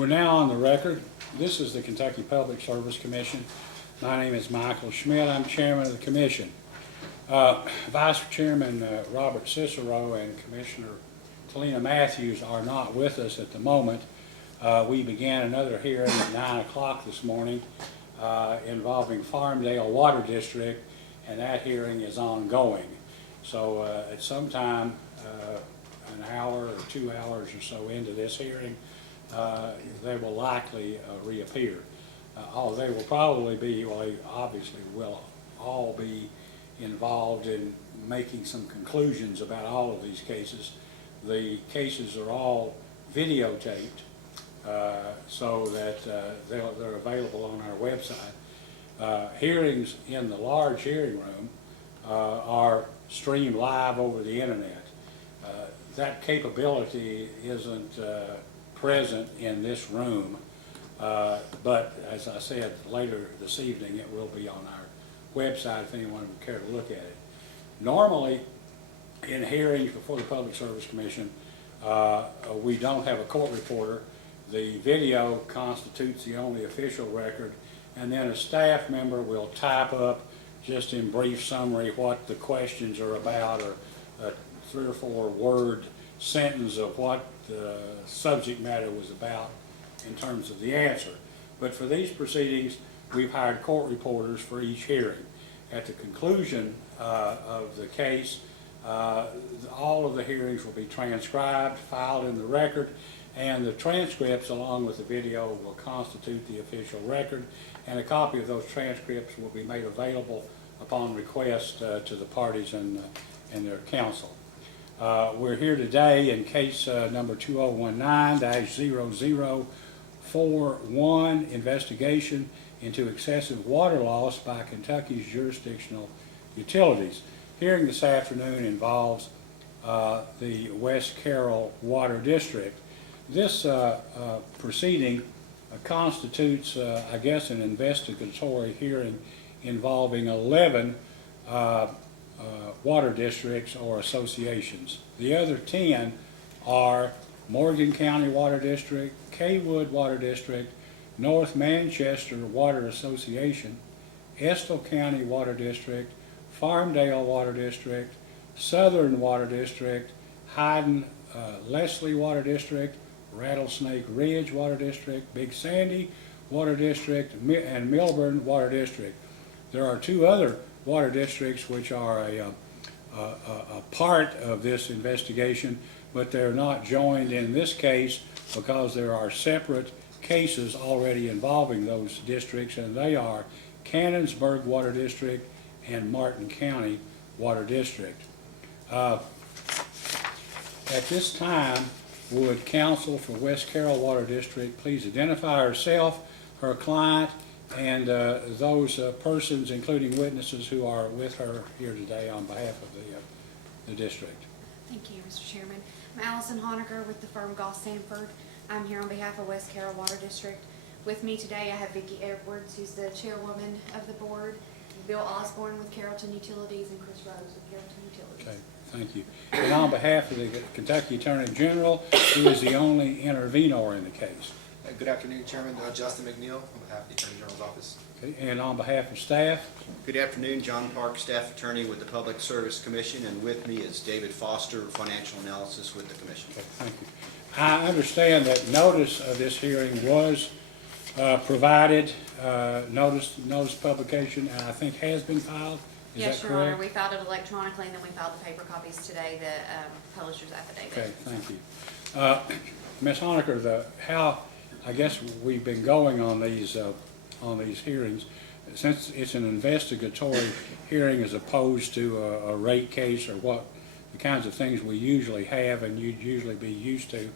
We're now on the record. This is the Kentucky Public Service Commission. My name is Michael Schmidt. I'm chairman of the commission. Vice Chairman Robert Cicero and Commissioner Talina Matthews are not with us at the moment. We began another hearing at 9 o'clock this morning involving Farmdale Water District, and that hearing is ongoing. So at some time, an hour or 2 hours or so into this hearing, they will likely reappear. They will probably be, well, they obviously will all be involved in making some conclusions about all of these cases. The cases are all videotaped so that they're available on our website. Hearings in the large hearing room are streamed live over the internet. That capability isn't present in this room, but as I said, later this evening it will be on our website if anyone would care to look at it. Normally, in hearings before the Public Service Commission, we don't have a court reporter. The video constitutes the only official record, and then a staff member will type up just in brief summary what the questions are about, or a 3 or 4 word sentence of what the subject matter was about in terms of the answer. But for these proceedings, we've hired court reporters for each hearing. At the conclusion of the case, all of the hearings will be transcribed, filed in the record, and the transcripts along with the video will constitute the official record, and a copy of those transcripts will be made available upon request to the parties and their counsel. We're here today in case number 2019-0041, investigation into excessive water loss by Kentucky's jurisdictional utilities. Hearing this afternoon involves the West Carroll Water District. This proceeding constitutes, I guess, an investigatory hearing involving 11 water districts or associations. The other 10 are Morgan County Water District, Kaywood Water District, North Manchester Water Association, Estill County Water District, Farmdale Water District, Southern Water District, Hyden Leslie Water District, Rattlesnake Ridge Water District, Big Sandy Water District, and Milburn Water District. There are 2 other water districts which are a part of this investigation, but they're not joined in this case because there are separate cases already involving those districts, and they are Cannonsburg Water District and Martin County Water District. At this time, would counsel for West Carroll Water District please identify herself, her client, and those persons, including witnesses, who are with her here today on behalf of the district. Thank you, Mr. Chairman. I'm Allison Honaker with the firm Goss Sanford. I'm here on behalf of West Carroll Water District. With me today I have Vicki Edwards, who's the chairwoman of the board, Bill Osborne with Carrollton Utilities, and Chris Rose with Carrollton Utilities. Okay, thank you. And on behalf of the Kentucky Attorney General, who is the only intervenor in the case. Good afternoon, Chairman. Justin McNeil on behalf of the Attorney General's office. Okay, and on behalf of staff. Good afternoon, John Park, Staff Attorney with the Public Service Commission, and with me is David Foster, Financial Analysis with the Commission. Okay, thank you. I understand that notice of this hearing was provided, notice publication, and I think has been filed. Is Yes, that Your Honor. correct? We filed it electronically, and then we filed the paper copies today, the publisher's affidavit. Okay, thank you. Ms. Honaker, I guess we've been going on these hearings since it's an investigatory hearing as opposed to a rate case or what the kinds of things we usually have and you'd usually be used to.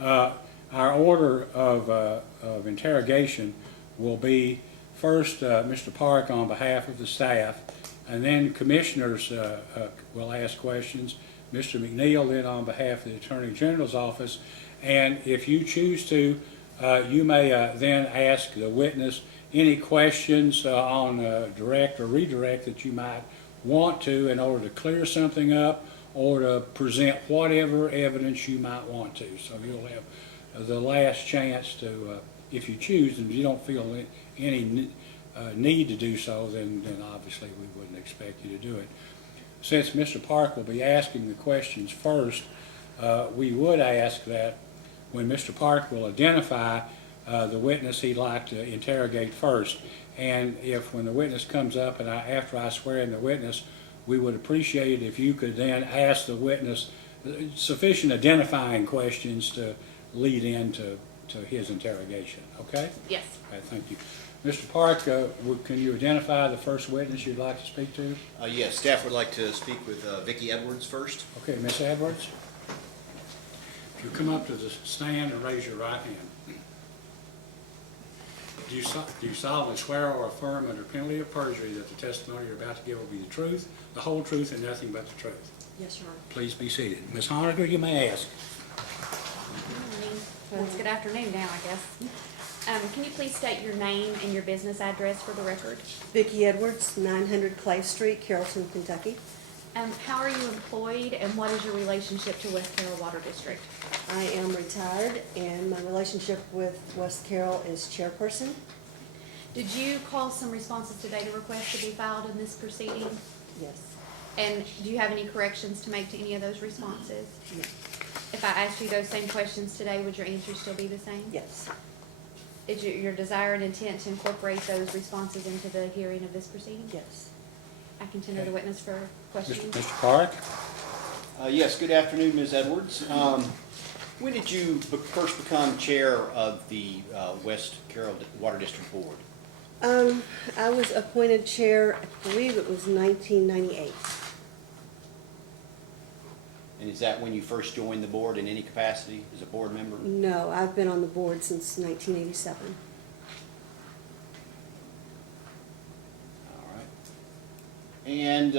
Our order of interrogation will be first Mr. Park on behalf of the staff, and then commissioners will ask questions. Mr. McNeil then on behalf of the Attorney General's office, and if you choose to, you may then ask the witness any questions on direct or redirect that you might want to in order to clear something up or to present whatever evidence you might want to. So you'll have the last chance to, if you choose, and you don't feel any need to do so, then obviously we wouldn't expect you to do it. Since Mr. Park will be asking the questions first, we would ask that when Mr. Park will identify the witness he'd like to interrogate first, and if when the witness comes up and after I swear in the witness, we would appreciate it if you could then ask the witness sufficient identifying questions to lead into his interrogation. Okay? Yes. Okay, thank you. Mr. Park, can you identify the first witness you'd like to speak to? Yes, staff would like to speak with Vicki Edwards first. Okay, Miss Edwards. If you come up to the stand and raise your right hand. Do you solemnly swear or affirm under penalty of perjury that the testimony you're about to give will be the truth, the whole truth, and nothing but the truth? Yes, Your Honor. Please be seated. Ms. Honaker, you may ask. Well, it's good afternoon now, I guess. Can you please state your name and your business address for the record? Vicki Edwards, 900 Clay Street, Carrollton, Kentucky. How are you employed, and what is your relationship to West Carroll Water District? I am retired, and my relationship with West Carroll is chairperson. Did you call some responses today to request to be filed in this proceeding? Yes. And do you have any corrections to make to any of those responses? Yes. If I asked you those same questions today, would your answer still be the same? Yes. Is your desire and intent to incorporate those responses into the hearing of this proceeding? Yes. I can tender the witness for questioning. Mr. Park? Yes, good afternoon, Ms. Edwards. When did you first become chair of the West Carroll Water District Board? I was appointed chair, I believe it was 1998. And is that when you first joined the board in any capacity as a board member? No, I've been on the board since 1987. All right. And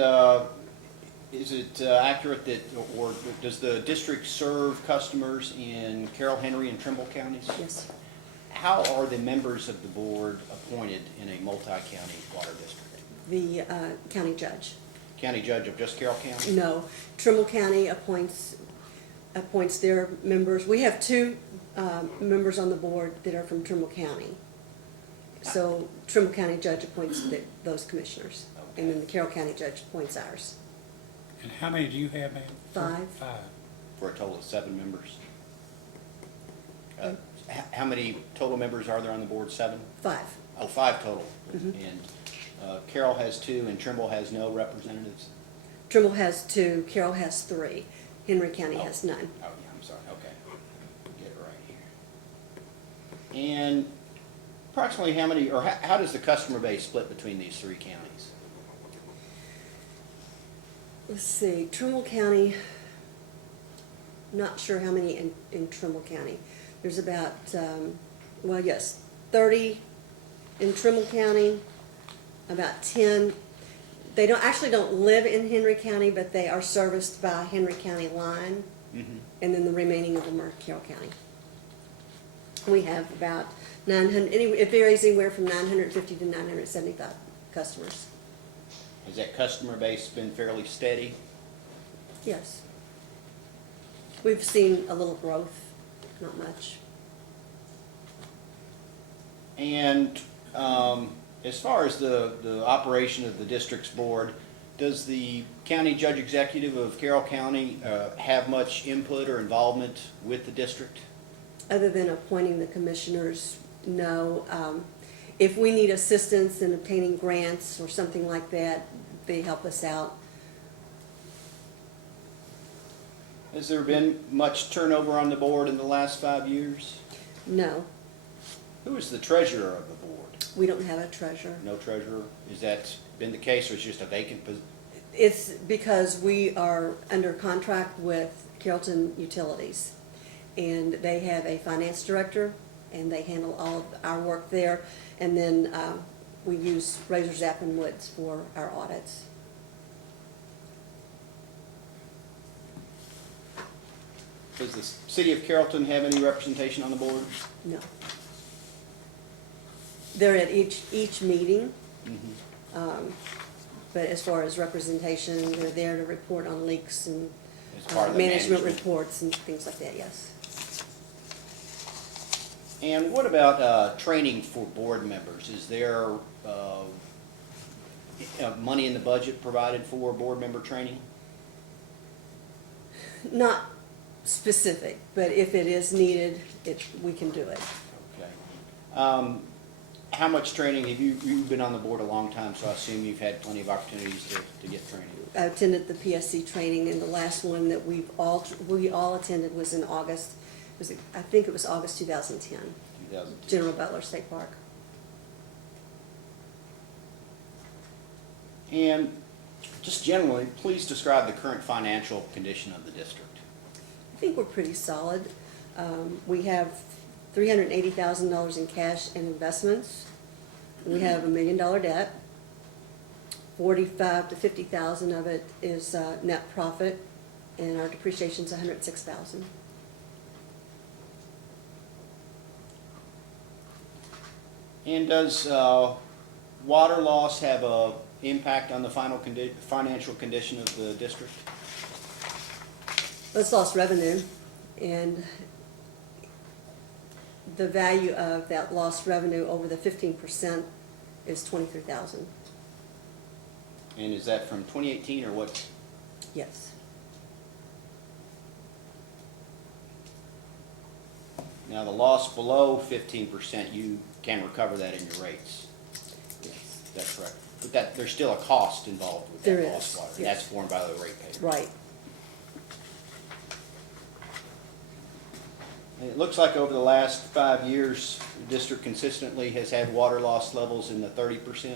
is it accurate that, or does the district serve customers in Carroll, Henry, and Trimble counties? Yes. How are the members of the board appointed in a multi-county water district? The county judge. County judge of just Carroll County? No, Trimble County appoints their members. We have two members on the board that are from Trimble County. So Trimble County judge appoints those commissioners, and then the Carroll County judge appoints ours. And how many do you have, ma'am? 5. 5. For a total of 7 members. How many total members are there on the board? 7? 5. Oh, 5 total. Mhm. And Carroll has 2 and Trimble has no representatives? Trimble has 2, Carroll has 3, Henry County Oh. has none. Oh, yeah, I'm sorry, okay. Get it right here. And approximately how many, or how does the customer base split between these 3 counties? Let's see, Trimble County, not sure how many in Trimble County. There's about, well, yes, 30 in Trimble County, about 10. They don't live in Henry County, but they are serviced by Henry County line, and then the remaining of them are Carroll County. We have about 900, it varies anywhere from 950 to 975 customers. Has that customer base been fairly steady? Yes. We've seen a little growth, not much. And as far as the operation of the district's board, does the county judge executive of Carroll County have much input or involvement with the district? Other than appointing the commissioners, no. If we need assistance in obtaining grants or something like that, they help us out. Has there been much turnover on the board in the last 5 years? No, Who is the treasurer of the board? we don't have a treasurer. No treasurer? Has that been the case, or is it just a vacant position? It's because we are under contract with Carrollton Utilities, and they have a finance director, and they handle all of our work there. And then we use Razor Zapp and Woods for our audits. Does the city of Carrollton have any representation on the board? No. They're at each meeting, but as far as representation, they're there to report on leaks and As part of the management reports and things like that, yes. And what about training for board members? Is there money in the budget provided for board member training? Not specific, but if it is needed, we can do it. Okay. How much training have you've been on the board a long time, so I assume you've had plenty of opportunities to get training? I attended the PSC training, and the last one that we all attended was in August. I think it was August 2010, 2010. General Butler State Park. And just generally, please describe the current financial condition of the district. I think we're pretty solid. We have $380,000 in cash and investments. We have $1 million debt. 45 to 50,000 of it is net profit, and our depreciation's 106,000. And does water loss have a impact on the financial condition of the district? That's lost revenue, and the value of that lost revenue over the 15% is $23,000. And is that from 2018 or what? Yes. Now, the loss below 15%, you can recover that in your rates. Yes. That's correct. But there's still a cost involved with There that is, lost water. And yes. that's borne by the ratepayer. Right. And it looks like over the last 5 years, the district consistently has had water loss levels in the 30%.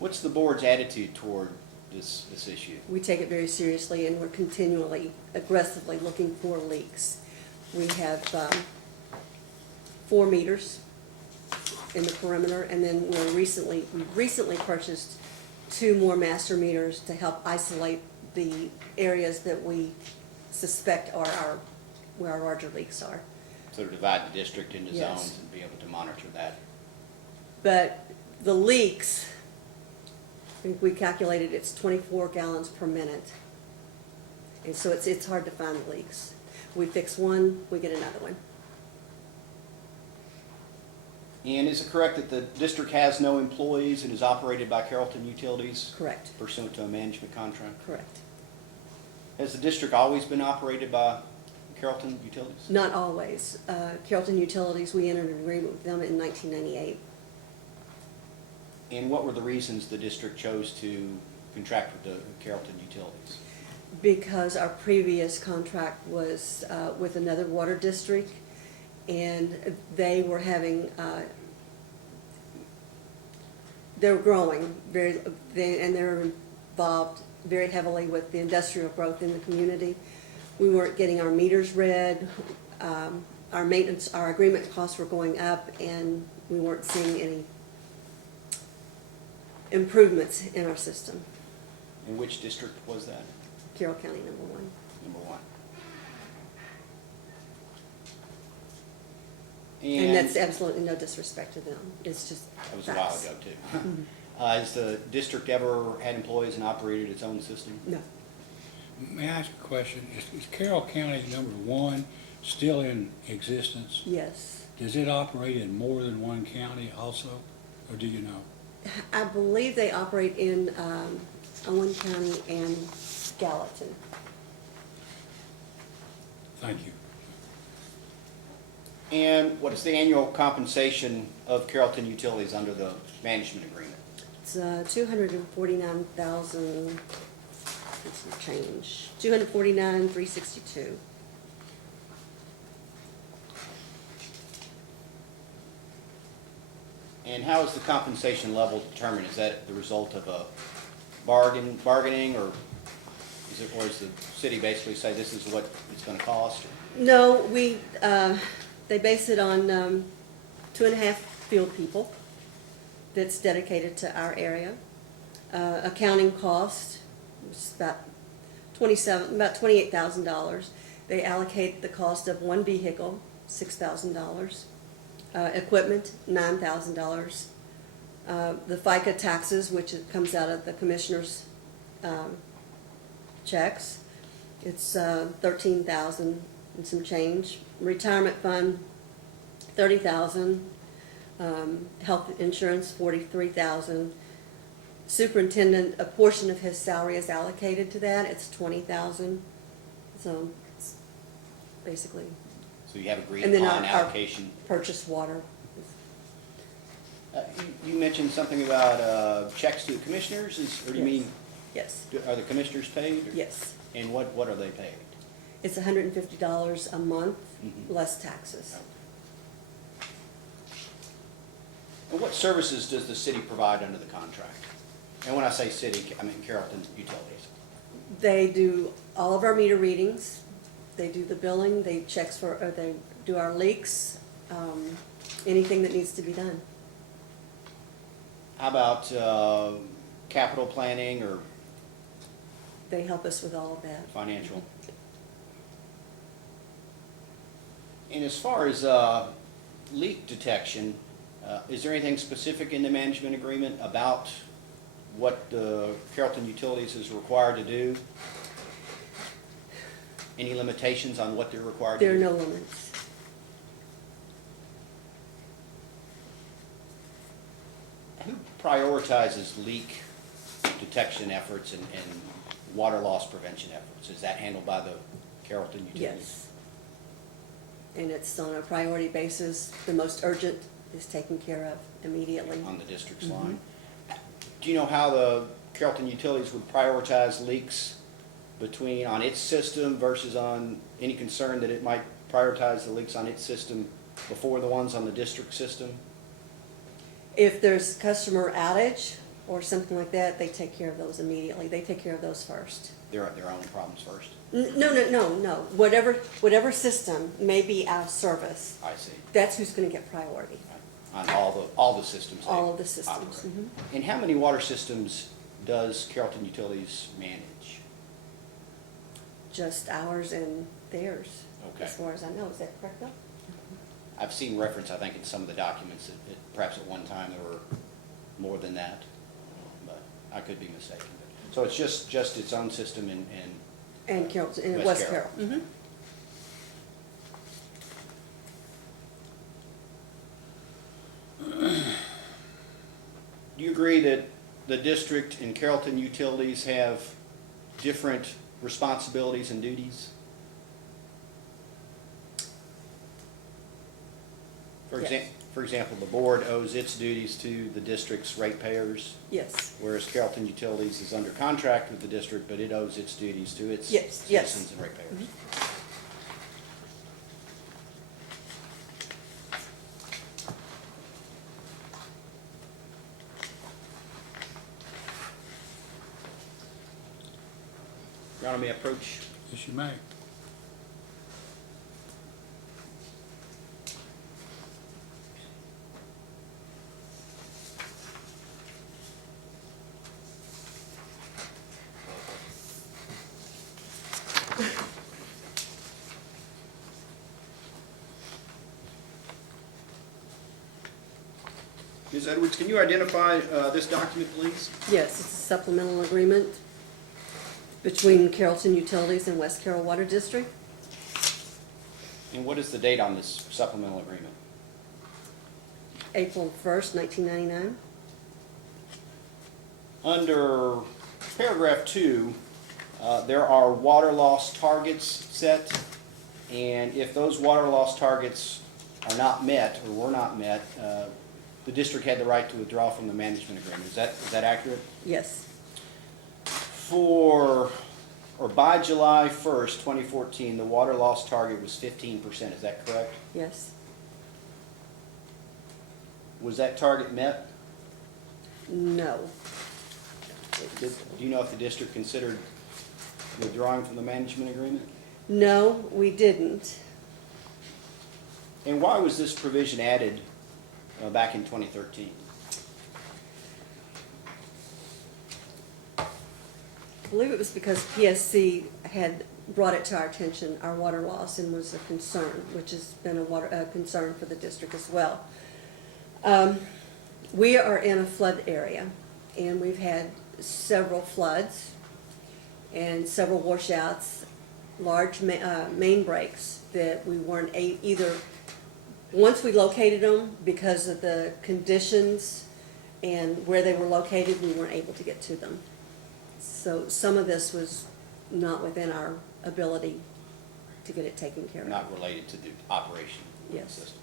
What's the board's attitude toward this issue? We take it very seriously, and we're continually, aggressively looking for leaks. We have 4 meters in the perimeter, and then we recently purchased 2 more master meters to help isolate the areas that we suspect are where our larger leaks are. So to divide the district into Yes. zones and be able to monitor that. But the leaks, I think we calculated it's 24 gallons per minute. And so it's hard to find the leaks. We fix one, we get another one. And is it correct that the district has no employees and is operated by Carrollton Utilities Correct, pursuant to a management contract? correct. Has the district always been operated by Carrollton Utilities? Not always. Carrollton Utilities, we entered an agreement with them in 1998. And what were the reasons the district chose to contract with the Carrollton Utilities? Because our previous contract was with another water district, and they were having, they were growing and they were involved very heavily with the industrial growth in the community. We weren't getting our meters read, our maintenance, our agreement costs were going up, and we weren't seeing any improvements in our system. And which district was that? Carroll County, #1. Number one. And that's absolutely no disrespect to them. It's just That was a while facts. ago, too. Has the district ever had employees and operated its own system? No, May I ask a question? Is Carroll County #1 still in existence? yes. Does it operate in more than one county also, or do you know? I believe they operate in Owen County and Gallatin. Thank you. And what is the annual compensation of Carrollton Utilities under the management agreement? It's $249,000, change, $249,362. And how is the compensation level determined? Is that the result of a bargaining, or does the city basically say this is what it's going to cost? No, they base it on 2.5 field people that's dedicated to our area. Accounting cost is about $28,000. They allocate the cost of one vehicle, $6,000. Equipment, $9,000. The FICA taxes, which comes out of the commissioner's checks, it's $13,000. and some change. Retirement fund, 30,000. Health insurance, 43,000. Superintendent, a portion of his salary is allocated to that, it's 20,000. So it's basically So you have agreed And then upon our- allocation. purchased water. You mentioned something about checks to the commissioners, or do you Yes. mean, Yes, are the commissioners paid? yes. And what are they paid? It's $150 a month, Mhm. less taxes. And what services does the city provide under the contract? And when I say city, I mean Carrollton Utilities. They do all of our meter readings, they do the billing, they they do our leaks, anything that needs to be done. How about capital planning or They help us with all of that. financial? And as far as leak detection, is there anything specific in the management agreement about what Carrollton Utilities is required to do? Any limitations on what they're required to There are do? no limits. Who prioritizes leak detection efforts and water loss prevention efforts? Is that handled by the Carrollton Utilities? Yes. And it's on a priority basis. The most urgent is taken care of immediately. On the district's line? Do you know how the Carrollton Utilities would prioritize leaks on its system versus on any concern that it might prioritize the leaks on its system before the ones on the district system? If there's customer outage or something like that, they take care of those immediately. They take care of those first. Their own problems first? No. Whatever system may be out of service, I see. that's who's gonna get priority. On all the systems they All of the systems. operate. Mhm. And how many water systems does Carrollton Utilities manage? Just ours and theirs, Okay. as far as I know. Is that correct, Bill? I've seen reference, I think, in some of the documents that perhaps at one time there were more than that, but I could be mistaken. So it's just its own system and And Carrollton, and West West Carroll. Carroll. Do you agree that the district and Carrollton Utilities have different responsibilities and duties? Yes. For example, the board owes its duties to the district's ratepayers, Yes, whereas Carrollton Utilities is under contract with the district, but it owes its duties to its Yes, yes. citizens and ratepayers. Your Honor, may I approach? Yes, you may. Ms. Edwards, can you identify this document, please? yes, it's a supplemental agreement between Carrollton Utilities and West Carroll Water District. And what is the date on this supplemental agreement? April 1st, 1999. Under paragraph 2, there are water loss targets set, and if those water loss targets are not met or were not met, the district had the right to withdraw from the management agreement. Is that accurate? Yes, By July 1st, 2014, the water loss target was 15%. Is that correct? yes. Was that target met? No. Do you know if the district considered withdrawing from the management agreement? No, we didn't. And why was this provision added back in 2013? I believe it was because PSC had brought it to our attention, our water loss, and was a concern, which has been a concern for the district as well. We are in a flood area, and we've had several floods and several washouts, large main breaks that we weren't either, once we located them, because of the conditions and where they were located, we weren't able to get to them. So some of this was not within our ability to get it taken care of. Not related to the operation of the Yes. system.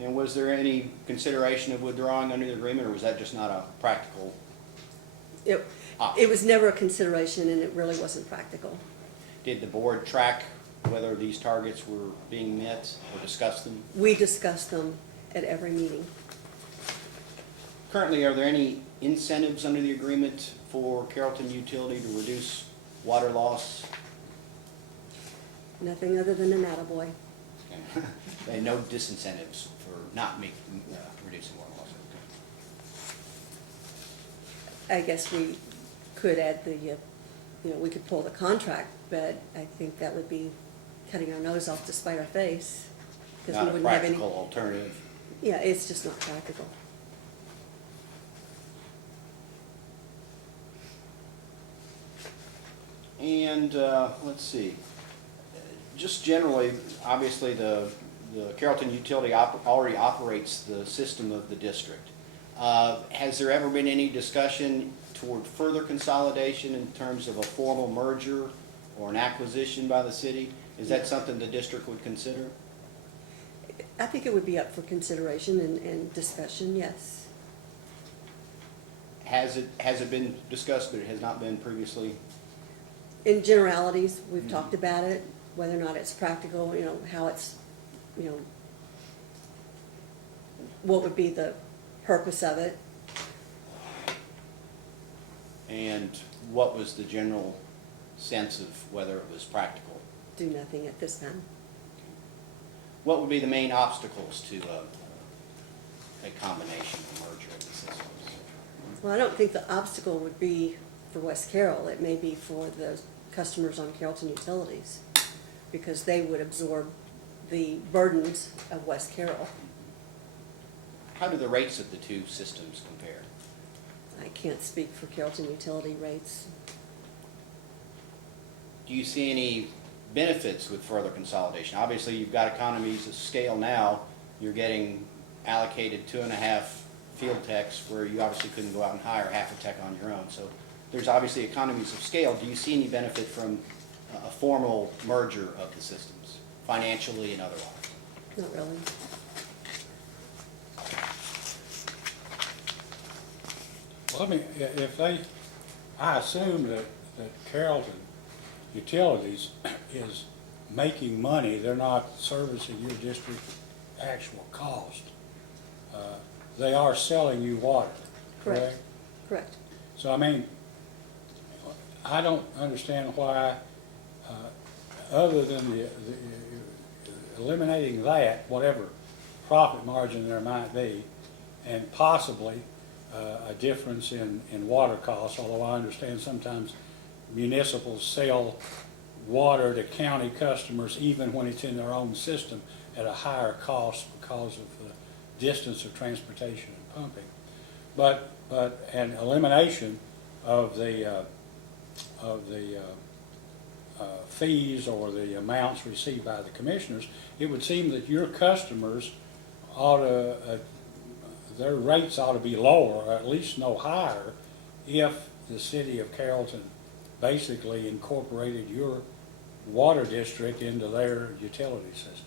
And was there any consideration of withdrawing under the agreement, or was that just not a practical It option? was never a consideration, and it really wasn't practical. Did the board track whether these targets were being met or discuss them? We discussed them at every meeting. Currently, are there any incentives under the agreement for Carrollton Utility to reduce water loss? Nothing other than an attaboy. And no disincentives for not making, reducing water loss? I guess we could add we could pull the contract, but I think that would be cutting our nose off to spite our face. 'Cause we Not a wouldn't have any. practical alternative. Yeah, it's just not practical. And, let's see, just generally, obviously, the Carrollton Utility already operates the system of the district. Has there ever been any discussion toward further consolidation in terms of a formal merger or an acquisition by the city? Is that something the district would consider? I think it would be up for consideration and discussion, yes. Has it been discussed, but it has not been previously? In generalities, we've talked about it, whether or not it's practical, how it's, what would be the purpose of it. And what was the general sense of whether it was practical? Do nothing at this time. What would be the main obstacles to a combination or merger of the systems? Well, I don't think the obstacle would be for West Carroll. It may be for the customers on Carrollton Utilities, because they would absorb the burdens of West Carroll. How do the rates of the two systems compare? I can't speak for Carrollton Utility rates. Do you see any benefits with further consolidation? Obviously, you've got economies of scale now. You're getting allocated 2.5 field techs where you obviously couldn't go out and hire half a tech on your own. So there's obviously economies of scale. Do you see any benefit from a formal merger of the systems, financially and otherwise? Not really. Well, I assume that Carrollton Utilities is making money, they're not servicing your district's actual cost. They are selling you water, correct? Correct. So, I don't understand why, other than eliminating that, whatever profit margin there might be, and possibly a difference in water costs, although I understand sometimes municipals sell water to county customers even when it's in their own system at a higher cost because of the distance of transportation and pumping. But an elimination of the fees or the amounts received by the commissioners, it would seem that your customers ought to, their rates ought to be lower, or at least no higher, if the city of Carrollton basically incorporated your water district into their utility system.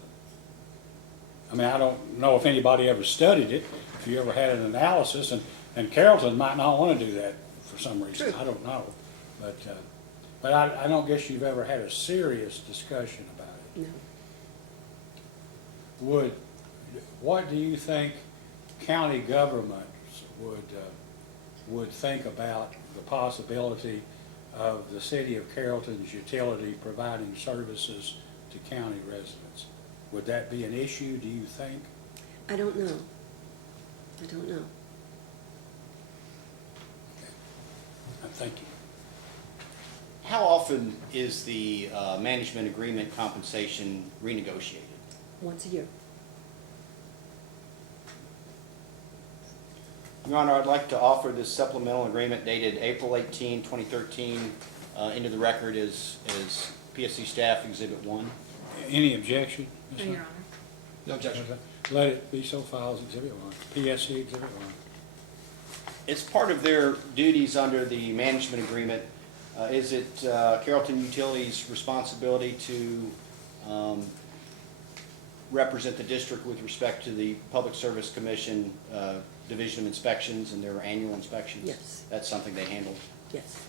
I don't know if anybody ever studied it, if you ever had an analysis, and Carrollton might not want to do that for some reason. True. I don't know. But I don't guess you've ever had a serious discussion about it. No. What do you think county governments would think about the possibility of the city of Carrollton's utility providing services to county residents? Would that be an issue, do you think? I don't know. I don't know. Thank you. How often is the management agreement compensation renegotiated? Once a year. Your Honor, I'd like to offer this supplemental agreement dated April 18, 2013, into the record as PSC Staff Exhibit 1. Any objection? No, Your Honor. No objection. Let it be so filed as Exhibit 1, PSC Exhibit 1. It's part of their duties under the management agreement. Is it Carrollton Utilities' responsibility to represent the district with respect to the Public Service Commission Division of Inspections and their annual inspections? Yes. That's something they handle. Yes.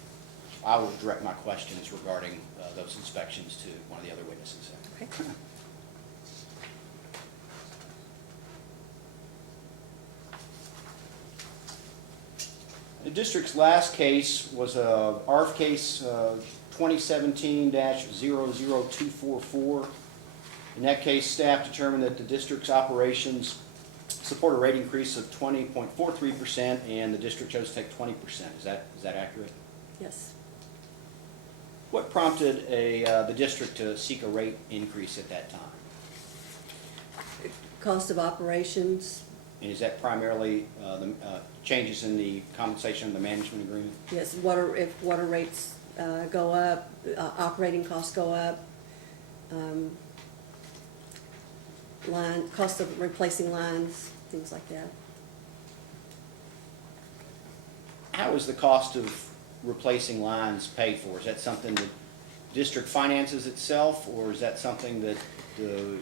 I will direct my questions regarding those inspections to one of the other witnesses. Okay. The district's last case was a ARF case 2017-00244. In that case, staff determined that the district's operations support a rate increase of 20.43%, and the district chose to take 20%. Is that accurate? Yes. What prompted the district to seek a rate increase at that time? Cost of operations, And is that primarily the changes in the compensation of the management agreement? yes, if water rates go up, operating costs go up, cost of replacing lines, things like that. How is the cost of replacing lines paid for? Is that something that district finances itself, or is that something that the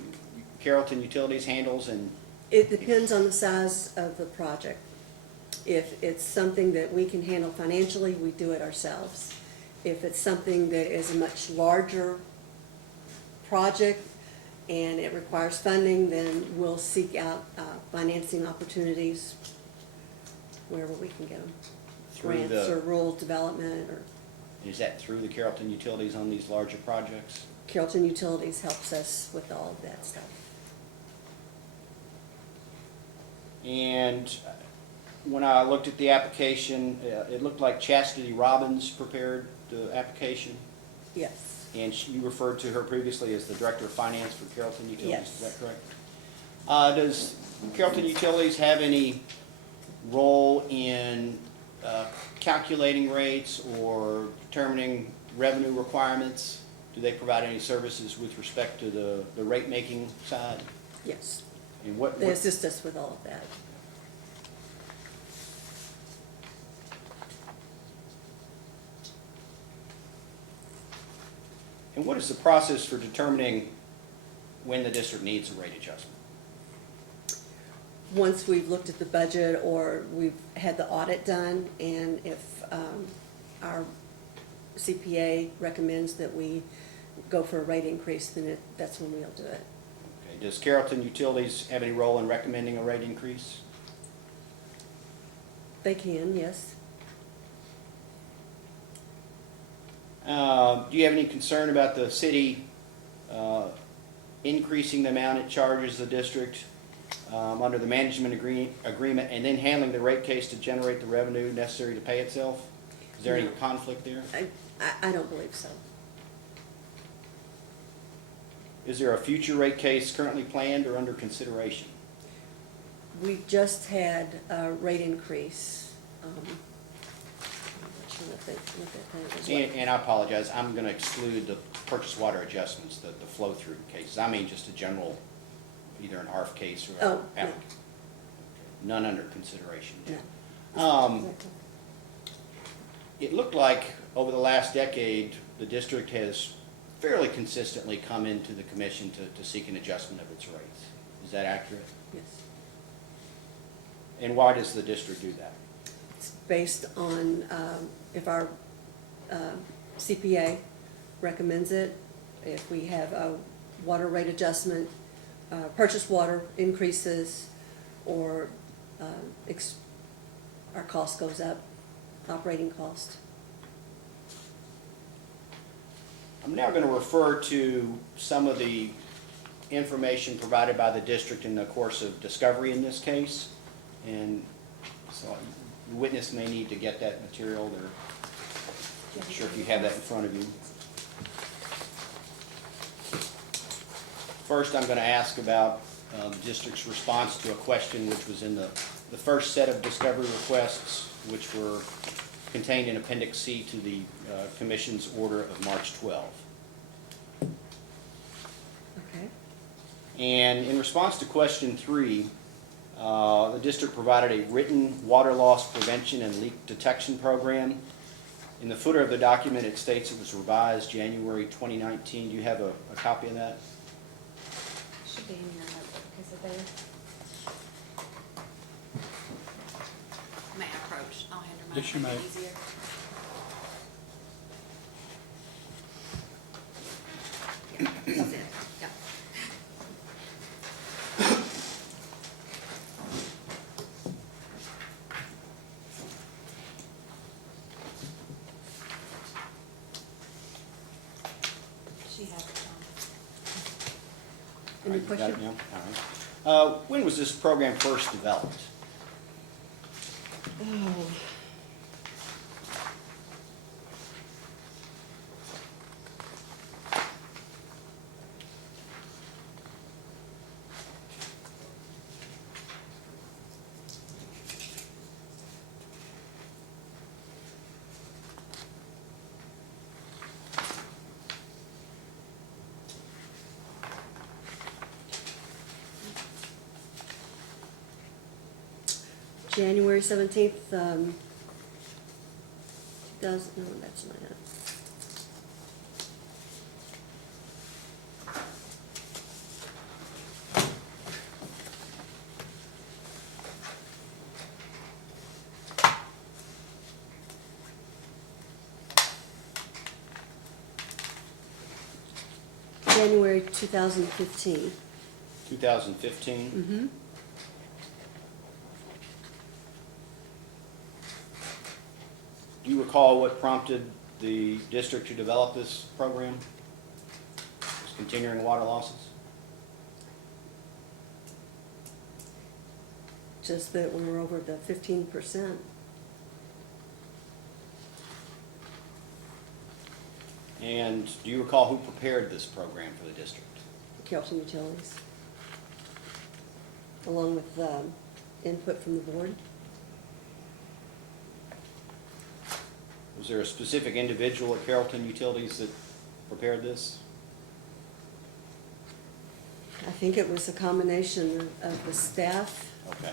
Carrollton Utilities handles? And It depends on the size of the project. If it's something that we can handle financially, we do it ourselves. If it's something that is a much larger project and it requires funding, then we'll seek out financing opportunities wherever we can get them. Through Grants or rural development, or is that through the Carrollton Utilities on these larger projects? Carrollton Utilities helps us with all of that stuff. And when I looked at the application, it looked like Chastity Robbins prepared the application, Yes, and you referred to her previously as the Director of Finance for Carrollton Utilities. Yes. Is that correct? Does Carrollton Utilities have any role in calculating rates or determining revenue requirements? Do they provide any services with respect to the rate-making side? yes. And what They assist us with all of that. and what is the process for determining when the district needs a rate adjustment? Once we've looked at the budget or we've had the audit done, and if our CPA recommends that we go for a rate increase, then that's when we'll do it. Okay. Does Carrollton Utilities have any role in recommending a rate increase? They can, yes. Do you have any concern about the city increasing the amount it charges the district under the management agreement and then handling the rate case to generate the revenue necessary to pay itself? Is there any No. conflict there? I don't believe so. Is there a future rate case currently planned or under consideration? We just had a rate increase. I'm not sure what that was. And I apologize, I'm going to exclude the purchase water adjustments, the flow-through cases. I mean just a general, either an ARF case or Oh, no. none under consideration. No. It looked like over the last decade, the district has fairly consistently come into the commission to seek an adjustment of its rates. Is that accurate? Yes. And why does the district do that? It's based on if our CPA recommends it, if we have a water rate adjustment, purchase water increases, or our cost goes up, operating cost. I'm now going to refer to some of the information provided by the district in the course of discovery in this case. And so the witness may need to get that material. I'm not sure if you have that in front of you. First, I'm going to ask about the district's response to a question which was in the the first set of discovery requests, which were contained in Appendix C to the Commission's order of March 12. Okay. And in response to question 3, the district provided a written water loss prevention and leak detection program. In the footer of the document, it states it was revised January 2019. Do you have a copy of that? Should be in your notebook, is it there? May I approach? I'll hand her mine. Yes, you make it may. easier. Yeah, that's it. Yeah. She has it on. Any You got it question? now? All right. When was this program first developed? Oh. January 17th, 2000, no, that's not it. January 2015. 2015? Mm-hmm. Do you recall what prompted the district to develop this program? Was continuing water losses? Just that we were over the 15%. And do you recall who prepared this program for the district? Carrollton Utilities, along with input from the board. Was there a specific individual at Carrollton Utilities that prepared this? I think it was a combination of the staff. Okay.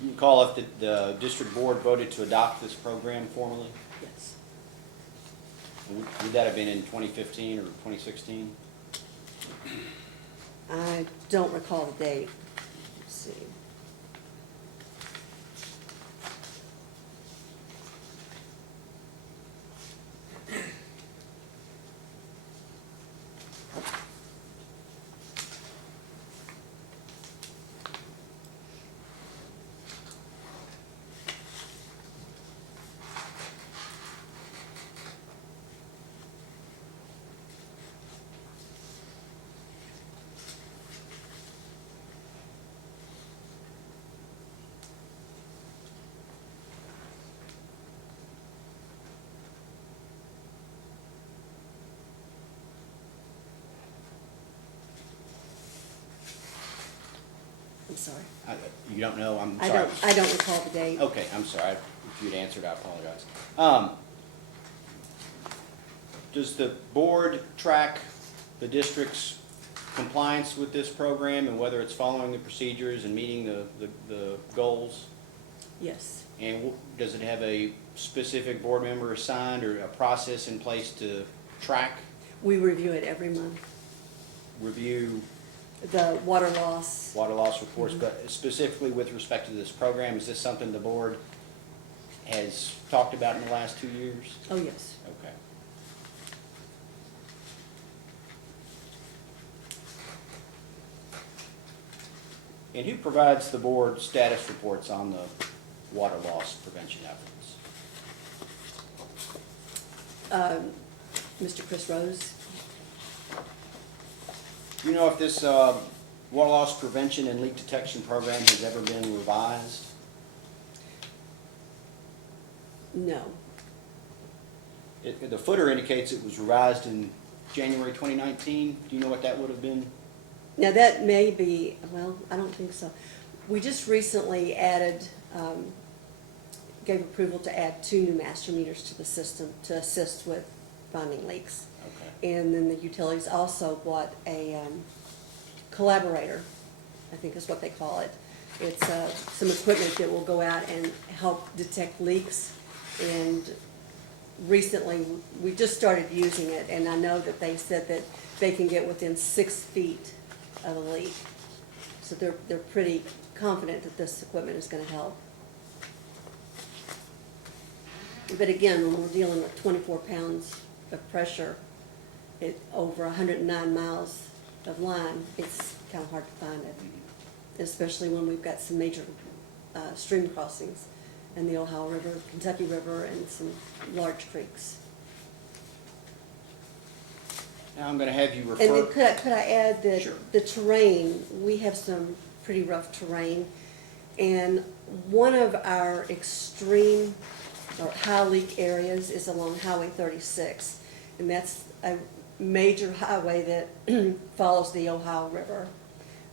Do you recall if the district board voted to adopt this program formally? Yes. Would that have been in 2015 or 2016? I don't recall the date. Let's see. I'm sorry. You don't know? I'm I sorry. don't recall the date. Okay, I'm sorry. If you'd answered, I apologize. Does the board track the district's compliance with this program and whether it's following the procedures and meeting the goals? Yes. And does it have a specific board member assigned or a process in place to track, We review it every month. review The water loss. water loss reports? But specifically with respect to this program, is this something the board has talked about in the last 2 years? Oh, yes. Okay. And who provides the board status reports on the water loss prevention efforts? Mr. Chris Rose. Do you know if this water loss prevention and leak detection program has ever been revised? No. The footer indicates it was revised in January 2019. Do you know what that would have been? Now, that may be, well, I don't think so. We just recently added, gave approval to add 2 new master meters to the system to assist with finding leaks. Okay. And then the utilities also bought a collaborator, I think is what they call it. It's some equipment that will go out and help detect leaks. And recently, we just started using it, and I know that they said that they can get within 6 feet of a leak. So they're pretty confident that this equipment is gonna help. But again, when we're dealing with 24 pounds of pressure, over 109 miles of line, it's kind of hard to find it. Especially when we've got some major stream crossings in the Ohio River, Kentucky River, and some large creeks. Now I'm going to have you And then refer. could I add that Sure. the terrain, we have some pretty rough terrain, and one of our extreme or high leak areas is along Highway 36, and that's a major highway that follows the Ohio River.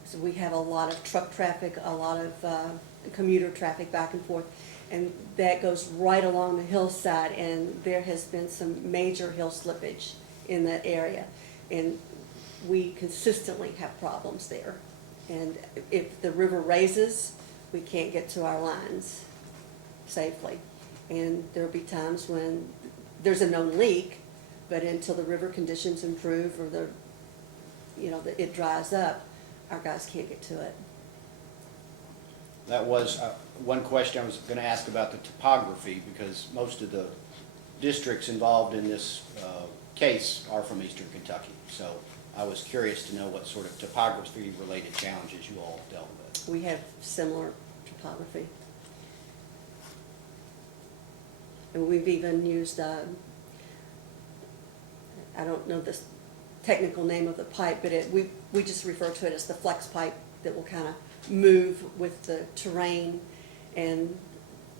So we have a lot of truck traffic, a lot of commuter traffic back and forth, and that goes right along the hillside, and there has been some major hill slippage in that area. And we consistently have problems there. And if the river raises, we can't get to our lines safely. And there'll be times when there's a known leak, but until the river conditions improve or it dries up, our guys can't get to it. That was one question I was going to ask about the topography, because most of the districts involved in this case are from eastern Kentucky. So I was curious to know what sort of topography-related challenges you all dealt with. We have similar topography. And we've even used, I don't know the technical name of the pipe, but we just refer to it as the flex pipe that will kind of move with the terrain and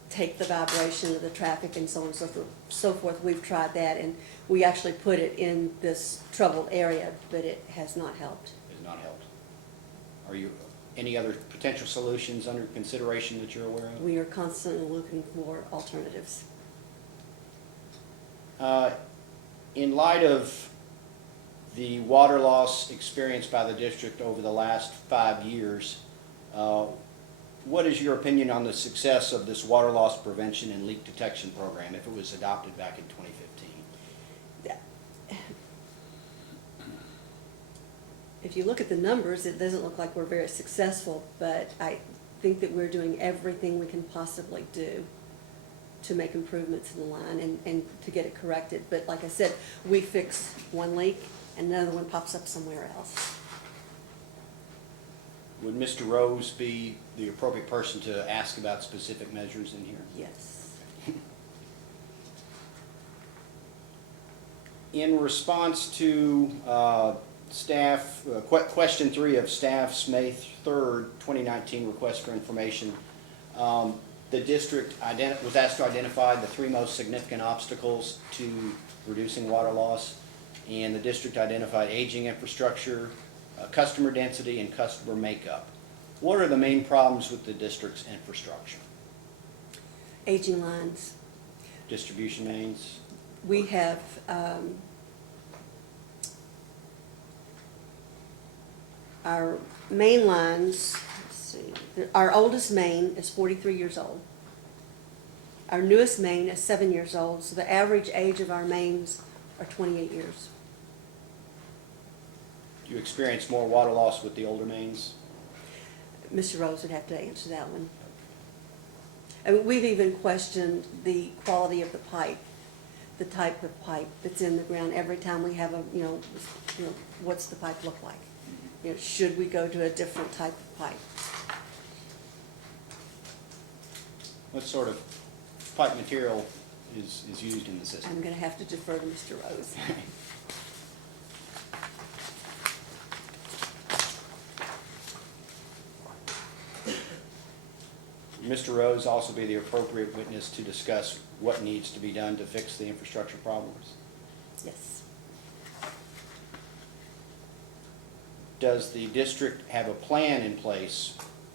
take the vibration of the traffic and so on and so forth. We've tried that, and we actually put it in this troubled area, but it has not helped. Has not helped. Are you, any other potential solutions under consideration that you're aware of? We are constantly looking for alternatives. In light of the water loss experienced by the district over the last 5 years, what is your opinion on the success of this water loss prevention and leak detection program if it was adopted back in 2015? If you look at the numbers, it doesn't look like we're very successful, but I think that we're doing everything we can possibly do to make improvements in the line and to get it corrected. But like I said, we fix one leak and another one pops up somewhere else. Would Mr. Rose be the appropriate person to ask about specific measures in here? Yes. In response to question 3 of staff's May 3rd, 2019 request for information, the district was asked to identify the 3 most significant obstacles to reducing water loss, and the district identified aging infrastructure, customer density, and customer makeup. What are the main problems with the district's infrastructure? Aging lines. Distribution mains? We have our main lines, let's see, our oldest main is 43 years old. Our newest main is 7 years old, so the average age of our mains are 28 years. Do you experience more water loss with the older mains? Mr. Rose would have to answer that one. And we've even questioned the quality of the pipe, the type of pipe that's in the ground. Every time we have what's the pipe look like? Should we go to a different type of pipe? What sort of pipe material is used in the system? I'm going to have to defer to Mr. Rose. Mr. Rose also be the appropriate witness to discuss what needs to be done to fix the infrastructure problems. Yes. Does the district have a plan in place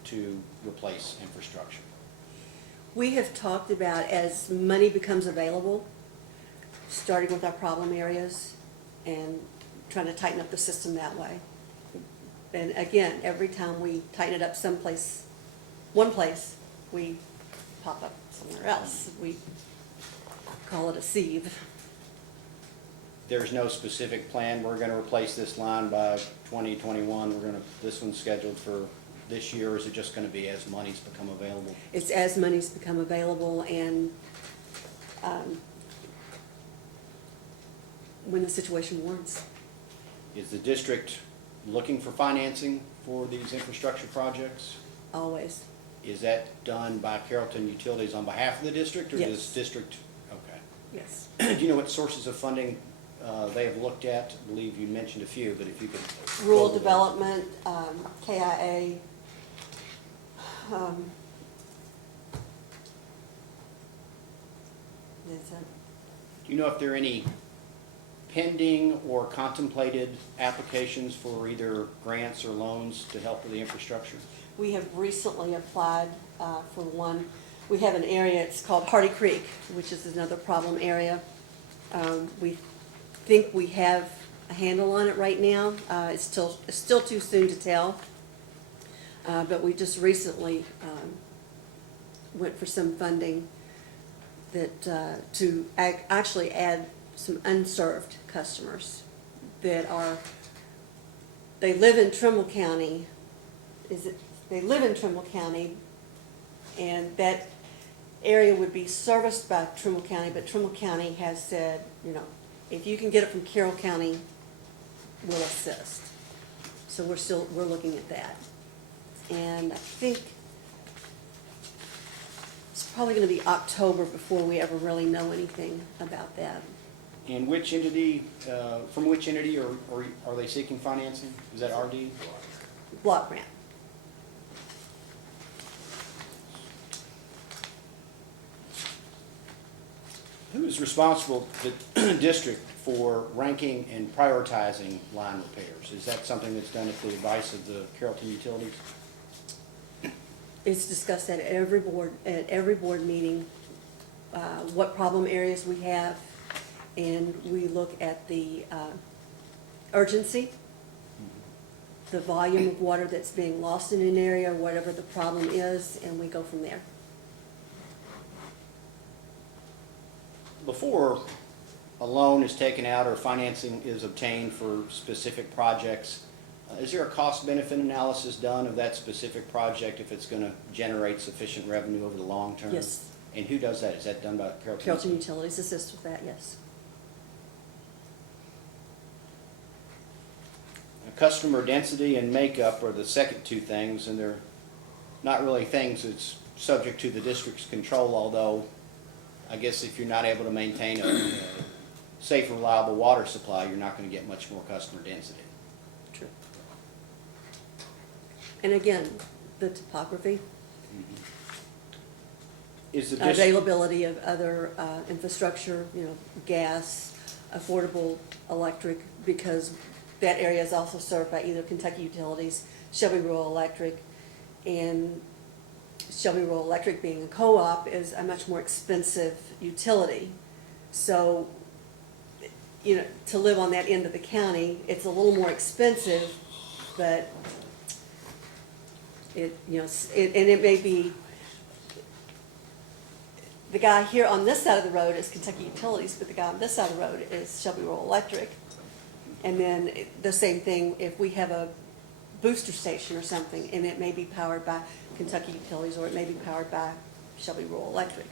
to replace infrastructure? We have talked about, as money becomes available, starting with our problem areas and trying to tighten up the system that way. And again, every time we tighten it up someplace, one place, we pop up somewhere else. We call it a sieve. There's no specific plan, we're gonna replace this line by 2021, this one's scheduled for this year, or is it just gonna be as monies become available? It's as monies become available and when the situation warrants. Is the district looking for financing for these infrastructure projects? Always. Is that done by Carrollton Utilities on behalf of the district, or Yes. does district, okay. Yes. Do you know what sources of funding they have looked at? I believe you mentioned a few, but if you could. Rural go over them. development, KIA. Is that- Do you know if there are any pending or contemplated applications for either grants or loans to help with the infrastructure? We have recently applied for one. We have an area, it's called Hardy Creek, which is another problem area. We think we have a handle on it right now. It's still too soon to tell. But we just recently went for some funding that, to actually add some unserved customers that are, they live in Trimble County. They live in Trimble County, and that area would be serviced by Trimble County, but Trimble County has said, you know, if you can get it from Carroll County, we'll assist. So we're looking at that. And I think it's probably gonna be October before we ever really know anything about that. And which entity, from which entity or are they seeking financing? Is that RD? Block grant. Who is responsible, the district, for ranking and prioritizing line repairs? Is that something that's done at the advice of the Carrollton Utilities? It's discussed at every board meeting, what problem areas we have, and we look at the urgency, the volume of water that's being lost in an area, whatever the problem is, and we go from there. Before a loan is taken out or financing is obtained for specific projects, is there a cost-benefit analysis done of that specific project if it's going to generate sufficient revenue over the long term? Yes. And who does that? Is that done by Carrollton? Carrollton Utilities assist with that, yes. Customer density and makeup are the second two things, and they're not really things that's subject to the district's control, although I guess if you're not able to maintain a safe, reliable water supply, you're not going to get much more customer density. True. And again, the topography, Is the district, availability of other infrastructure, you know, gas, affordable electric, because that area is also served by either Kentucky Utilities, Shelby Rural Electric, and Shelby Rural Electric being a co-op is a much more expensive utility. So, you know, to live on that end of the county, it's a little more expensive, but and it may be, the guy here on this side of the road is Kentucky Utilities, but the guy on this side of the road is Shelby Rural Electric. And then the same thing, if we have a booster station or something, and it may be powered by Kentucky Utilities, or it may be powered by Shelby Rural Electric.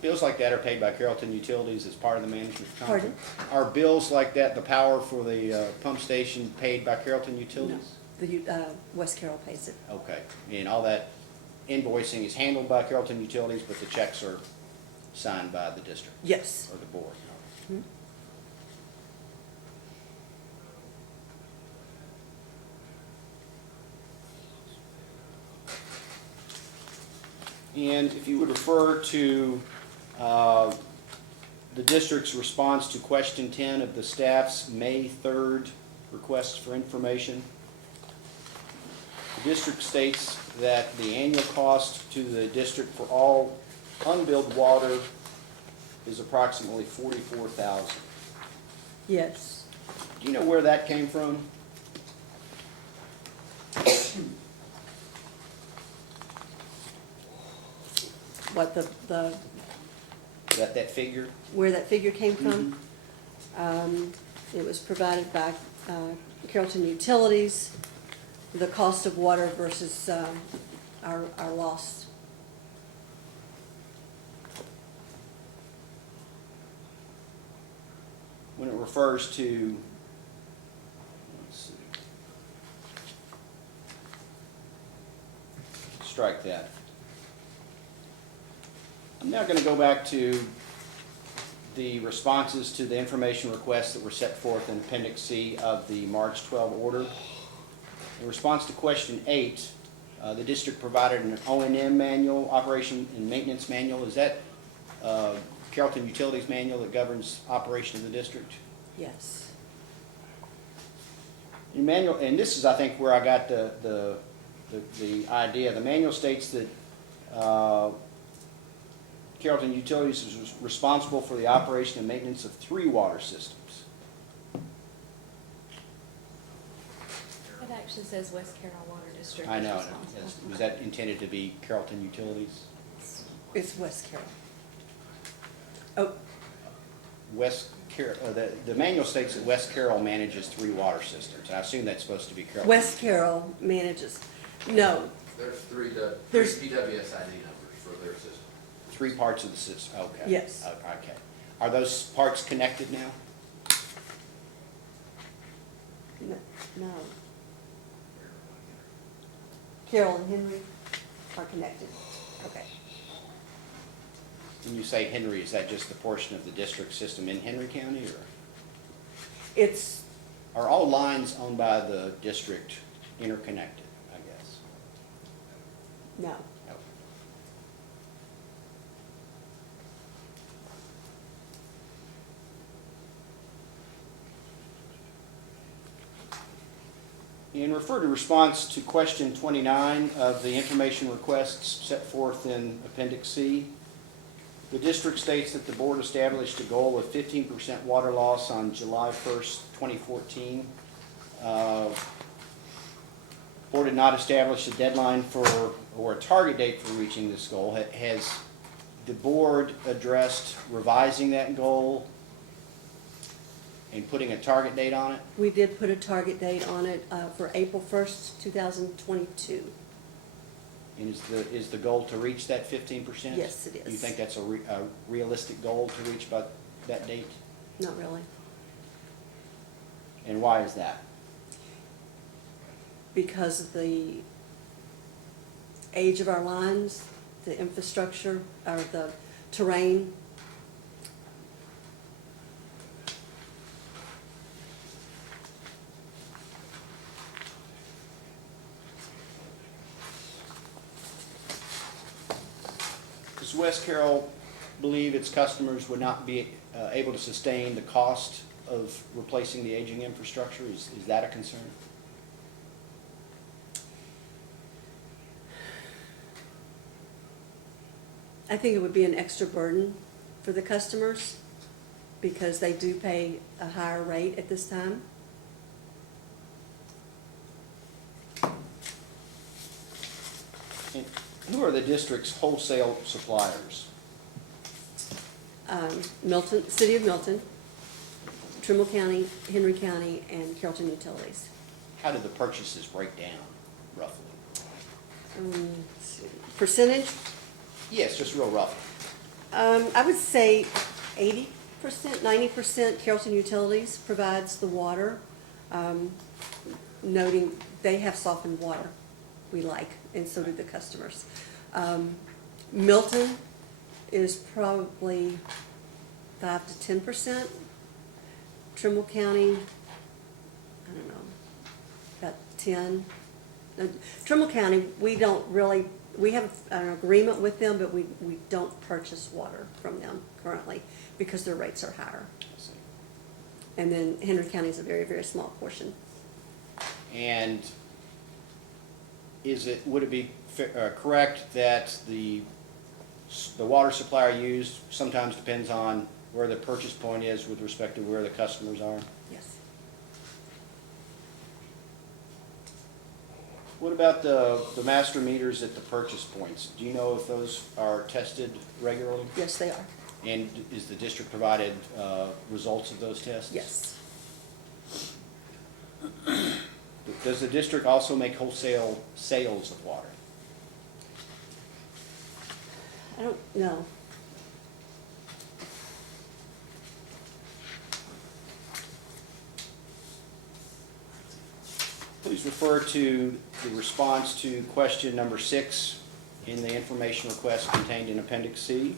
bills like that are paid by Carrollton Utilities as part of the management contract? Pardon? Are bills like that, the power for the pump station, paid by Carrollton Utilities? The West Carroll pays it. Okay, and all that invoicing is handled by Carrollton Utilities, but the checks are signed by the district Yes. or the board? Mhm. And if you would refer to the district's response to question 10 of the staff's May 3rd request for information, The district states that the annual cost to the district for all unbilled water is approximately $44,000. Yes. Do you know where that came from? What That figure? where that figure came from? It was provided by Carrollton Utilities, the cost of water versus our loss. When it refers to, let's see. Strike that. I'm now going to go back to the responses to the information requests that were set forth in Appendix C of the March 12 order. In response to question 8, the district provided an O&M manual, operation and maintenance manual. Is that Carrollton Utilities manual that governs operation of the district? Yes. The manual, and this is, I think, where I got the idea. The manual states that Carrollton Utilities is responsible for the operation and maintenance of 3 water systems. It actually says West Carroll Water District. I is know. responsible. Was that intended to be Carrollton Utilities? It's West Carroll. Oh, The manual states that West Carroll manages 3 water systems. I assume that's supposed to be Carrollton. West Carroll manages. No, There's three There's- PWSID numbers for their system. 3 parts of the system, okay. Yes. Okay. Are those parts connected now? no. Carroll and Henry are connected. Okay. When you say Henry, is that just the portion of the district system in Henry County, or It's, are all lines owned by the district interconnected, I guess? no. No. In refer to response to question 29 of the information requests set forth in Appendix C, the district states that the board established a goal of 15% water loss on July 1st, 2014. Board had not established a deadline for, or a target date for reaching this goal. Has the board addressed revising that goal and putting a target date on it? We did put a target date on it for April 1st, 2022. And is the goal to reach that 15%? Yes, it is. Do you think that's a realistic goal to reach by that date? Not really, And why is that? because of the age of our lines, the infrastructure, or the terrain. Does West Carroll believe its customers would not be able to sustain the cost of replacing the aging infrastructure? Is that a concern? I think it would be an extra burden for the customers because they do pay a higher rate at this time. And who are the district's wholesale suppliers? Milton, City of Milton, Trimble County, Henry County, and Carrollton Utilities. How do the purchases break down, roughly? Let's see. Percentage, Yes, just real roughly. I would say 80%, 90% Carrollton Utilities provides the water, noting they have softened water we like, and so do the customers. Milton is probably 5 to 10%. Trimble County, I don't know, about 10. Trimble County, we don't really, we have an agreement with them, but we don't purchase water from them currently because their rates are higher. I see. And then Henry County is a very, very small portion. And would it be correct that the water supplier used sometimes depends on where the purchase point is with respect to where the customers are? Yes. What about the master meters at the purchase points? Do you know if those are tested regularly? Yes, they are. And is the district provided results of those tests? Yes. Does the district also make wholesale sales of water? I don't know. Please refer to the response to question number 6 in the information request contained in Appendix C.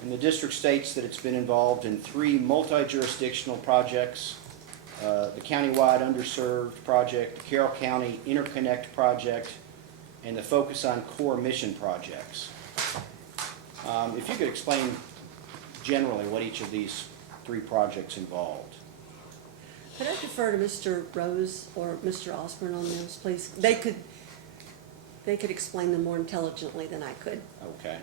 And the district states that it's been involved in 3 multi-jurisdictional projects, the countywide underserved project, the Carroll County Interconnect project, and the Focus on Core Mission projects. If you could explain generally what each of these 3 projects involved. Could I defer to Mr. Rose or Mr. Osborne on those, please? They could explain them more intelligently than I could. Okay.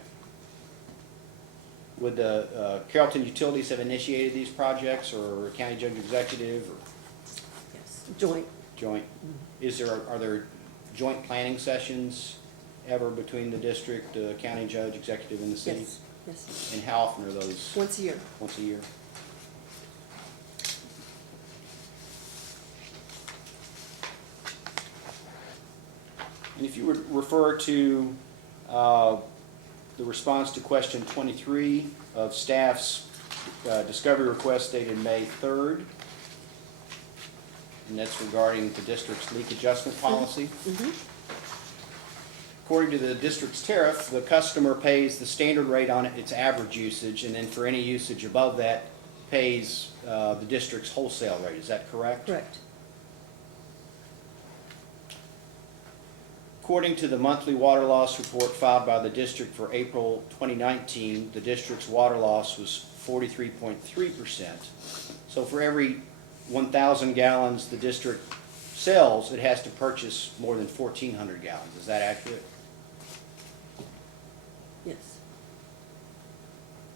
Would the Carrollton Utilities have initiated these projects, or county judge executive, or Yes. Joint. joint? Are there joint planning sessions ever between the district, the county judge executive, and the city? Yes. Yes. And how often are those? Once a year. Once a year? And if you would refer to the response to question 23 of staff's discovery request dated May 3rd, and that's regarding the district's leak adjustment policy. According to the district's tariff, the customer pays the standard rate on its average usage, and then for any usage above that, pays the district's wholesale rate. Is that correct? Correct. According to the monthly water loss report filed by the district for April 2019, the district's water loss was 43.3%. So for every 1,000 gallons the district sells, it has to purchase more than 1,400 gallons. Is that accurate? Yes.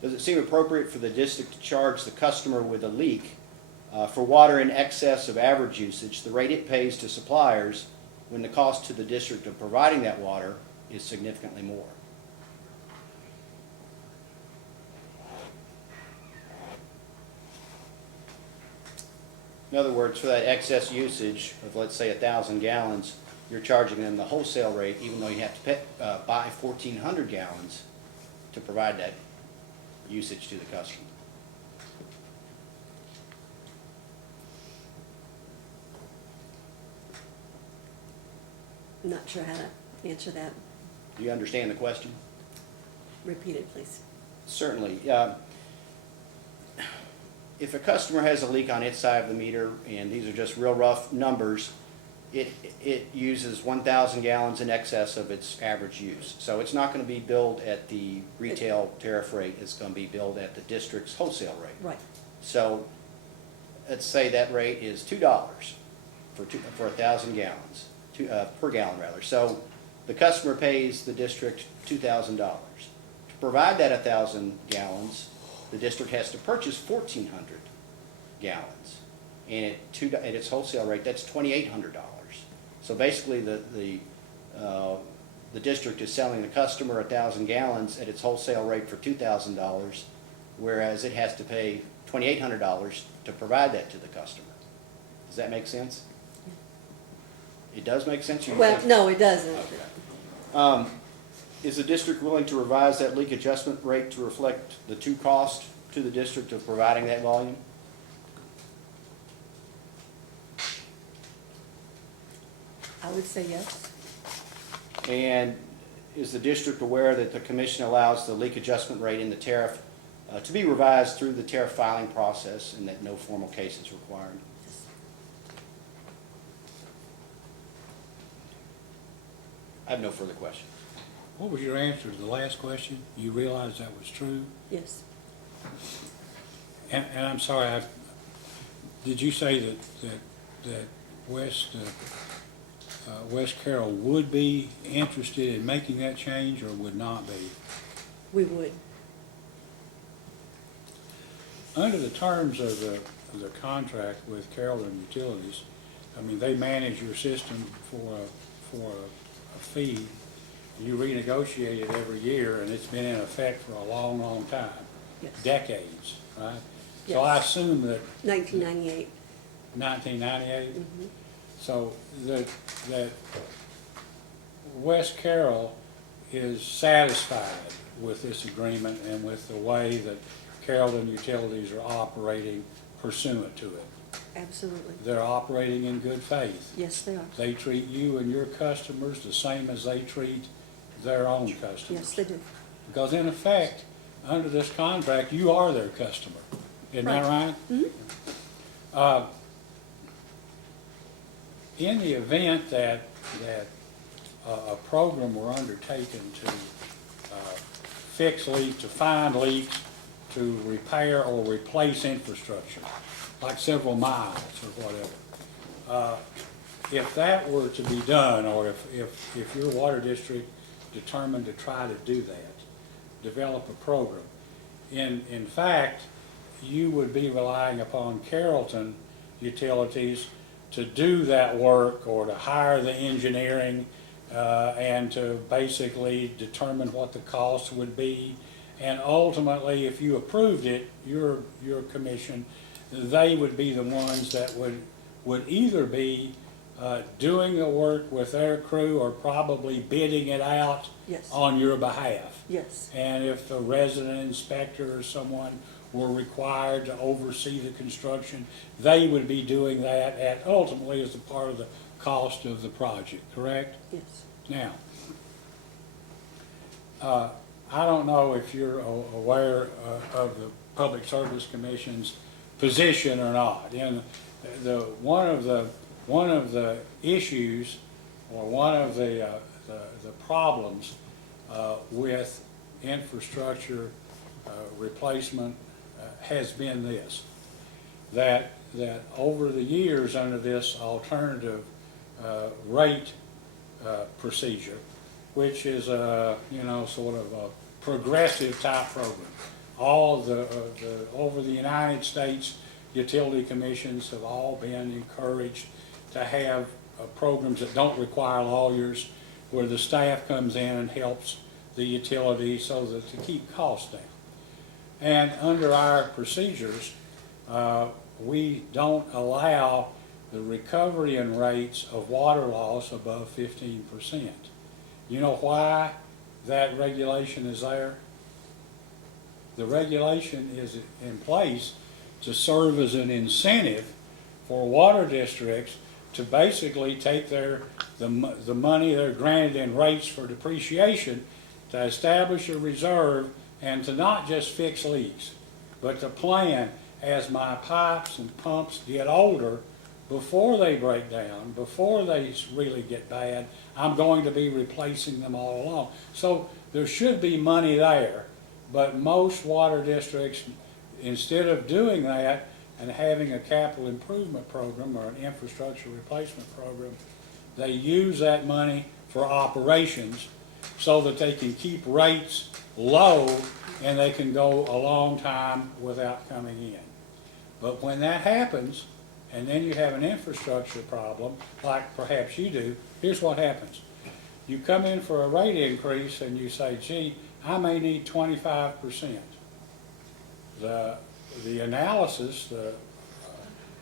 Does it seem appropriate for the district to charge the customer with a leak for water in excess of average usage, the rate it pays to suppliers, when the cost to the district of providing that water is significantly more? In other words, for that excess usage of, let's say, 1,000 gallons, you're charging them the wholesale rate, even though you have to buy 1,400 gallons to provide that usage to the customer. I'm not sure how to answer that. Do you understand the question? Repeat it, please. Certainly. If a customer has a leak on its side of the meter, and these are just real rough numbers, it uses 1,000 gallons in excess of its average use. So it's not going to be billed at the retail tariff rate, it's going to be billed at the district's wholesale rate. Right. So let's say that rate is $2 for 1,000 gallons, per gallon rather. So the customer pays the district $2,000. To provide that 1,000 gallons, the district has to purchase 1,400 gallons. And at its wholesale rate, that's $2,800. So basically, the district is selling the customer 1,000 gallons at its wholesale rate for $2,000, whereas it has to pay $2,800 to provide that to the customer. Does that make sense? It does make sense? Well, no, it doesn't. Okay. Is the district willing to revise that leak adjustment rate to reflect the true cost to the district of providing that volume? I would say yes. And is the district aware that the commission allows the leak adjustment rate in the tariff to be revised through the tariff filing process, and that no formal case is required? I have no further questions. What was your answer to the last question? You realized that was true? Yes. And I'm sorry, did you say that West West Carroll would be interested in making that change or would not be? We would. Under the terms of the contract with Carroll and Utilities, I mean, they manage your system for a fee. You renegotiate it every year, and it's been in effect for a long, long time, Yes. decades, right? Yes. So I assume that 1998. 1998. Mhm. So that West Carroll is satisfied with this agreement and with the way that Carroll and Utilities are operating pursuant to it. Absolutely. They're operating in good faith. Yes, they are. They treat you and your customers the same as they treat their own customers. Yes, they do. Because in effect, under this contract, you are their customer. Isn't that right? Mhm. In the event that a program were undertaken to fix leaks, to find leaks, to repair or replace infrastructure, like several miles or whatever, if that were to be done, or if your water district determined to try to do that, develop a program, in fact, you would be relying upon Carrollton Utilities to do that work or to hire the engineering and to basically determine what the cost would be. And ultimately, if you approved it, your commission, they would be the ones that would either be doing the work with their crew or probably bidding it out Yes. on your behalf. Yes. And if a resident inspector or someone were required to oversee the construction, they would be doing that at ultimately as a part of the cost of the project, correct? Yes. Now, I don't know if you're aware of the Public Service Commission's position or not. And one of the issues or one of the problems with infrastructure replacement has been this, that over the years under this alternative rate procedure, which is a, sort of a progressive type program. All over the United States, utility commissions have all been encouraged to have programs that don't require lawyers, where the staff comes in and helps the utility so that to keep costs down. And under our procedures, we don't allow the recovery in rates of water loss above 15%. You know why that regulation is there? The regulation is in place to serve as an incentive for water districts to basically take the money they're granted in rates for depreciation to establish a reserve and to not just fix leaks, but to plan as my pipes and pumps get older, before they break down, before they really get bad, I'm going to be replacing them all along. So there should be money there, but most water districts, instead of doing that and having a capital improvement program or an infrastructure replacement program, they use that money for operations so that they can keep rates low and they can go a long time without coming in. But when that happens, and then you have an infrastructure problem, like perhaps you do, here's what happens. You come in for a rate increase and you say, gee, I may need 25%. The analysis, the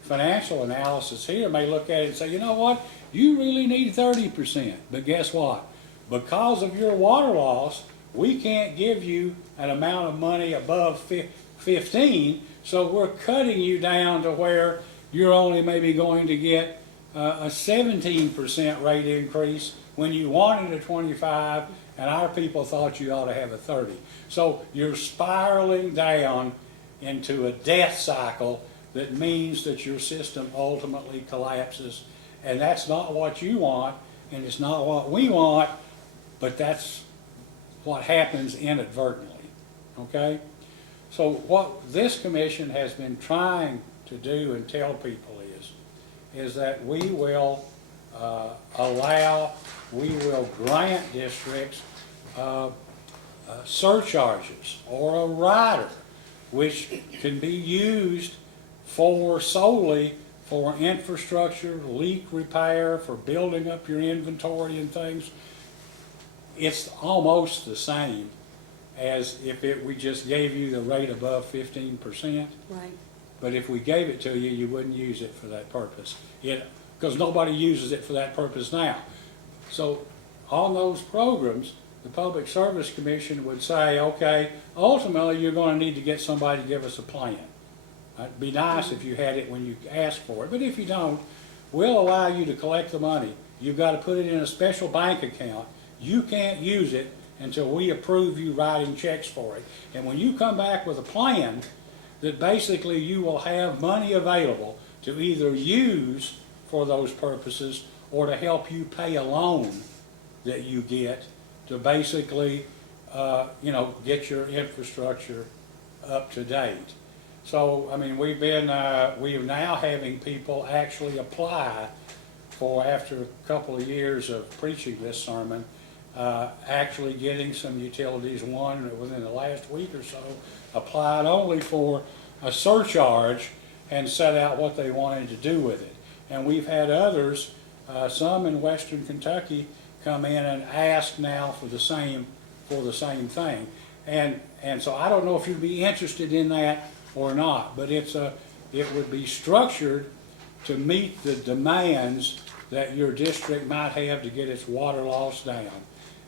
financial analysis here may look at it and say, you know what, you really need 30%. But guess what? Because of your water loss, we can't give you an amount of money above 15, so we're cutting you down to where you're only maybe going to get a 17% rate increase when you wanted a 25, and our people thought you ought to have a 30. So you're spiraling down into a death cycle that means that your system ultimately collapses, and that's not what you want, and it's not what we want, but that's what happens inadvertently, okay? So what this commission has been trying to do and tell people is that we will we will grant districts surcharges or a rider, which can be used solely for infrastructure, leak repair, for building up your inventory and things. It's almost the same as if we just gave you the rate above 15%. Right. But if we gave it to you, you wouldn't use it for that purpose. Because nobody uses it for that purpose now. So on those programs, the Public Service Commission would say, okay, ultimately you're going to need to get somebody to give us a plan. It'd be nice if you had it when you ask for it, but if you don't, we'll allow you to collect the money. You've got to put it in a special bank account. You can't use it until we approve you writing checks for it. And when you come back with a plan, that basically you will have money available to either use for those purposes or to help you pay a loan that you get to basically, get your infrastructure up to date. So, I mean, we are now having people actually apply for, after a couple of years of preaching this sermon, actually getting some utilities. One within the last week or so applied only for a surcharge and set out what they wanted to do with it. And we've had others, some in western Kentucky, come in and ask now for the same thing. And so I don't know if you'd be interested in that or not, but it would be structured to meet the demands that your district might have to get its water loss down.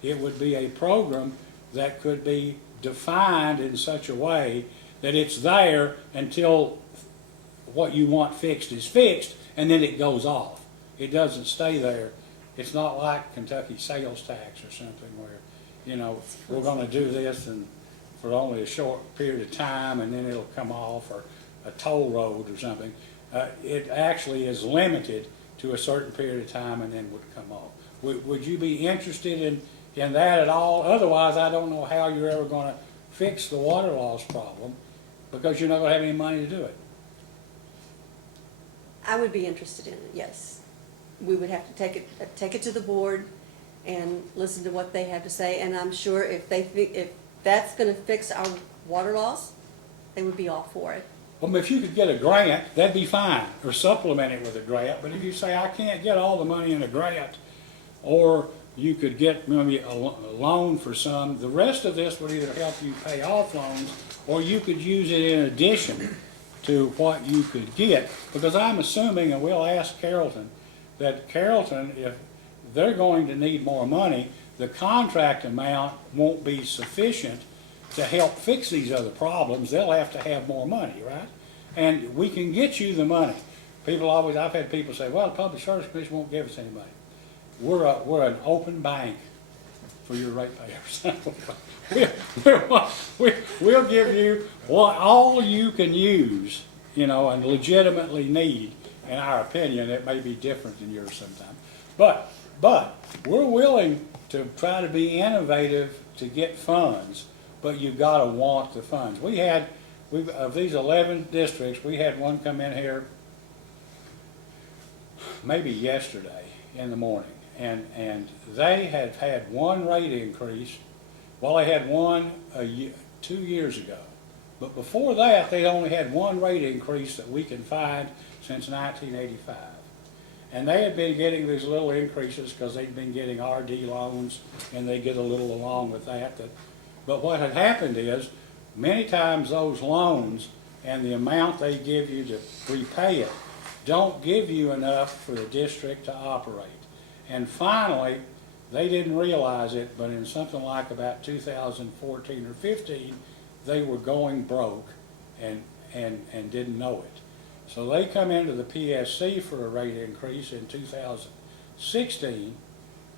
It would be a program that could be defined in such a way that it's there until what you want fixed is fixed, and then it goes off. It doesn't stay there. It's not like Kentucky sales tax or something where, we're going to do this and for only a short period of time and then it'll come off, or a toll road or something. It actually is limited to a certain period of time and then would come off. Would you be interested in that at all? Otherwise, I don't know how you're ever going to fix the water loss problem, because you're not going to have any money to do it. I would be interested in it, yes. We would have to take it to the board and listen to what they have to say, and I'm sure if that's gonna fix our water loss, they would be all for it. Well, if you could get a grant, that'd be fine, or supplement it with a grant. But if you say, I can't get all the money in a grant, or you could get maybe a loan for some, the rest of this would either help you pay off loans, or you could use it in addition to what you could get. Because I'm assuming, and we'll ask Carrollton, that Carrollton, if they're going to need more money, the contract amount won't be sufficient to help fix these other problems. They'll have to have more money, right? And we can get you the money. I've had people say, well, the Public Service Commission won't give us any money. We're an open bank for your ratepayers. We'll give you all you can use, and legitimately need. In our opinion, it may be different than yours sometimes. But we're willing to try to be innovative to get funds, but you've got to want the funds. Of these 11 districts, we had one come in here maybe yesterday in the morning, and they have had one rate increase. Well, they had one 2 years ago. But before that, they only had one rate increase that we can find since 1985. And they had been getting these little increases because they'd been getting RD loans, and they get a little along with that. But what had happened is, many times those loans and the amount they give you to repay it don't give you enough for the district to operate. And finally, they didn't realize it, but in something like about 2014 or 15, they were going broke and didn't know it. So they come into the PSC for a rate increase in 2016,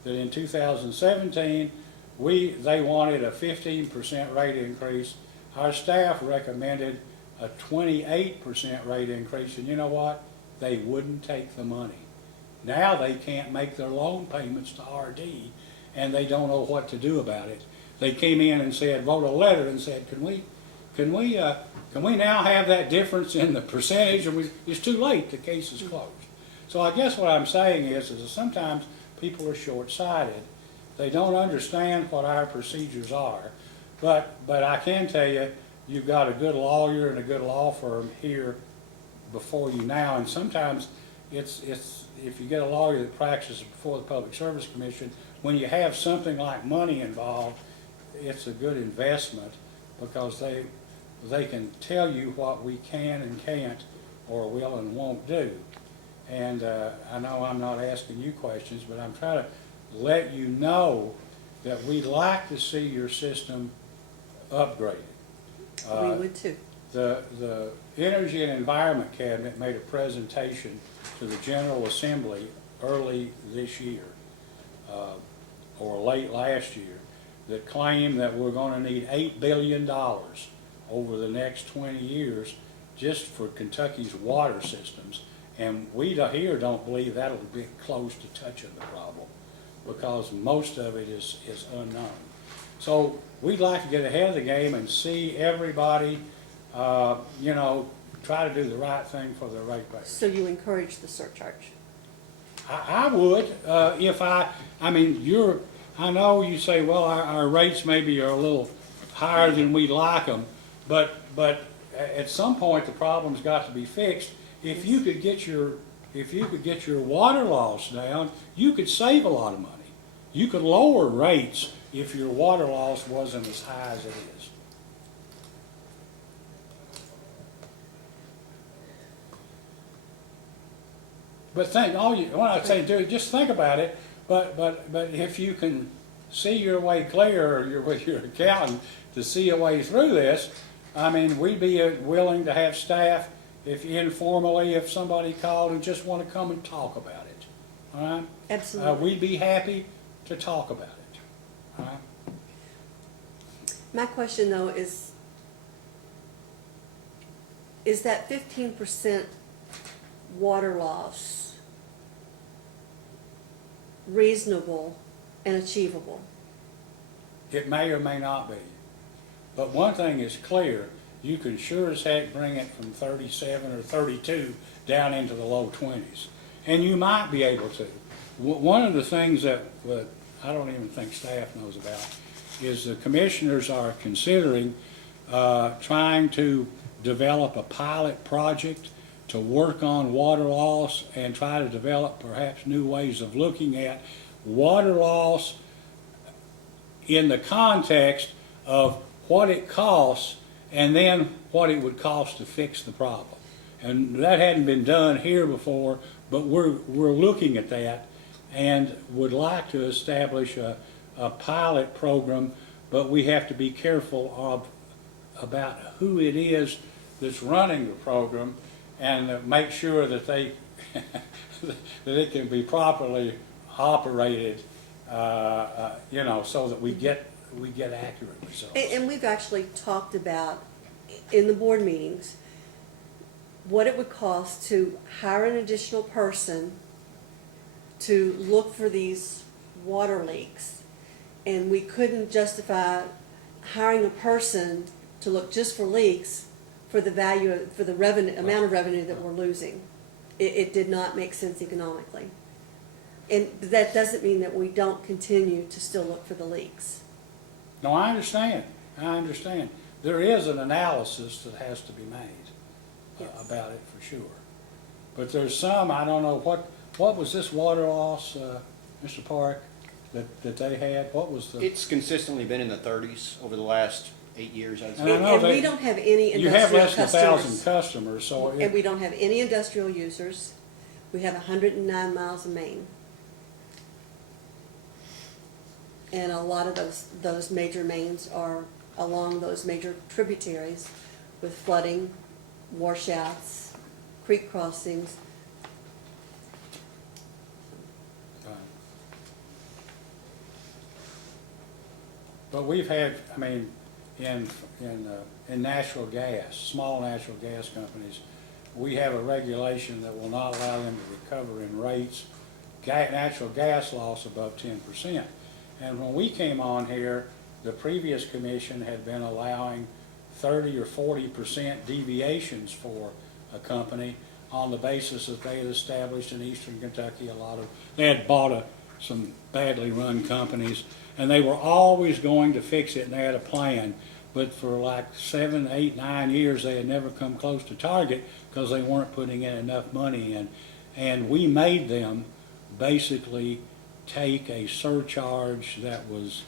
that in 2017, they wanted a 15% rate increase. Our staff recommended a 28% rate increase, and you know what? They wouldn't take the money. Now they can't make their loan payments to RD, and they don't know what to do about it. They came in and wrote a letter and said, can we now have that difference in the percentage? And it's too late, the case is closed. So I guess what I'm saying is that sometimes people are short-sighted. They don't understand what our procedures are. But I can tell you, you've got a good lawyer and a good law firm here before you now, and sometimes it's if you get a lawyer that practices before the Public Service Commission, when you have something like money involved, it's a good investment because they can tell you what we can and can't or will and won't do. And I know I'm not asking you questions, but I'm trying to let you know that we'd like to see your system upgraded. We would too. The Energy and Environment Cabinet made a presentation to the General Assembly early this year, or late last year, that claimed that we're going to need $8 billion over the next 20 years just for Kentucky's water systems. And we here don't believe that'll be close to touching the problem because most of it is unknown. So we'd like to get ahead of the game and see everybody, you know, try to do the right thing for the ratepayers. So you encourage the surcharge? I would, if I mean, I know you say, well, our rates maybe are a little higher than we'd like them, but at some point the problem's got to be fixed. If you could get your water loss down, you could save a lot of money. You could lower rates if your water loss wasn't as high as it is. But when I say do it, just think about it. But if you can see your way clear, or you're with your accountant to see a way through this, I mean, we'd be willing to have staff, if informally, if somebody called and just want to come and talk about it. All right? Absolutely. We'd be happy to talk about it. All right? My question though is that 15% water loss reasonable and achievable? It may or may not be. But one thing is clear, you can sure as heck bring it from 37 or 32 down into the low 20s. And you might be able to. One of the things that I don't even think staff knows about is the commissioners are considering trying to develop a pilot project to work on water loss and try to develop perhaps new ways of looking at water loss in the context of what it costs and then what it would cost to fix the problem. And that hadn't been done here before, but we're looking at that and would like to establish a pilot program, but we have to be careful about who it is that's running the program and make sure that they that it can be properly operated, you know, so that we get accurate results. And we've actually talked about in the board meetings what it would cost to hire an additional person to look for these water leaks. And we couldn't justify hiring a person to look just for leaks for the value, for the revenue, amount of revenue that we're losing. It did not make sense economically. And that doesn't mean that we don't continue to still look for the leaks. No, I understand. I understand. There is an analysis that has to be made Yes. about it for sure. But there's some, I don't know, what was this water loss, Mr. Park, that they had? What was the? It's consistently been in the 30s over the last 8 years, I'd And I say. know And we they- don't have any You have industrial less than 1,000 customers. customers, so And we don't have any industrial users. We have 109 miles of main. And a lot of those major mains are along those major tributaries with flooding, washouts, creek crossings. But we've had, I mean, in natural gas, small natural gas companies, we have a regulation that will not allow them to recover in rates natural gas loss above 10%. And when we came on here, the previous commission had been allowing 30 or 40% deviations for a company. on the basis that they had established in eastern Kentucky they had bought some badly run companies, and they were always going to fix it, and they had a plan. But for like 7, 8, 9 years, they had never come close to target because they weren't putting in enough money in. And we made them basically take a surcharge that was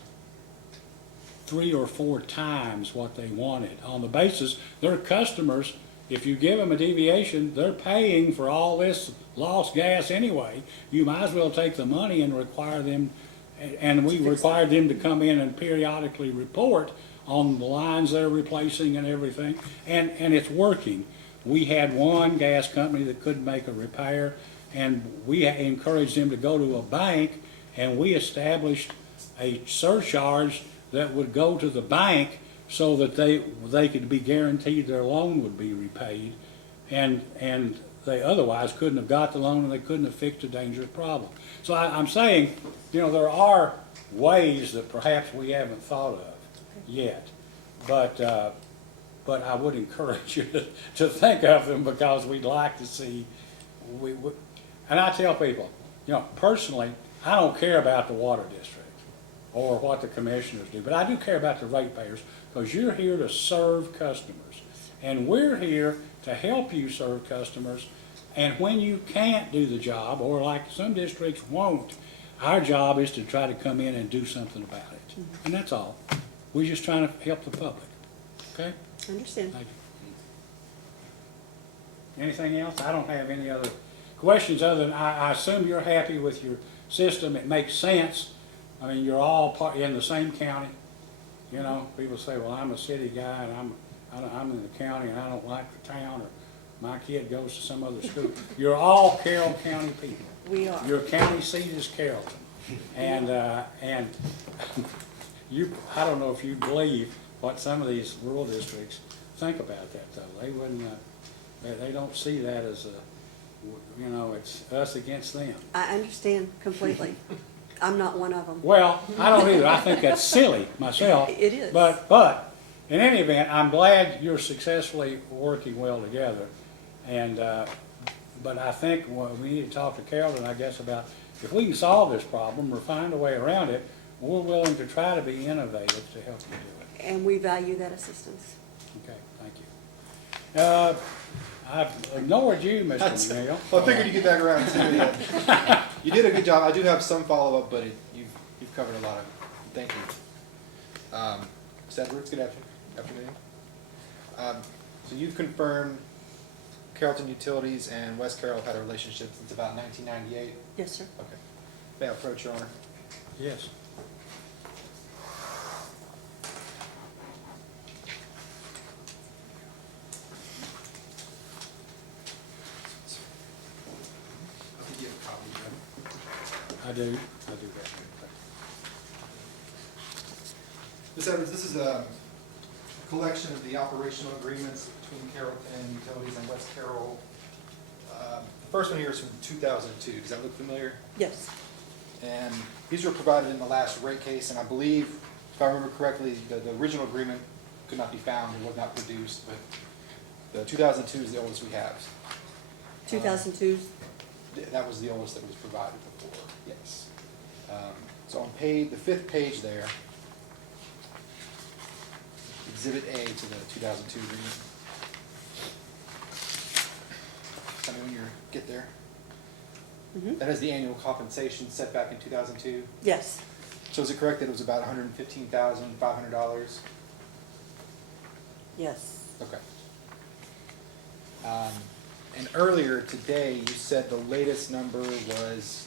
3 or 4 times what they wanted, on the basis their customers, if you give them a deviation, they're paying for all this lost gas anyway. You might as well take the money and require them, and we required them to come in and periodically report on the lines they're replacing and everything, and it's working. We had one gas company that couldn't make a repair, and we encouraged them to go to a bank, and we established a surcharge that would go to the bank so that they could be guaranteed their loan would be repaid, and they otherwise couldn't have got the loan, and they couldn't have fixed a dangerous problem. So I'm saying, there are ways that perhaps we haven't thought of yet, but I would encourage you to think of them, because we'd like to see, and I tell people, personally, I don't care about the water district or what the commissioners do, but I do care about the ratepayers, because you're here to serve customers, and we're here to help you serve customers. And when you can't do the job, or like some districts won't, our job is to try to come in and do something about it. And that's all. We're just trying to help the public. Okay? Understand. Thank you. Anything else? I don't have any other questions other than I assume you're happy with your system. It makes sense. I mean, you're all in the same county. People say, well, I'm a city guy and I'm in the county and I don't like the town, or my kid goes to some other school. You're all Carroll County people. We are. Your county seat is Carrollton. And I don't know if you believe what some of these rural districts think about that, though. They wouldn't, they don't see that as it's us against them. I understand completely. I'm not one of them. Well, I don't either. I think that's silly myself. It is. But in any event, I'm glad you're successfully working well together. And but I think we need to talk to Carroll, I guess, about if we can solve this problem or find a way around it. We're willing to try to be innovative to help you do it. And we value that assistance. Okay, thank you. I've ignored you, Mr. McNeil. Well, I figured you'd get back around to it. You did a good job. I do have some follow-up, but you've covered a lot of it. Thank you. Mr. Edwards, good afternoon. So you've confirmed Carrollton Utilities and West Carroll have had a relationship since about 1998? Yes, sir. Okay. May I approach, Your Honor? Yes. I think you have a copy, right? I do that. Ms. Edwards, this is a collection of the operational agreements between Carrollton Utilities and West Carroll. The first one here is from 2002. Does that look familiar? Yes. And these were provided in the last rate case, and I believe, if I remember correctly, the original agreement could not be found and was not produced, but the 2002 is the oldest we have. 2002. That was the oldest that was provided before, yes. So on the fifth page there, Exhibit A to the 2002 agreement. Tell me when you get there. Mm-hmm. That has the annual compensation set back in 2002. Yes. So is it correct that it was about $115,500? Yes. Okay. And earlier today, you said the latest number was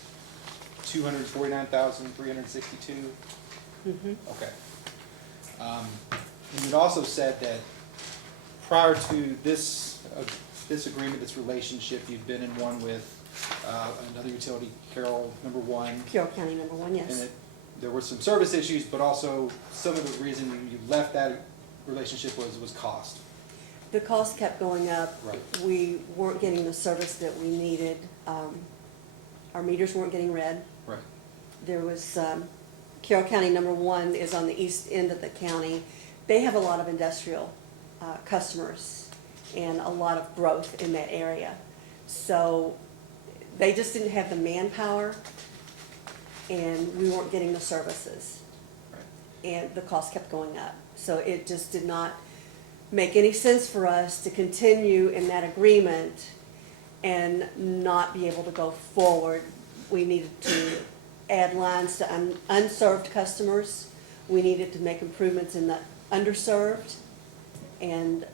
249,362. Mm-hmm. Okay. And you'd also said that prior to this agreement, this relationship, you'd been in one with another utility, Carroll number 1. Carroll County number 1, yes. And there were some service issues, but also some of the reason you left that relationship was cost. The cost kept going up. Right. We weren't getting the service that we needed. Our meters weren't getting read. Right. There was, Carroll County number 1 is on the east end of the county. They have a lot of industrial customers and a lot of growth in that area. So they just didn't have the manpower, and we weren't getting the services. Right. And the cost kept going up. So it just did not make any sense for us to continue in that agreement and not be able to go forward. We needed to add lines to unserved customers. We needed to make improvements in the underserved, and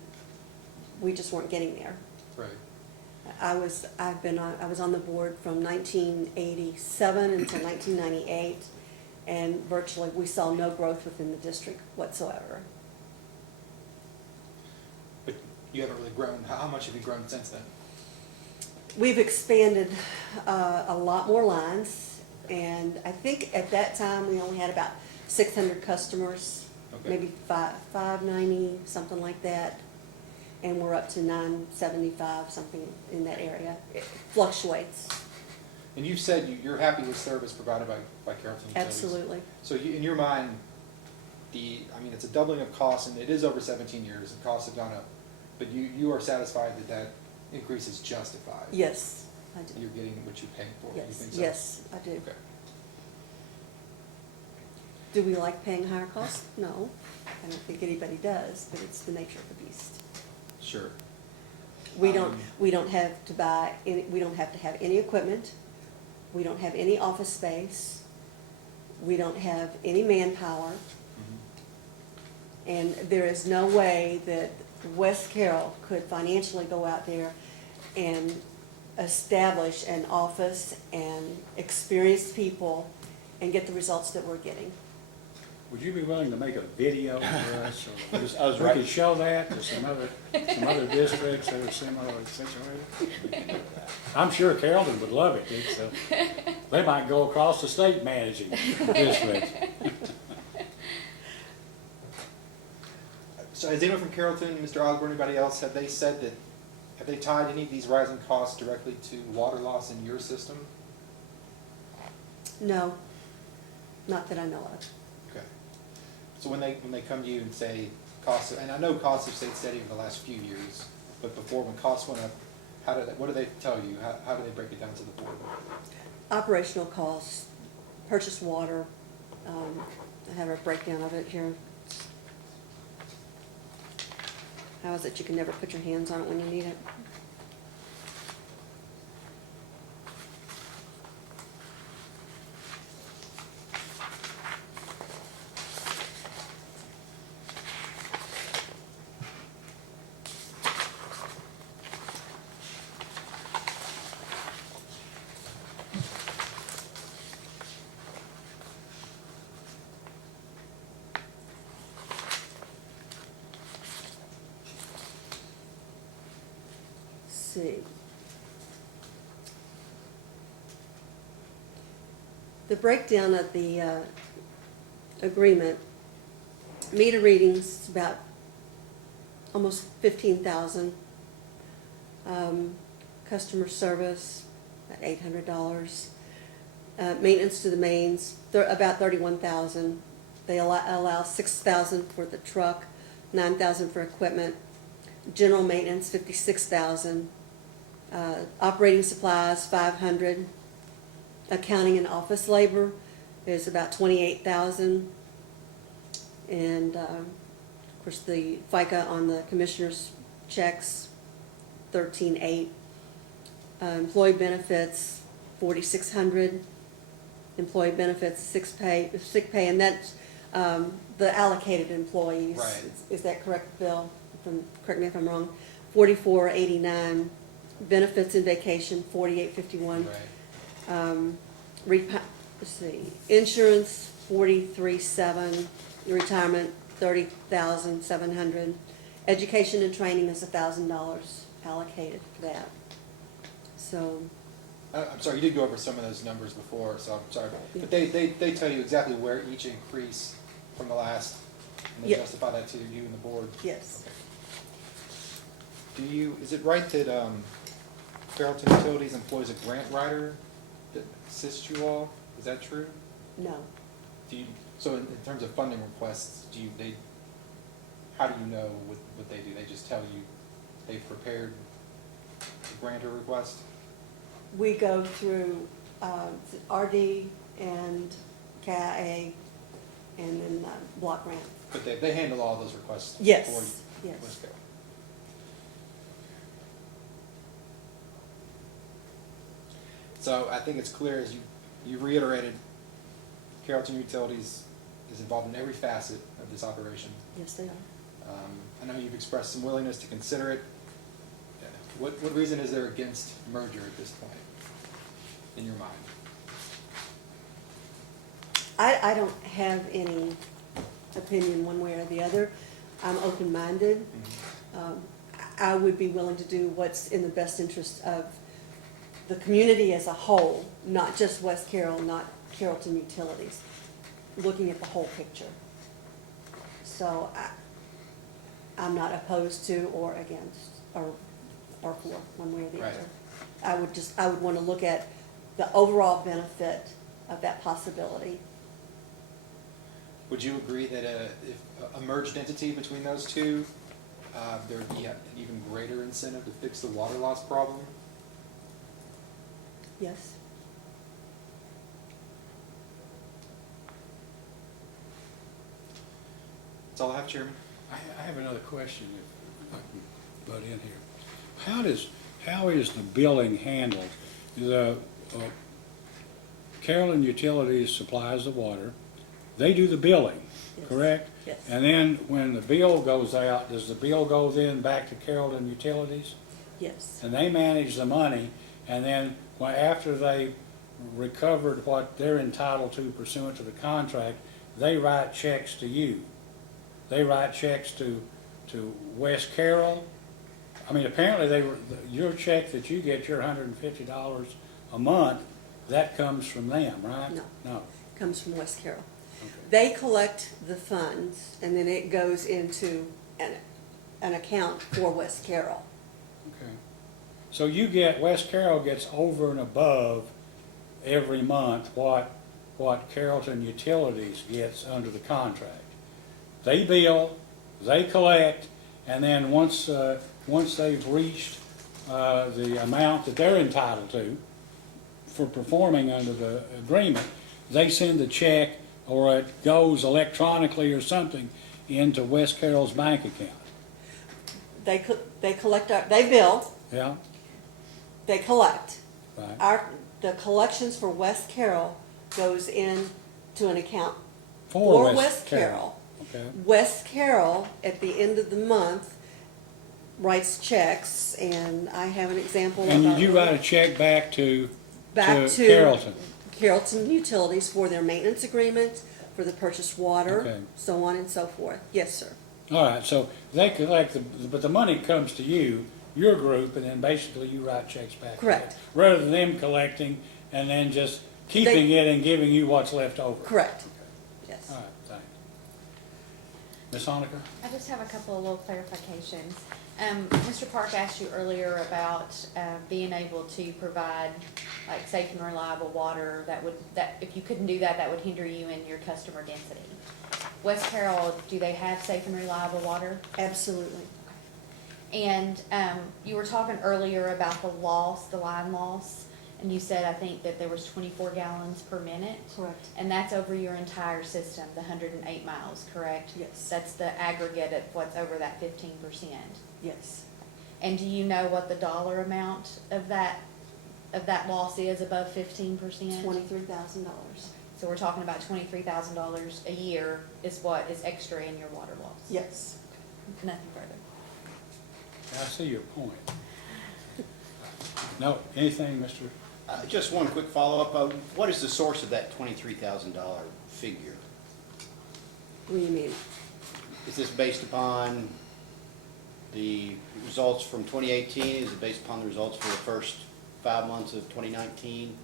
we just weren't getting there. Right. I was on the board from 1987 until 1998, and virtually we saw no growth within the district whatsoever. But you haven't really grown. How much have you grown since then? We've expanded a lot more lines, and I think at that time we only had about 600 customers, Okay. maybe 590, something like that. And we're up to 975, something in that area. It fluctuates. And you've said you're happy with service provided by Carrollton Utilities. Absolutely. So in your mind, it's a doubling of costs, and it is over 17 years, and costs have gone up. But you are satisfied that increase is justified? Yes, I do. You're getting what you're paying for? You Yes, think so? yes, I do. Okay. Do we like paying higher costs? No, I don't think anybody does, but it's the nature of the beast. Sure. We don't have to buy any, we don't have to have any equipment. We don't have any office space. We don't have any manpower. Mhm. And there is no way that West Carroll could financially go out there and establish an office and experienced people and get the results that we're getting. Would you be willing to make a video for us? So I was we right. could show that to some other districts that are similarly situated? I'm sure Carrollton would love it, Dick, so they might go across the state managing districts. So has anyone from Carrollton, Mr. Osborne, anybody else, have they tied any of these rising costs directly to water loss in your system? No, not that I know of. Okay. So when they come to you and say costs, and I know costs have stayed steady over the last few years, but before when costs went up, what do they tell you? How do they break it down to the board? Operational costs, purchase water, I have a breakdown of it here. How is it you can never put your hands on it when you need it? See. The breakdown of the agreement, meter readings about almost 15,000. Customer service, about $800. Maintenance to the mains, about 31,000. They allow 6,000 for the truck, 9,000 for equipment. General maintenance, 56,000. Operating supplies, 500. Accounting and office labor is about 28,000. And of course, the FICA on the commissioner's checks, 13,800. Employee benefits, 4,600. Employee benefits, sick pay, and that's the allocated employees. Right. Is that correct, Bill? Correct me if I'm wrong. 44,89. Benefits and vacation, 48,51. Right. Let's see, insurance, 43,700. Retirement, 30,700. Education and training is $1,000 allocated for that. So, I'm sorry, you did go over some of those numbers before, so I'm sorry. But they tell you exactly where each increase from the last, and they Yeah. justify that to you and the board? yes, Is it right that Carrollton Utilities employs a grant writer that assists you all? Is that true? no. So in terms of funding requests, how do you know what they do? They just tell you they've prepared grant or request? We go through RD and KIA and then block grant. But they handle all those requests for Yes, yes. West Carroll. So I think it's clear, as you reiterated, Carrollton Utilities is involved in every facet of this operation. Yes, they are. I know you've expressed some willingness to consider it. What reason is there against merger at this point, in your mind? I don't have any opinion one way or the other. I'm open-minded. I would be willing to do what's in the best interest of the community as a whole, not just West Carroll, not Carrollton Utilities, looking at the whole picture. So I'm not opposed to or against or for, one way or the Right. other. I would want to look at the overall benefit of that possibility. Would you agree that if a merged entity between those two, there would be an even greater incentive to fix the water loss problem? Yes? That's all I have, Chairman. I have another question, if I can butt in here. How is the billing handled? The Carroll Utilities supplies the water, they do the billing, Yes. correct? Yes. And then when the bill goes out, does the bill go then back to Carroll Utilities? Yes. And they manage the money, and then after they recovered what they're entitled to pursuant to the contract, they write checks to you. They write checks to West Carroll. I mean, apparently your check that you get, your $150 a month, that comes from them, right? No. No. Comes from West Carroll. Okay. They collect the funds, and then it goes into an account for West Carroll. Okay. So West Carroll gets over and above every month what Carrollton Utilities gets under the contract. They bill, they collect, and then once they've reached the amount that they're entitled to for performing under the agreement, they send a check, or it goes electronically or something into West Carroll's bank account. They collect they bill, Yeah? they collect. Right. The collections for West Carroll goes into an account For for West Carroll. Okay. West Carroll, at the end of the month, writes checks, and I have an example. And about- you write a check back to to Carrollton? Carrollton Utilities for their maintenance agreement, for the purchased water, Okay. so on and so forth. Yes, sir. All right, so they collect, but the money comes to you, your group, and then basically you write checks back. to Correct. them, rather than them collecting and then just keeping it and giving you what's left over. Correct. Okay. Yes. All right, thanks. Ms. Honaker? I just have a couple of little clarifications. Mr. Park asked you earlier about being able to provide like safe and reliable water that if you couldn't do that, that would hinder you in your customer density. West Carroll, do they have safe and reliable water? Absolutely. And you were talking earlier about the line loss, and you said, I think, that there was 24 gallons per minute. Correct. And that's over your entire system, the 108 miles, correct? Yes. That's the aggregate of what's over that 15%. Yes. And do you know what the dollar amount of that loss is above 15%? $23,000. So we're talking about $23,000 a year is what is extra in your water loss? Yes. Nothing further. I see your point. No, anything, Mr.? Just one quick follow-up. What is the source of that $23,000 figure? What do you mean? Is this based upon the results from 2018? Is it based upon the results for the first 5 months of 2019?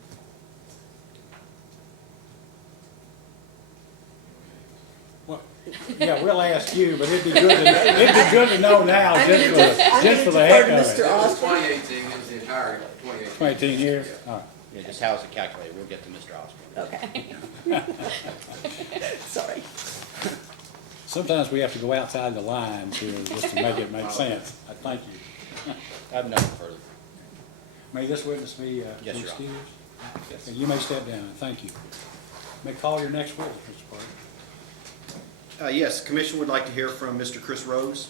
Well, yeah, we'll ask you, but it'd be good to know now, just for the heck of Mr. it. Osborne. 2018, it was the entire 2018. 18 years? All right. Yeah, just how is it calculated? We'll get to Mr. Osborne. Okay. Sorry. Sometimes we have to go outside the lines here just to make it make sense. Thank you. I have nothing further. May this witness be Yes, Your Honor. excused? Yes. And you may step down. Thank you. May call your next witness, Mr. Parker. Yes, the commission would like to hear from Mr. Chris Rose.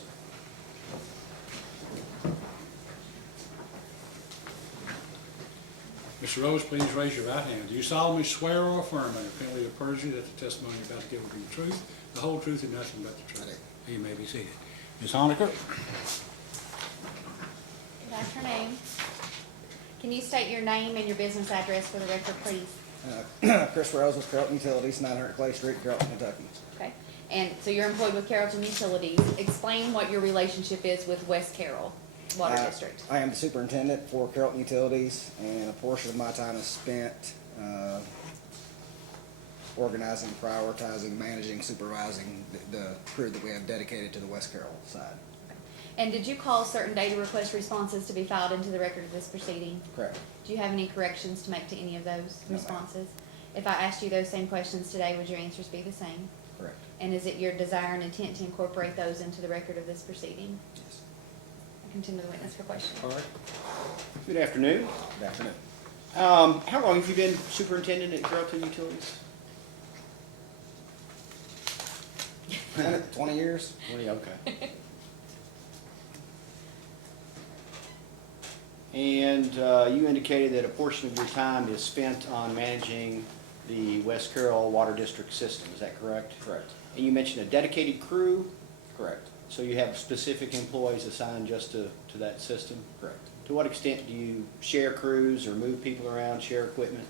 Mr. Rose, please raise your right hand. Do you solemnly swear or affirm under penalty of perjury that the testimony you're about to give will be the truth, the whole truth, and nothing but the truth? You may be seated. Ms. Honaker? That's your name. Can you state your name and your business address for the record, please? Chris Rose with Carroll Utilities, 900 Clay Street, Carrollton, Kentucky. Okay. And so you're employed with Carrollton Utilities. Explain what your relationship is with West Carroll Water District. I am the superintendent for Carrollton Utilities, and a portion of my time is spent organizing, prioritizing, managing, supervising the crew that we have dedicated to the West Carroll side. And did you cause certain data request responses to be filed into the record of this proceeding? Correct. Do you have any corrections to make to any of those No, ma'am. responses? If I asked you those same questions today, would your answers be the same? Correct. And is it your desire and intent to incorporate those into the record of this proceeding? Yes. I continue the witness for questions. Parker? Good afternoon. Good afternoon. How long have you been superintendent at Carrollton Utilities? 20 years? 20, okay. And you indicated that a portion of your time is spent on managing the West Carroll Water District system, is that correct? Correct. And you mentioned a dedicated crew, Correct. so you have specific employees assigned just to that system? Correct. To what extent do you share crews or move people around, share equipment?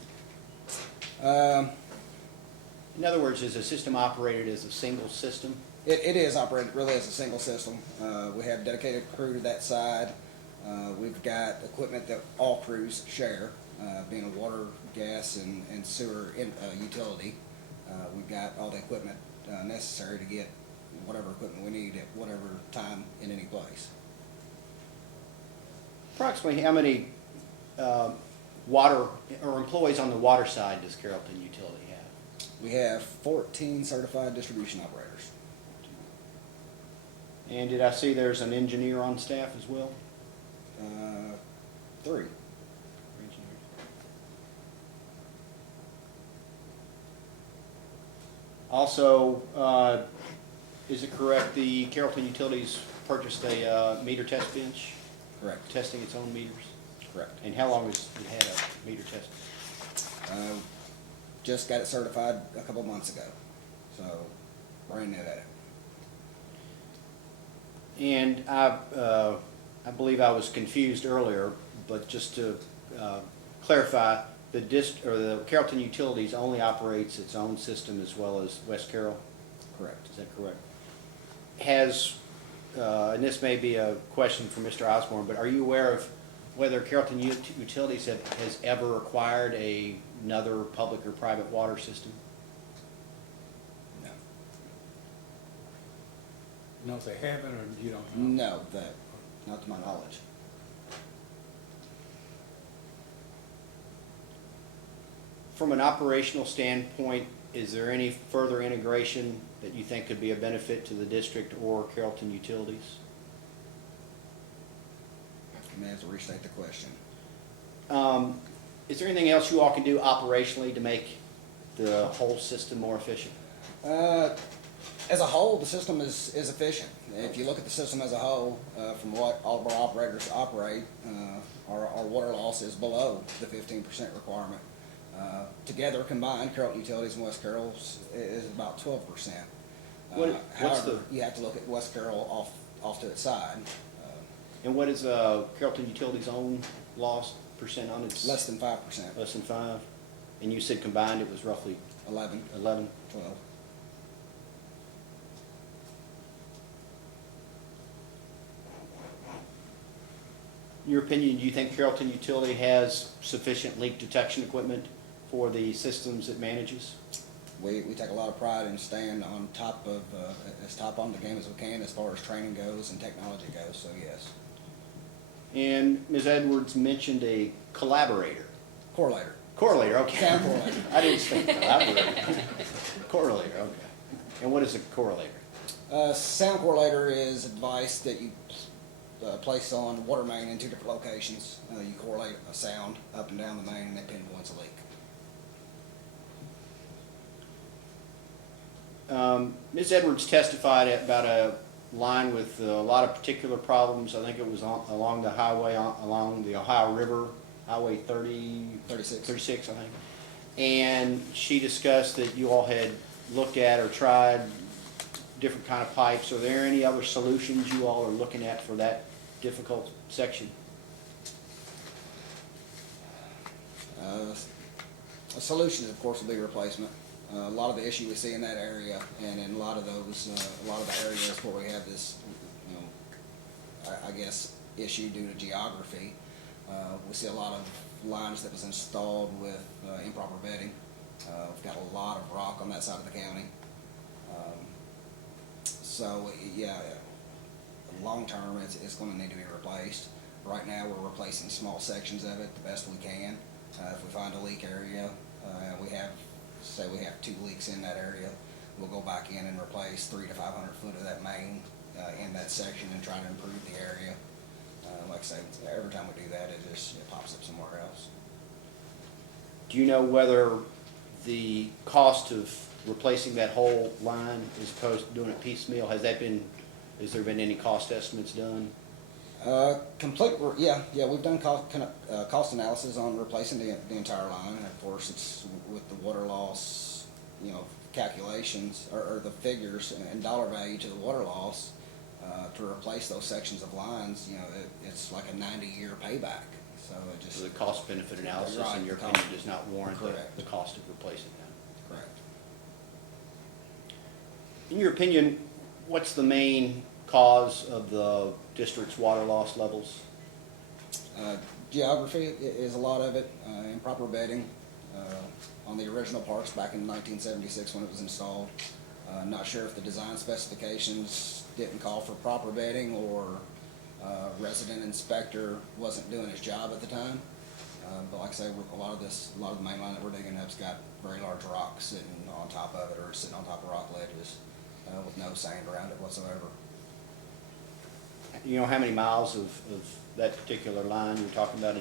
In other words, is the system operated as a single system? It is operated really as a single system. We have dedicated crew to that side. We've got equipment that all crews share, being a water, gas, and sewer utility. We've got all the equipment necessary to get whatever equipment we need at whatever time in any place. Approximately how many water or employees on the water side does Carrollton Utility have? We have 14 certified distribution operators. And did I see there's an engineer on staff as well? 3. Also, is it correct the Carrollton Utilities purchased a meter test bench, Correct. testing its own meters? Correct. And how long has it had a meter test? Just got it certified a couple months ago, so brand new at it. And I believe I was confused earlier, but just to clarify, the Carrollton Utilities only operates its own system as well as West Carroll? Correct. Is that correct? Has, and this may be a question for Mr. Osborne, but are you aware of whether Carrollton Utilities has ever acquired another public or private water system? No. You know if they haven't, or you don't know? No, that, not to my knowledge. From an operational standpoint, is there any further integration that you think could be a benefit to the district or Carrollton Utilities? You may have to restate the question. Is there anything else you all can do operationally to make the whole system more efficient? As a whole, the system is efficient. If you look at the system as a whole, from what all of our operators operate, our water loss is below the 15% requirement. Together, combined, Carrollton Utilities and West Carroll's is about 12%. What's However, you have to look at West Carroll off to its side. And what is Carrollton Utilities' own loss percent on its? Less than 5%. Less than 5? And you said combined it was roughly 11, 11? 12. In your opinion, do you think Carrollton Utility has sufficient leak detection equipment for the systems it manages? We take a lot of pride in staying on top of, as top on the game as we can as far as training goes and technology goes, so yes. And Ms. Edwards mentioned a collaborator. Correlator. Correlator, okay. Sound correlator. I didn't think collaborator. Correlator, okay. And what is a correlator? Sound correlator is advice that placed on water main in two different locations. You correlate a sound up and down the main, and it pinpoints a leak. Ms. Edwards testified about a line with a lot of particular problems. I think it was along the highway, along the Ohio River, Highway 36, I think. And she discussed that you all had looked at or tried different kind of pipes. Are there any other solutions you all are looking at for that difficult section? A solution, of course, will be replacement. A lot of the issue we see in that area, and in a lot of those, a lot of the areas where we have this, you know, I guess, issue due to geography, we see a lot of lines that was installed with improper bedding. We've got a lot of rock on that side of the county. So, yeah, long term, it's going to need to be replaced. Right now, we're replacing small sections of it the best we can. If we find a leak area, say we have 2 leaks in that area, we'll go back in and replace 300 to 500 foot of that main in that section and try to improve the area. Like I say, every time we do that, it pops up somewhere else. Do you know whether the cost of replacing that whole line as opposed to doing it piecemeal, has there been any cost estimates done? Yeah, we've done cost analysis on replacing the entire line, and of course, it's with the water loss, you know, calculations, or the figures and dollar value to the water loss, to replace those sections of lines, you know, it's like a 90-year payback, so it just. So the cost benefit analysis, Right, in your the opinion, cost- does not warrant Correct. the cost of replacing that? Correct. In your opinion, what's the main cause of the district's water loss levels? Geography is a lot of it, improper bedding on the original parks back in 1976 when it was installed. Not sure if the design specifications didn't call for proper bedding, or resident inspector wasn't doing his job at the time. But like I say, a lot of the main line that we're digging up's got very large rocks sitting on top of it, or sitting on top of rock ledges with no sand around it whatsoever. You know how many miles of that particular line you're talking about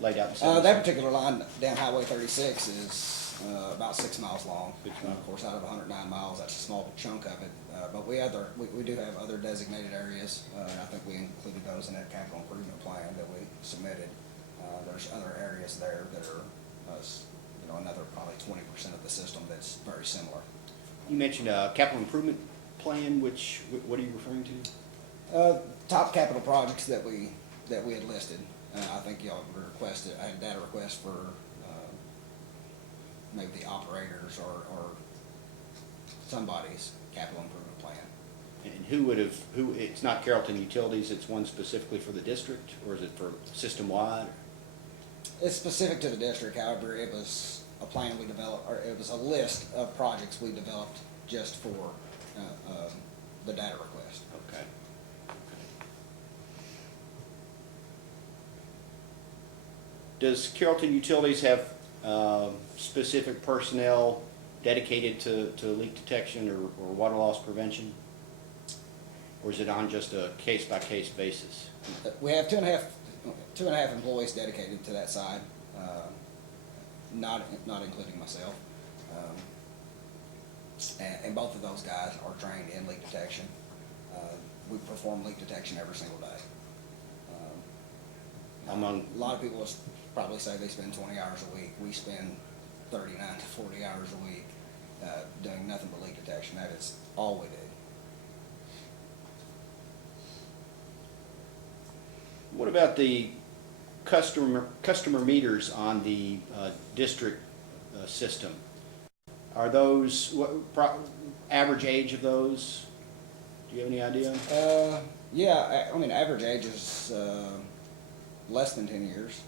laid out in That particular line down Highway 36 is about 6 miles long. 6 miles. Of course, out of 109 miles, that's a small chunk of it. But we do have other designated areas, and I think we included those in that capital improvement plan that we submitted. There's other areas there that are, you know, another probably 20% of the system that's very similar. You mentioned a capital improvement plan, what are you referring to? Top capital projects that we had listed. I think y'all requested. I had a data request for maybe the operators or somebody's capital improvement plan. And it's not Carrollton Utilities, it's one specifically for the district, or is it for system-wide? It's specific to the district. However, it was a plan we developed, or it was a list of projects we developed just for the data request. Okay. Does Carrollton Utilities have specific personnel dedicated to leak detection or water loss prevention? Or is it on just a case-by-case basis? We have two and a half employees dedicated to that side, not including myself. And both of those guys are trained in leak detection. We perform leak detection every single day. A lot of people will probably say they spend 20 hours a week. We spend 39 to 40 hours a week doing nothing but leak detection. That is all we do. What about the customer meters on the district system? Are those, average age of those? Do you have any idea? Yeah, I mean, average age is less than 10 years.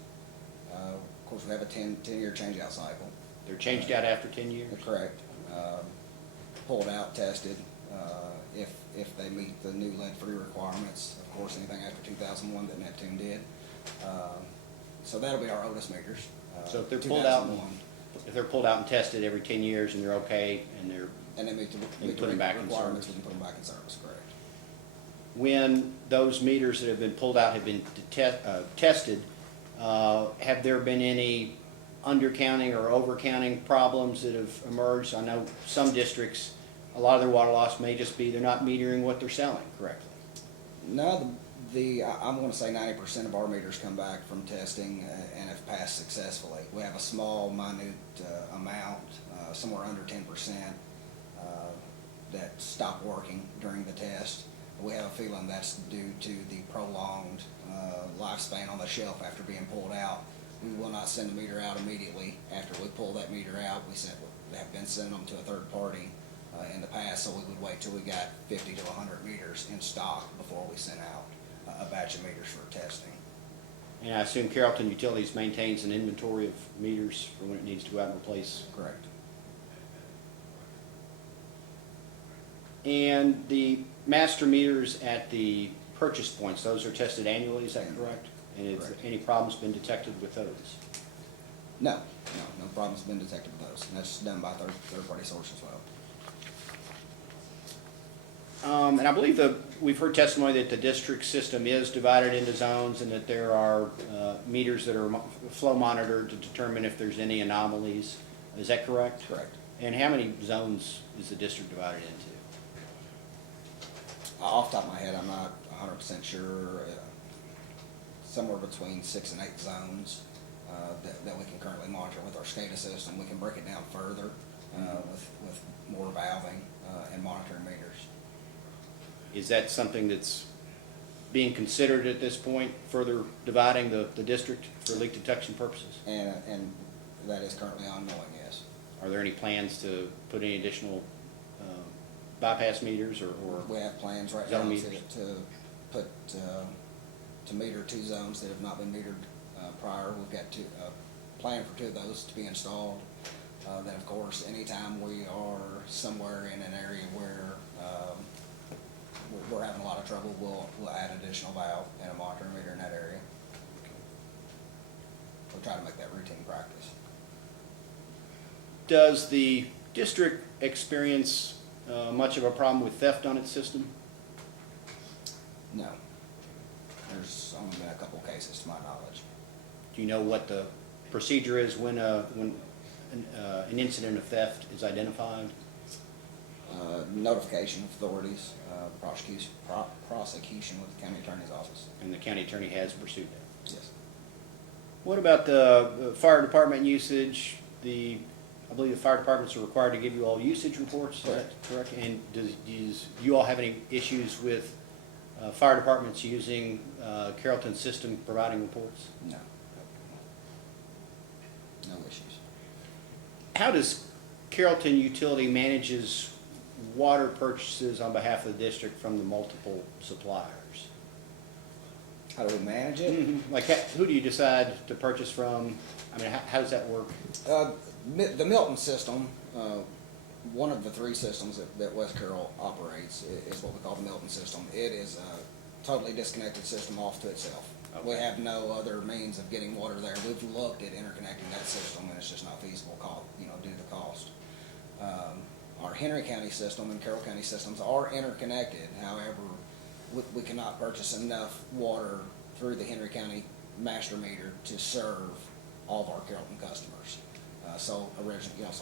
Of course, we have a 10-year change-out cycle. They're changed out after 10 years? Correct. Pulled out, tested, if they meet the new lead-free requirements. Of course, anything after 2001 that Neptune did. So that'll be our oldest meters. So if they're 2001. pulled out and tested every 10 years and they're okay and they're And they meet And the put them back in requirements, we service. can put them back in service, correct. when those meters that have been pulled out have been tested, have there been any undercounting or overcounting problems that have emerged? I know some districts, a lot of their water loss may just be they're not metering what they're selling correctly. No, I'm gonna say 90% of our meters come back from testing and have passed successfully. We have a small, minute amount, somewhere under 10%, that stop working during the test. We have a feeling that's due to the prolonged lifespan on the shelf after being pulled out. We will not send the meter out immediately after we pull that meter out. We have been sending them to a third party in the past, so we would wait till we got 50 to 100 meters in stock before we sent out a batch of meters for testing. And I assume Carrollton Utilities maintains an inventory of meters for when it needs to go out and replace. Correct. And the master meters at the purchase points, those are tested annually, is that correct? And has Correct. any problems been detected with those? No problem's been detected with those, and that's done by third-party source as well. And I believe we've heard testimony that the district system is divided into zones and that there are meters that are flow monitored to determine if there's any anomalies. Is that correct? Correct. And how many zones is the district divided into? Off the top of my head, I'm not 100% sure. Somewhere between 6 and 8 zones that we can currently monitor with our SCADA system. We can break it down further with more valving and monitoring meters. Is that something that's being considered at this point, further dividing the district for leak detection purposes? And that is currently ongoing, yes. Are there any plans to put any additional bypass meters or We have plans right now zone to meters? put to meter 2 zones that have not been metered prior. We've got plan for 2 of those to be installed. Then, of course, anytime we are somewhere in an area where we're having a lot of trouble, we'll add additional valve and a monitoring meter in that area. We'll try to make that routine practice. Does the district experience much of a problem with theft on its system? No. There's only been a couple cases to my knowledge. Do you know what the procedure is when an incident of theft is identified? Notification of authorities, prosecution with the county attorney's office. And the county attorney has pursued that? Yes. What about the fire department usage? I believe the fire departments are required to give you all usage reports, is that correct? And do you all have any issues with fire departments using Carrollton's system providing reports? No. No issues. How does Carrollton Utility manages water purchases on behalf of the district from the multiple suppliers? How do we manage it? Like, who do you decide to purchase from? I mean, how does that work? The Milton system, one of the 3 systems that West Carroll operates is what we call the Milton system. It is a totally disconnected system off to itself. Okay. We have no other means of getting water there. We've looked at interconnecting that system, and it's just not feasible, due to the cost. Our Henry County system and Carroll County systems are interconnected. However, we cannot purchase enough water through the Henry County master meter to serve all of our Carrollton customers. So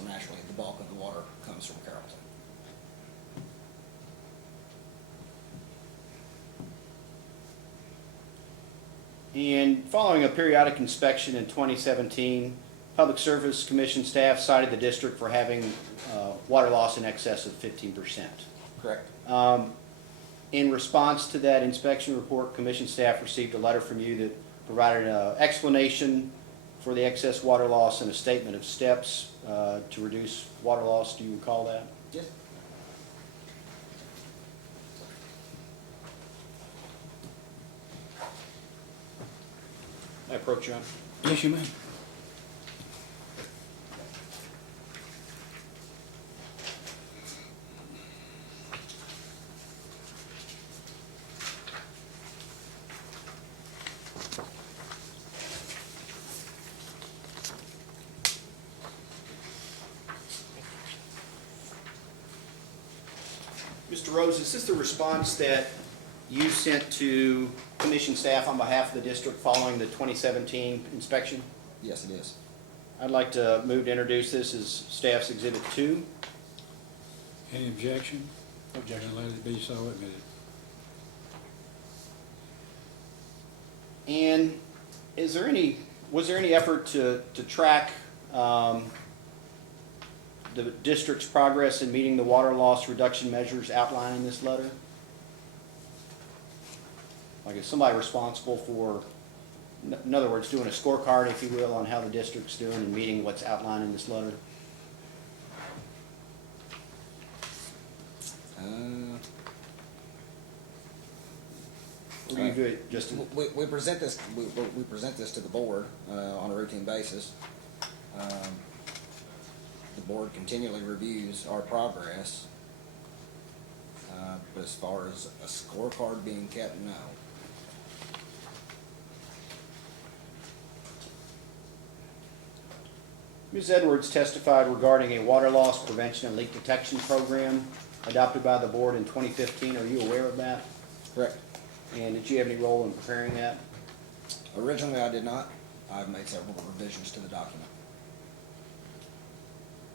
naturally, the bulk of the water comes from Carrollton. And following a periodic inspection in 2017, Public Service Commission staff cited the district for having water loss in excess of 15%. Correct. In response to that inspection report, Commission staff received a letter from you that provided an explanation for the excess water loss and a statement of steps to reduce water loss. Do you recall that? Yes. I approach you on. Yes, you may. Mr. Rose, is this the response that you sent to commission staff on behalf of the district following the 2017 inspection. Yes, it is. I'd like to move to introduce this as staff's Exhibit 2. Any objection? Objection. Then let it be so admitted. And was there any effort to track the district's progress in meeting the water loss reduction measures outlined in this letter? Like, is somebody responsible for, in other words, doing a scorecard, if you will, on how the district's doing and meeting what's outlined in this letter? Or do you do it just in? We present this, we present this to the board on a routine basis. The board continually reviews our progress, but as far as a scorecard being kept, no. Ms. Edwards testified regarding a water loss prevention and leak detection program adopted by the board in 2015. Are you aware of that? Correct. And did you have any role in preparing that? Originally, I did not. I've made several revisions to the document.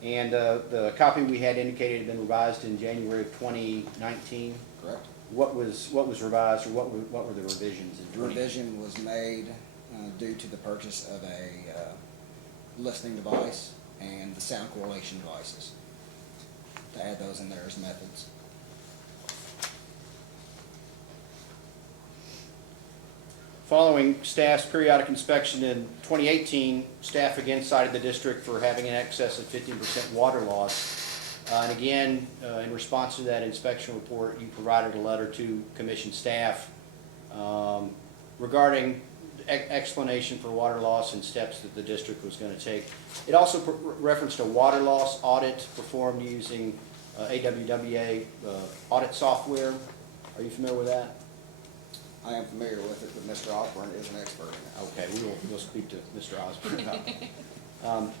And the copy we had indicated had been revised in January of 2019. Correct. What was revised, or what were the revisions in The revision was made due to the purchase of a listening device and the sound correlation devices, to add those in there as methods. Following staff's periodic inspection in 2018, staff again cited the district for having in excess of 15% water loss. And again, in response to that inspection report, you provided a letter to commission staff regarding explanation for water loss and steps that the district was going to take. It also referenced a water loss audit performed using AWWA audit software. Are you familiar with that? I am familiar with it, but Mr. Osborne is an expert in it. Okay, we'll speak to Mr. Osborne about that.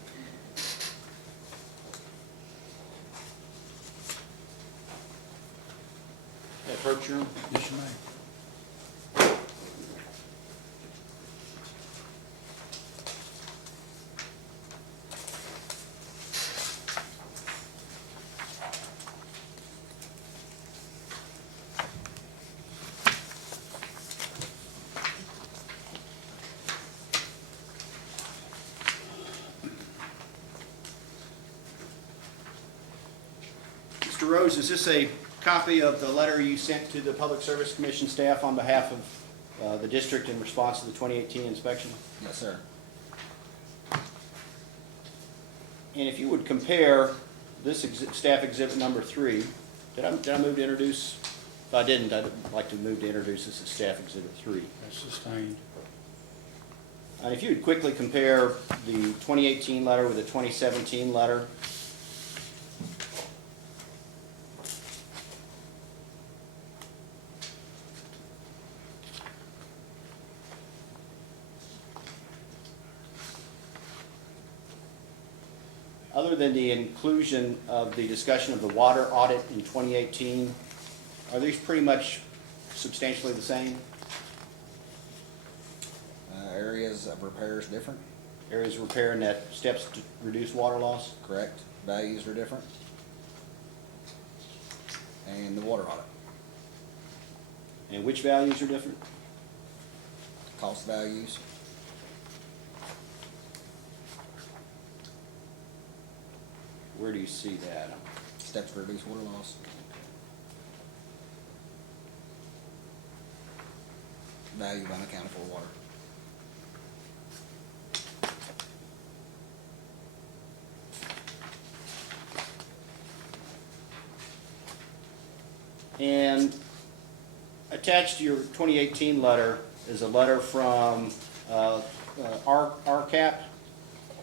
That approach room? Yes, you may. Mr. Rose, is this a copy of the letter you sent to the Public Service Commission staff on behalf of the district in response to the 2018 inspection? Yes, sir. And if you would compare this staff exhibit number 3, did I move to introduce? If I didn't, I'd like to move to introduce this as staff exhibit 3. That's sustained. And if you would quickly compare the 2018 letter with the 2017 letter. Other than the inclusion of the discussion of the water audit in 2018, are these pretty much substantially the same? Areas of repair is different, Areas of repair and that steps to reduce water loss? correct? Values are different. And the water audit, And which values are different? cost values, Where do you see that? steps to reduce water loss. Value of unaccounted for water. And attached to your 2018 letter is a letter from RCAP.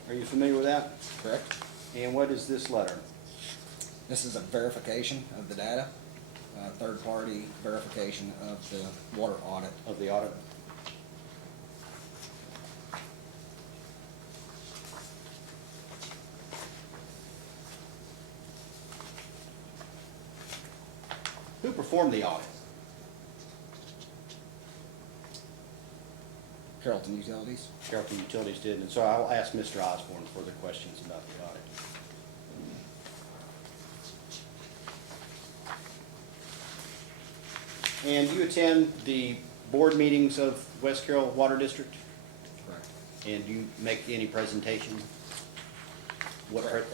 Are you familiar with that? Correct? And what is this letter? This is a verification of the data, third-party verification of the water audit. Of the audit? Who performed the audit? Carrollton Utilities. Carrollton Utilities did, and so I'll ask Mr. Osborne further questions about the audit. And you attend the board meetings of West Carroll Water District? Correct. And do you make any presentation? What, Correct.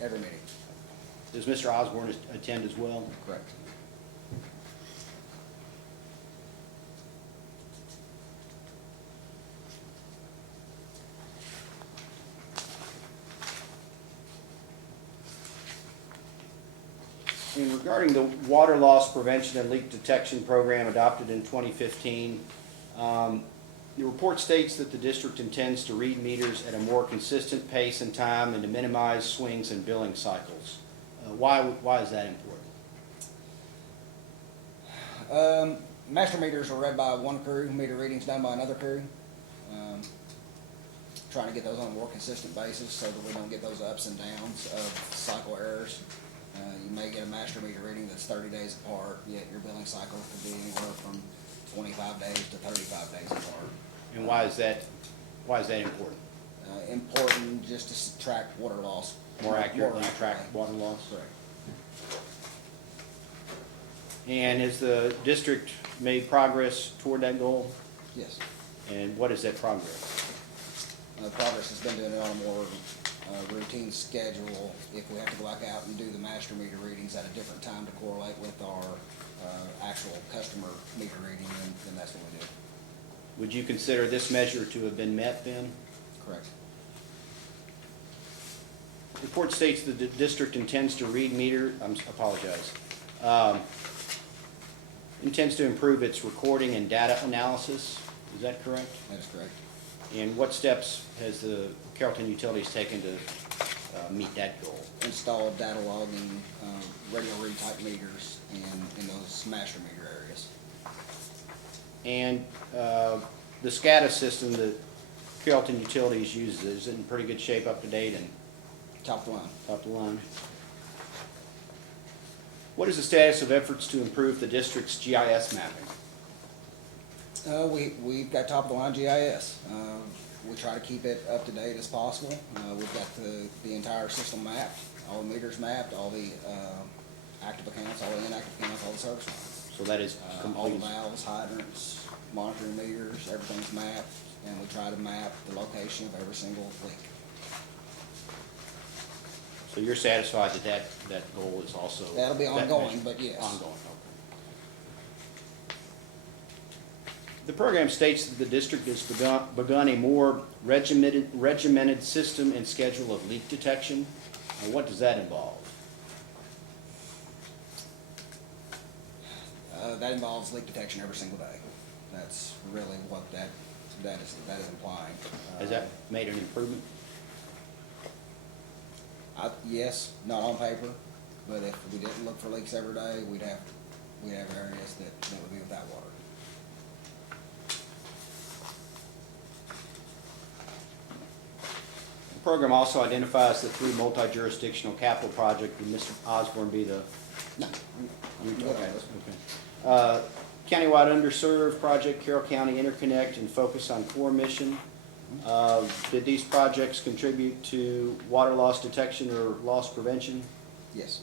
Every meeting. does Mr. Osborne attend as well? Correct. And regarding the water loss prevention and leak detection program adopted in 2015, the report states that the district intends to read meters at a more consistent pace and time and to minimize swings in billing cycles. Why is that important? Master meters are read by one crew, meter readings done by another crew. Trying to get those on a more consistent basis so that we don't get those ups and downs of cycle errors. You may get a master meter reading that's 30 days apart, yet your billing cycle could be anywhere from 25 days to 35 days apart. And why is that important? Important just to track water loss. More accurately track water loss? Correct. And has the district made progress toward that goal? Yes. And what is that progress? Progress has been doing it on a more routine schedule. If we have to go back out and do the master meter readings at a different time to correlate with our actual customer meter reading, then that's what we do. Would you consider this measure to have been met then? Correct. The report states that the district intends to intends to improve its recording and data analysis. Is that correct? That is correct. And what steps has the Carrollton Utilities taken to meet that goal? Installed data logging, radio read type meters in those master meter areas. And the SCADA system that Carrollton Utilities uses, is it in pretty good shape, up to date and Top of the line. top of the line? What is the status of efforts to improve the district's GIS mapping? We've got top of the line GIS. We try to keep it up to date as possible. We've got the entire system mapped, all the meters mapped, all the active accounts, all the inactive accounts, all the service lines. So that is All complete. the valves, hydrants, monitoring meters, everything's mapped, and we try to map the location of every single leak. So you're satisfied that that goal is also? That'll be that ongoing, measure- but yes. Ongoing, okay. The program states that the district has begun a more regimented system and schedule of leak detection. What does that involve? That involves leak detection every single day. That's really what that is implying. Has that made an improvement? Yes, not on paper, but if we didn't look for leaks every day, we'd have areas that would be without water. The program also identifies the 3 multi-jurisdictional capital project. Would Mr. Osborne be the? No. Okay. Countywide underserved project, Carroll County Interconnect and focus on core mission. Did these projects contribute to water loss detection or loss prevention? Yes.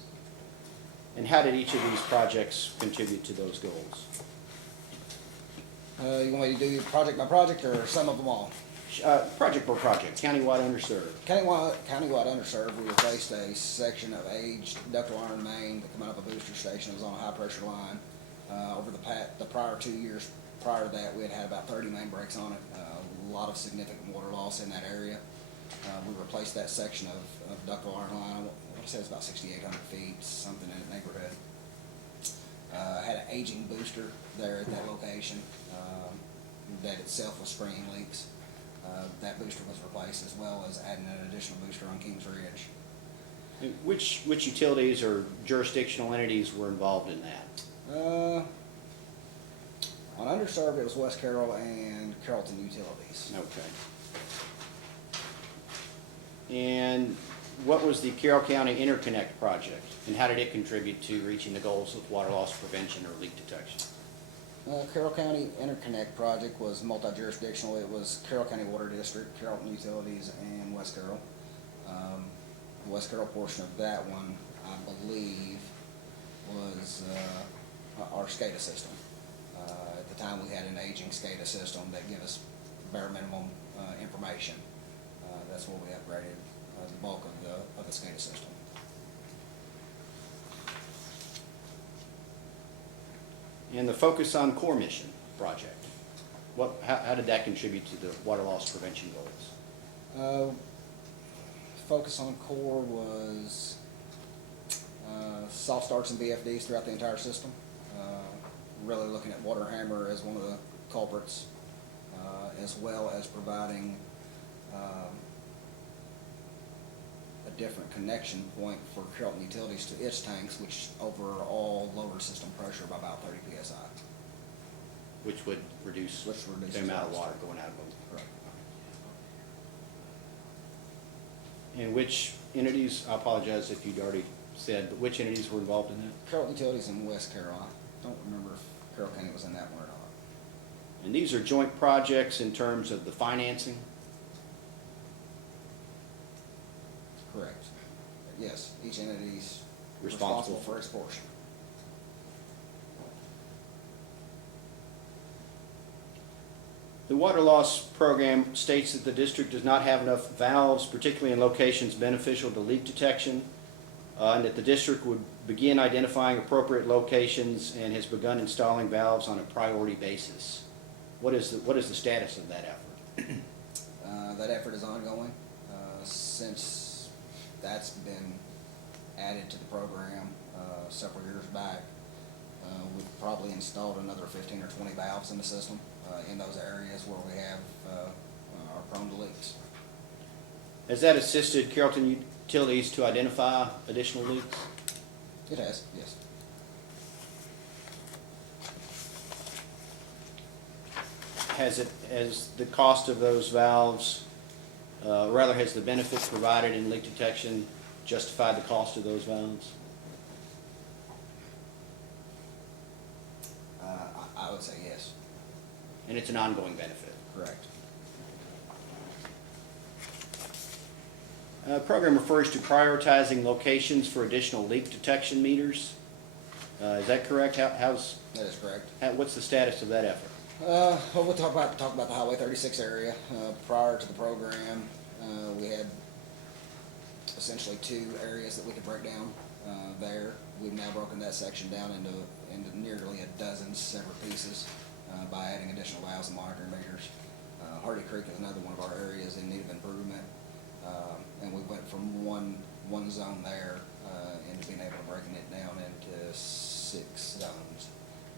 And how did each of these projects contribute to those goals? You want me to do project by project or some of them all? Project by project, countywide underserved. Countywide underserved, we replaced a section of aged ductile iron main that come out of a booster station. It was on a high pressure line. Over the prior 2 years prior to that, we had about 30 main breaks on it. A lot of significant water loss in that area. We replaced that section of ductile iron line. I want to say it's about 6,800 feet, something in that neighborhood. Had an aging booster there at that location that itself was spraying leaks. That booster was replaced, as well as adding an additional booster on Kings Ridge. And which utilities or jurisdictional entities were involved in that? On underserved, it was West Carroll and Carrollton Utilities. Okay. And what was the Carroll County Interconnect project, and how did it contribute to reaching the goals of water loss prevention or leak detection? Carroll County Interconnect Project was multi-jurisdictional. It was Carroll County Water District, Carrollton Utilities, and West Carroll. The West Carroll portion of that one, I believe, was our SCADA system. At the time, we had an aging SCADA system that gave us bare minimum information. That's what we upgraded the bulk of the SCADA system. And the Focus on Core Mission project, how did that contribute to the water loss prevention goals? Focus on core was soft starts and VFDs throughout the entire system. Really looking at water hammer as one of the culprits, as well as providing a different connection point for Carrollton Utilities to its tanks, which overall lowered system pressure by about 30 psi. Which would reduce Which reduces the amount of water. water going out of them. Correct. And which entities, I apologize if you'd already said, but which entities were involved in that? Carrollton Utilities in West Carroll. I don't remember if Carroll County was in that one or not. And these are joint projects in terms of the financing? Correct. Yes, each entity's Responsible responsible for its portion. The water loss program states that the district does not have enough valves, particularly in locations beneficial to leak detection, and that the district would begin identifying appropriate locations and has begun installing valves on a priority basis. What is the status of that effort? That effort is ongoing. Since that's been added to the program several years back, we've probably installed another 15 or 20 valves in the system in those areas where we have are prone to leaks. Has that assisted Carrollton Utilities to identify additional leaks? It has, yes. Has the cost of those valves, rather has the benefits provided in leak detection justified the cost of those valves? I would say yes. And it's an ongoing benefit. Correct. The program refers to prioritizing locations for additional leak detection meters. Is that correct? That is correct. What's the status of that effort? Well, we'll talk about the Highway 36 area. Prior to the program, we had essentially two areas that we could break down there. We've now broken that section down into nearly a dozen separate pieces by adding additional valves and monitoring meters. Hardy Creek is another one of our areas in need of improvement, and we went from one zone there into being able to breaking it down into 6 zones.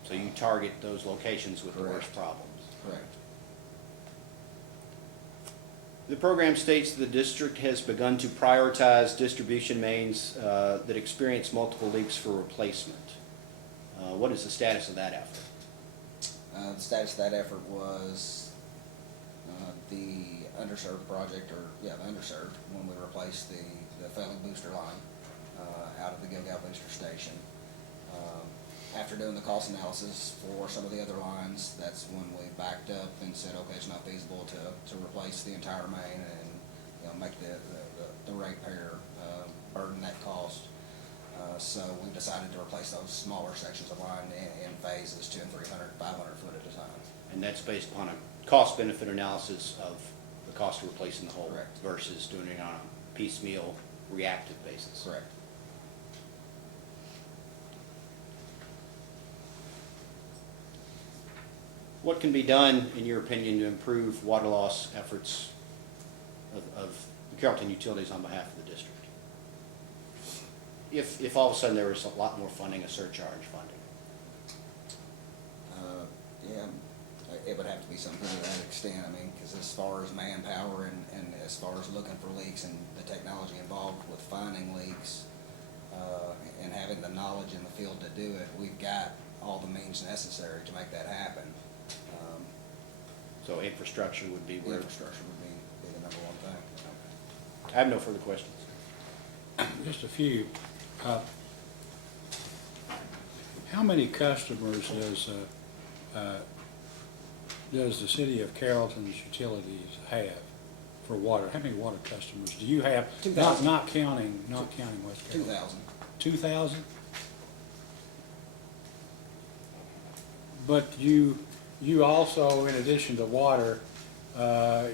So you target those locations with the worst Correct. problems. Correct. The program states that the district has begun to prioritize distribution mains that experience multiple leaks for replacement. What is the status of that effort? The status of that effort was the underserved project, the underserved, when we replaced the failing booster line out of the Gilgal booster station. After doing the cost analysis for some of the other lines, that's when we backed up and said, okay, it's not feasible to replace the entire main and make the ratepayer burden that cost. So we decided to replace those smaller sections of line in phases, 200, 300, 500 foot at a time. And that's based upon a cost-benefit analysis of the cost of replacing the whole Correct. versus doing it on a piecemeal reactive basis. Correct. What can be done, in your opinion, to improve water loss efforts of the Carrollton Utilities on behalf of the district? If all of a sudden there was a lot more funding, a surcharge funding? Yeah, it would have to be something to that extent. I mean, because as far as manpower and as far as looking for leaks and the technology involved with finding leaks and having the knowledge in the field to do it, we've got all the means necessary to make that happen. So infrastructure would be where? Infrastructure would be the number one thing. I have no further questions. Just a few. How many customers does does the city of Carrollton's utilities have for water? How many water customers do you have? 2,000. Not counting West Carroll. 2,000. 2,000? But you also, in addition to water,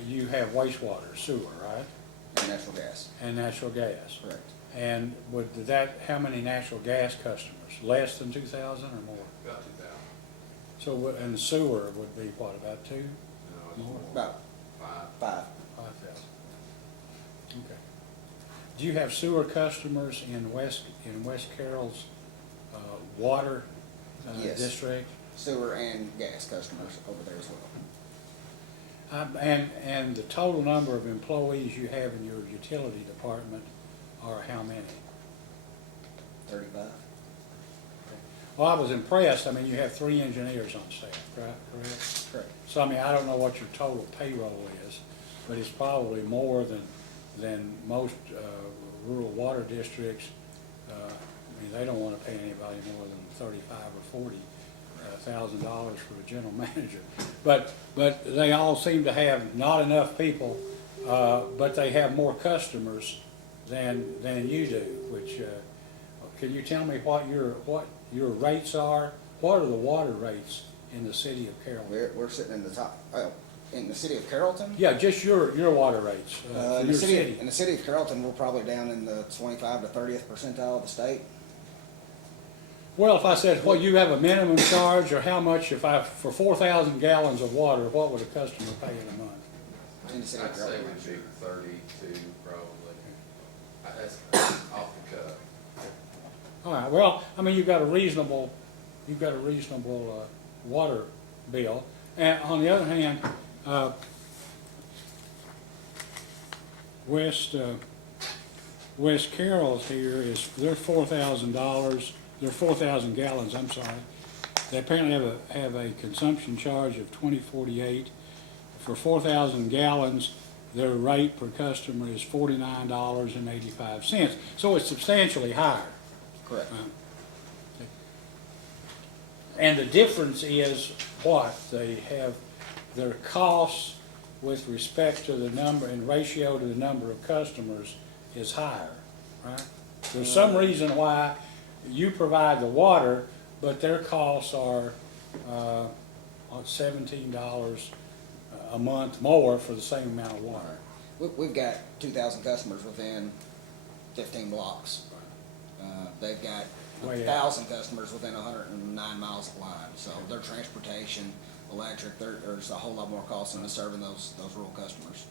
you have wastewater, sewer, right? And natural gas, And natural gas. correct. And would that, how many natural gas customers? Less than 2,000 or more? About 2,000. So, and sewer would be what, about 2? No, it's More. more. About 5. 5. 5,000. Okay. Do you have sewer customers in West Carroll's water Yes. district? Sewer and gas customers over there as well. And the total number of employees you have in your utility department are how many? 35. Well, I was impressed. I mean, you have 3 engineers on staff, right? Correct? Correct. So, I mean, I don't know what your total payroll is, but it's probably more than most rural water districts. I mean, they don't want to pay anybody more than $35,000 or $40,000 for a general manager. But they all seem to have not enough people, but they have more customers than you do. Which can you tell me what your rates are? What are the water rates in the city of Carroll? We're sitting in the top, in the city of Carrollton. Yeah, just your water rates for In your the city. in the city of Carrollton, we're probably down in the 25 to 30th percentile of the state. Well, if I said, well, you have a minimum charge, or how much for 4,000 gallons of water, what would a customer pay in a month? In the city of I'd say Carrollton. we'd be 32 probably. That's off the cuff. All right, well, I mean, you've got a reasonable water bill. And on the other hand, West Carroll's here they're $4,000, they're 4,000 gallons, I'm sorry. They apparently have a consumption charge of $20.48. For 4,000 gallons, their rate per customer is $49.85. So it's substantially higher. Correct. And the difference is what? They have their costs with respect to the number, in ratio to the number of customers is higher, right? There's some reason why you provide the water, but their costs are $17 a month more for the same amount of water. We've got 2,000 customers within 15 blocks. They've got Way out. 1,000 customers within 109 miles of line. So their transportation, electric, there's a whole lot more cost in serving those rural customers.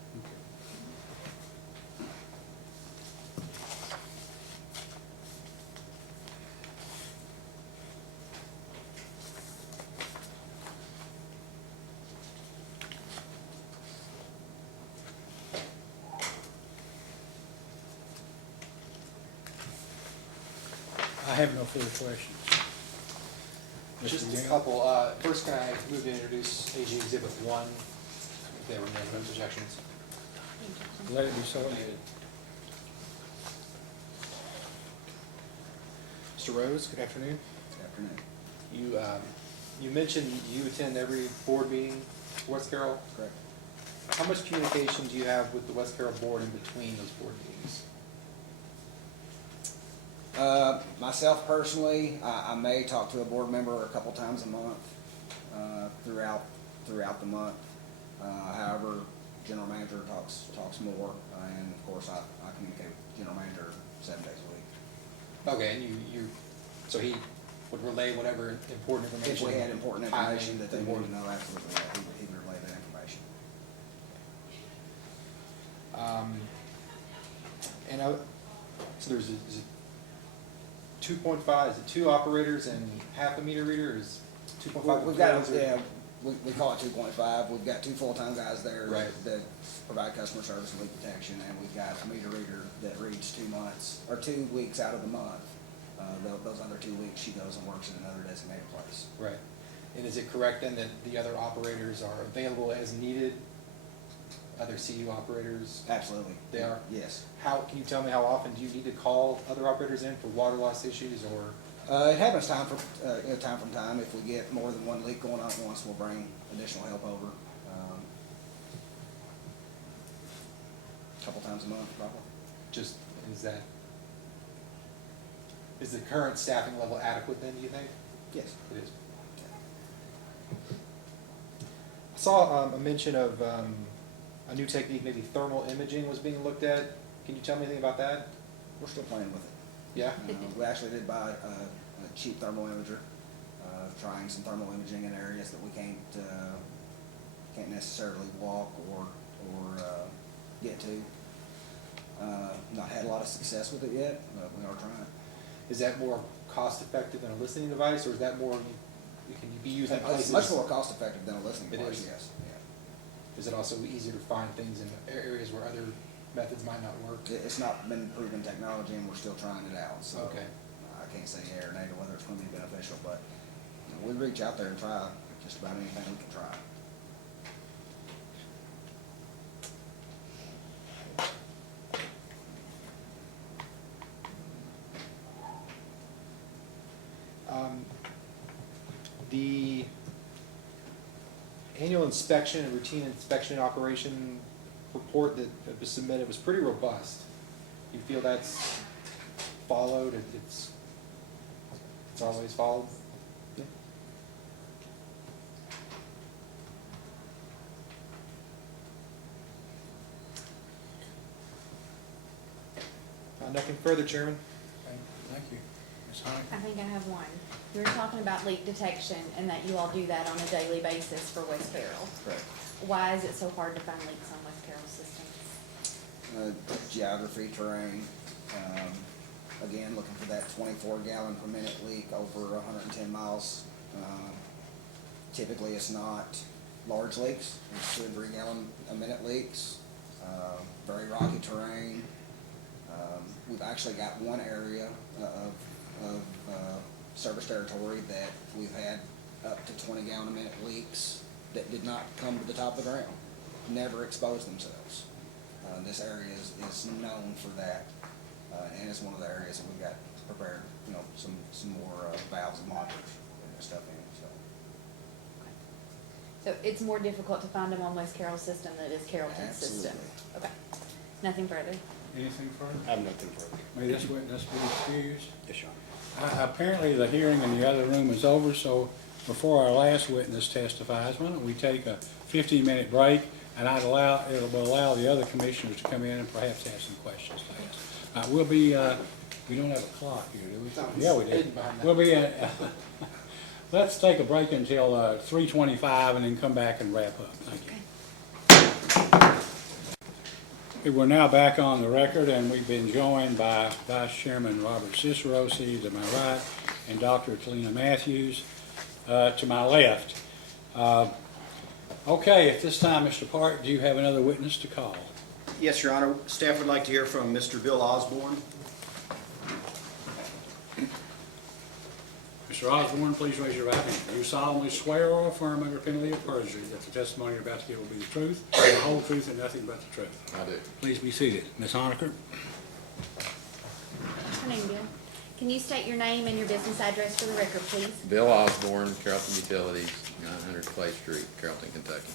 I have no further questions. Just Mr. a Neal? couple. First, can I move to introduce AG Exhibit 1? If there were no objections. Let it be so. Mr. Rose, good afternoon. Good afternoon. You mentioned you attend every board meeting for West Carroll. Correct. How much communication do you have with the West Carroll board in between those board meetings? Myself personally, I may talk to a board member a couple times a month throughout the month. However, general manager talks more, and of course I communicate with general manager 7 days a week. Okay, and so he would relay whatever important information. If we had important timing information that to they the board. wanted to know, absolutely, yeah, he would relay that information. So is it 2.5, is it 2 operators and half a meter reader, or is 2.5? We've got, employees, or- yeah, we call it 2.5. We've got 2 full-time guys there Right. that provide customer service and leak detection, and we've got a meter reader that reads 2 months, or 2 weeks out of the month. Those other 2 weeks, she goes and works in another designated place. Right. And is it correct then that the other operators are available as needed? Other CU operators? Absolutely. They are? Yes. Can you tell me how often do you need to call other operators in for water loss issues or It happens time from time. If we get more than one leak going on at once, we'll bring additional help over. A couple times a month, probably. Just, is the current staffing level adequate then, do you think? Yes. It is. I saw a mention of a new technique, maybe thermal imaging was being looked at. Can you tell me anything about that? We're still playing with it. Yeah? We actually did buy a cheap thermal imager, trying some thermal imaging in areas that we can't necessarily walk or get to. Not had a lot of success with it yet, but we are trying. Is that more cost effective than a listening device, or is that more, can you be used in places? It's much more cost effective than a listening It device, is. yes. Yeah. Is it also easier to find things in areas where other methods might not work? It's not been proven technology, and we're still trying it out, so. Okay. I can't say yea or nay to whether it's gonna be beneficial, but, we reach out there and try just about anything we can try. The annual inspection and routine inspection operation report that was submitted was pretty robust. You feel that's followed, it's always followed? Yeah. Nothing further, Chairman. Okay, thank you. Ms. Honig? I think I have one. You were talking about leak detection and that you all do that on a daily basis for West Carroll. Correct. Why is it so hard to find leaks on West Carroll systems? Geography, terrain, again, looking for that 24 gallon per minute leak over 110 miles. Typically, it's not large leaks, it's 2 and 3 gallon a minute leaks, very rocky terrain. We've actually got one area of service territory that we've had up to 20 gallon a minute leaks that did not come to the top of the ground, never exposed themselves. This area is known for that, and it's one of the areas that we've got prepared, some more valves and monitors and stuff in, so. So it's more difficult to find them on West Carroll's system than it is Carrollton's system? Absolutely. Okay. Nothing further? Anything further? I have nothing further. May this witness be excused? Yes, Your Honor. Apparently, the hearing in the other room is over, so before our last witness testifies, why don't we take a 15-minute break, and it will allow the other commissioners to come in and perhaps ask some questions to us. We don't have a clock here, do we? Yeah, we do. Hidden behind that. We'll be in, let's take a break until 3:25 and then come back and wrap up. Thank you. Okay, we're now back on the record, and we've been joined by Vice Chairman Robert Cicero, seated to my right, and Dr. Talina Matthews to my left. Okay, at this time, Mr. Park, do you have another witness to call? Yes, Your Honor. Staff would like to hear from Mr. Bill Osborne. Mr. Osborne, please raise your right hand. Do you solemnly swear or affirm under penalty of perjury that the testimony you're about to give will be the truth, the whole truth, and nothing but the truth? I do. Please be seated. Ms. Honaker? Her name, Bill. Can you state your name and your business address for the record, please? Bill Osborne, Carrollton Utilities, 900 Clay Street, Carrollton, Kentucky.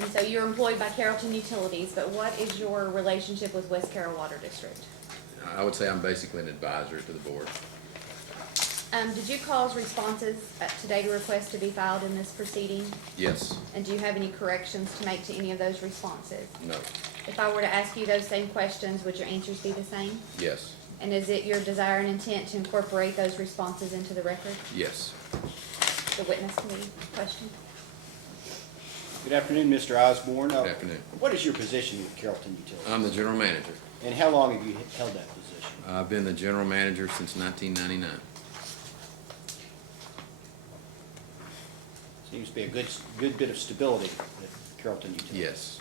And so you're employed by Carrollton Utilities, but what is your relationship with West Carroll Water District? I would say I'm basically an advisor to the board. Did you cause responses to data requests to be filed in this proceeding? Yes. And do you have any corrections to make to any of those responses? No. If I were to ask you those same questions, would your answers be the same? Yes. And is it your desire and intent to incorporate those responses into the record? Yes. The witness can be questioned. Good afternoon, Mr. Osborne. Good afternoon. What is your position with Carrollton Utilities? I'm the general manager. And how long have you held that position? I've been the general manager since 1999. Seems to be a good bit of stability at Carrollton Utilities. Yes.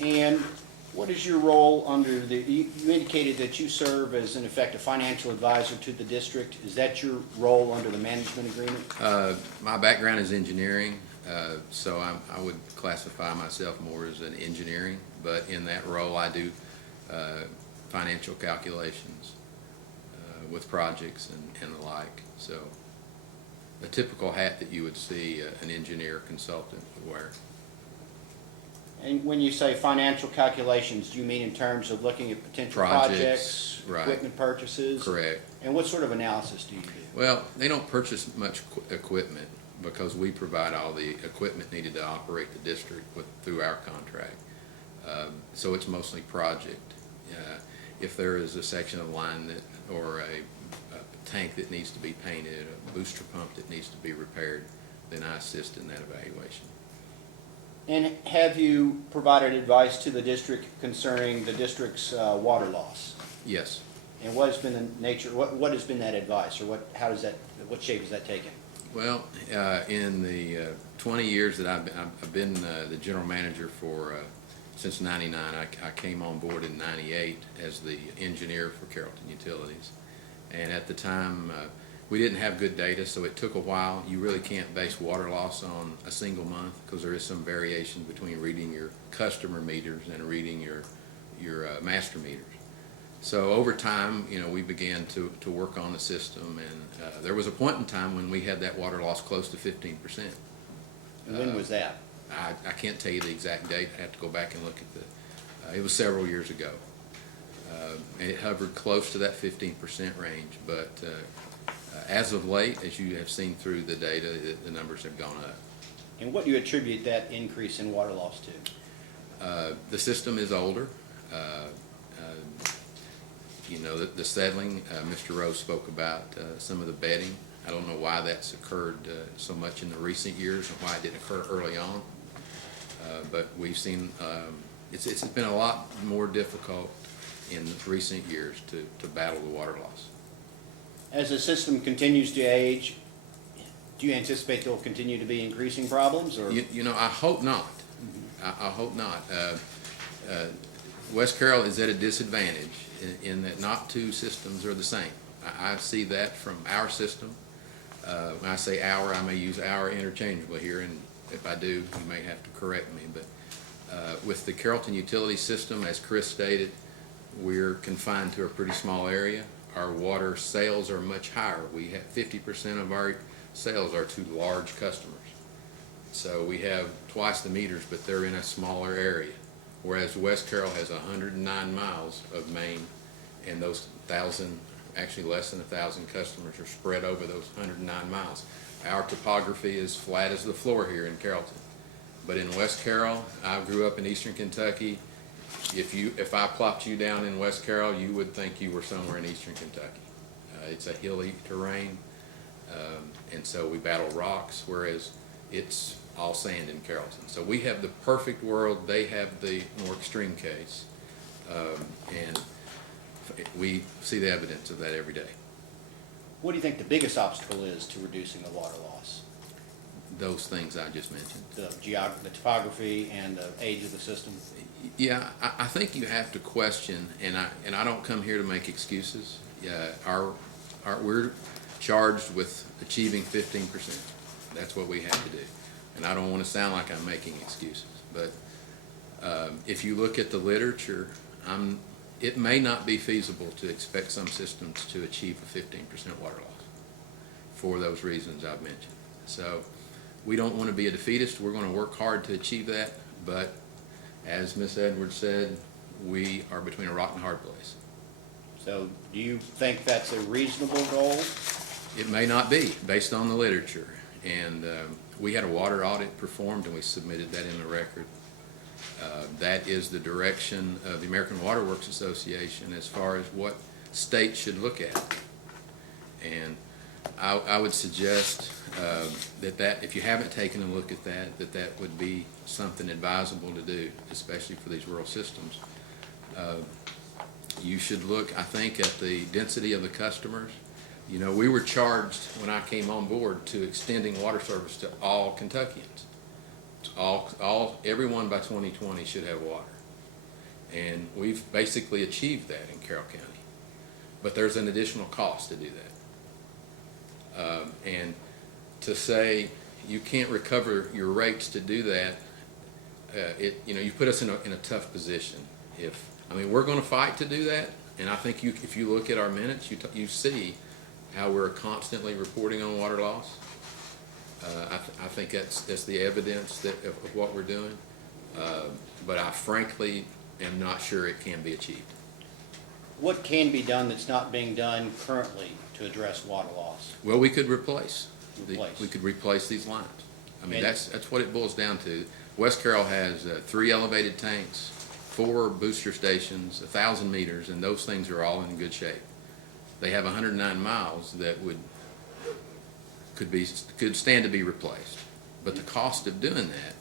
And what is your role under you indicated that you serve as, in effect, a financial advisor to the district. Is that your role under the management agreement? My background is engineering, so I would classify myself more as an engineering, but in that role I do financial calculations. with projects and the like. So a typical hat that you would see an engineer consultant would wear. And when you say financial calculations, do you mean in terms of looking at potential projects, Right. equipment purchases? Correct. And what sort of analysis do you do? Well, they don't purchase much equipment because we provide all the equipment needed to operate the district through our contract. So it's mostly project. If there is a section of line or a tank that needs to be painted, a booster pump that needs to be repaired, then I assist in that evaluation. And have you provided advice to the district concerning the district's water loss? Yes. And what has been the nature, what has been that advice, or what shape has that taken? Well, in the 20 years that I've been the general manager for since '99, I came on board in '98 as the engineer for Carrollton Utilities, and at the time we didn't have good data, so it took a while. You really can't base water loss on a single month because there is some variation between reading your customer meters and reading your master meters. So over time, we began to work on the system, and there was a point in time when we had that water loss close to 15%. And when was that? I can't tell you the exact date. I have to go back and look at it was several years ago. And it hovered close to that 15% range, but as of late, as you have seen through the data, the numbers have gone up. And what do you attribute that increase in water loss to? The system is older. The settling, Mr. Rose spoke about some of the bedding. I don't know why that's occurred so much in the recent years and why it didn't occur early on. But we've seen it's been a lot more difficult in recent years to battle the water loss. As the system continues to age, do you anticipate there will continue to be increasing problems, or? I hope not. I hope not. West Carroll is at a disadvantage in that not two systems are the same. I see that from our system. When I say our, I may use our interchangeably here, and if I do, you may have to correct me. But with the Carrollton utility system, as Chris stated, we're confined to a pretty small area. Our water sales are much higher. We have 50% of our sales are to large customers. So we have twice the meters, but they're in a smaller area. Whereas West Carroll has 109 miles of main, and those 1,000, actually less than 1,000 customers are spread over those 109 miles. Our topography is flat as the floor here in Carrollton. But in West Carroll, I grew up in eastern Kentucky. If I plopped you down in West Carroll, you would think you were somewhere in eastern Kentucky. It's a hilly terrain, and so we battle rocks, whereas it's all sand in Carrollton. So we have the perfect world. They have the more extreme case, and we see the evidence of that every day. What do you think the biggest obstacle is to reducing the water loss? Those things I just mentioned. The topography and the age of the system? Yeah, I think you have to question, and I don't come here to make excuses. We're charged with achieving 15%. That's what we have to do. And I don't want to sound like I'm making excuses, but if you look at the literature, it may not be feasible to expect some systems to achieve a 15% water loss for those reasons I've mentioned. So we don't want to be a defeatist. We're going to work hard to achieve that, but as Ms. Edwards said, we are between a rock and a hard place. So do you think that's a reasonable goal? It may not be, based on the literature. And we had a water audit performed, and we submitted that in the record. That is the direction of the American Water Works Association as far as what states should look at. And I would suggest that if you haven't taken a look at that would be something advisable to do, especially for these rural systems. You should look, I think, at the density of the customers. We were charged when I came on board to extending water service to all Kentuckians. Everyone by 2020 should have water. And we've basically achieved that in Carroll County. But there's an additional cost to do that. And to say you can't recover your rates to do that, you put us in a tough position. We're going to fight to do that. And I think if you look at our minutes, you see how we're constantly reporting on water loss. I think that's the evidence of what we're doing. But I frankly am not sure it can be achieved. What can be done that's not being done currently to address water loss? Well, we could replace. Replace. We could replace these lines. I mean, And- that's what it boils down to. West Carroll has 3 elevated tanks, 4 booster stations, 1,000 meters, and those things are all in good shape. They have 109 miles that could stand to be replaced. But the cost of doing that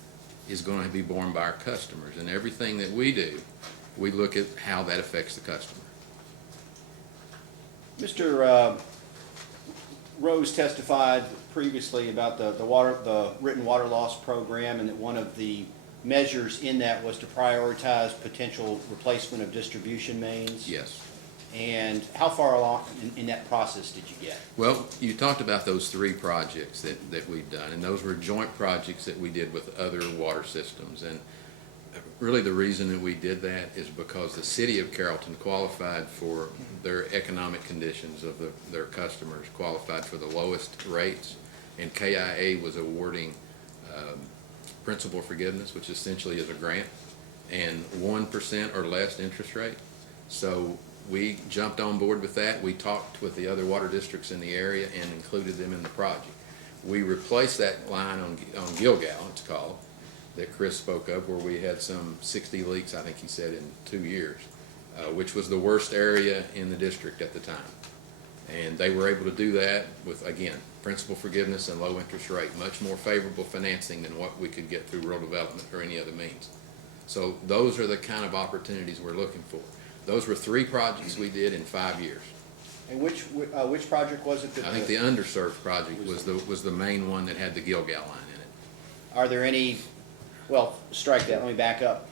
is going to be borne by our customers. And everything that we do, we look at how that affects the customer. Mr. Rose testified previously about the written water loss program, and that one of the measures in that was to prioritize potential replacement of distribution mains. Yes. And how far along in that process did you get? Well, you talked about those 3 projects that we've done, and those were joint projects that we did with other water systems. And really the reason that we did that is because the city of Carrollton qualified for their economic conditions of their customers, qualified for the lowest rates, and KIA was awarding principal forgiveness, which essentially is a grant, and 1% or less interest rate. So we jumped on board with that. We talked with the other water districts in the area and included them in the project. We replaced that line on Gilgal, it's called, that Chris spoke of, where we had some 60 leaks, I think he said, in 2 years, which was the worst area in the district at the time. And they were able to do that with, again, principal forgiveness and low interest rate, much more favorable financing than what we could get through rural development or any other means. So those are the kind of opportunities we're looking for. Those were 3 projects we did in 5 years. And which project was it that? I think the underserved project was the main one that had the Gilgal line in it. Are there any, well, strike that, let me back up.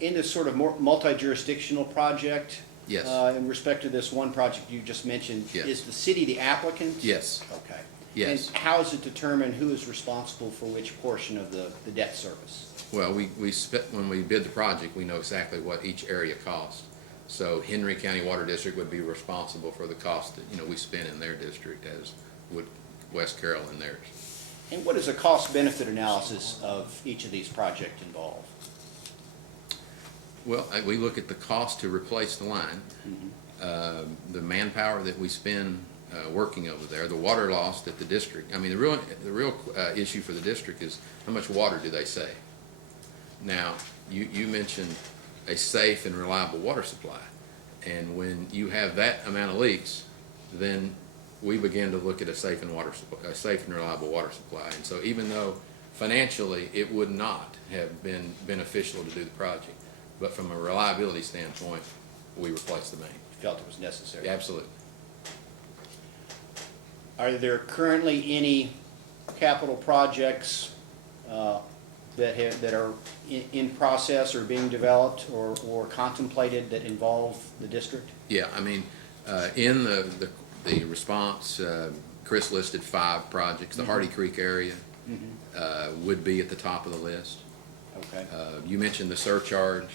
In this sort of more multi-jurisdictional project? Yes. In respect to this one project you just mentioned? Yes. Is the city the applicant? Yes. Okay. Yes. And how is it determined who is responsible for which portion of the debt service? Well, when we bid the project, we know exactly what each area cost. So Henry County Water District would be responsible for the cost that, we spend in their district, as would West Carroll in theirs. And what does a cost-benefit analysis of each of these projects involve? Well, we look at the cost to replace the line, the manpower that we spend working over there, the water loss that the district, I mean, the real issue for the district is how much water do they save? Now, you mentioned a safe and reliable water supply, and when you have that amount of leaks, then we begin to look at a safe and reliable water supply. And so even though financially it would not have been beneficial to do the project, but from a reliability standpoint, we replaced the main. You felt it was necessary? Absolutely. Are there currently any capital projects that are in process or being developed or contemplated that involve the district? Yeah, I mean, in the response, Chris listed 5 projects. The Hardy Creek area would be at the top of the list. Okay. You mentioned the surcharge,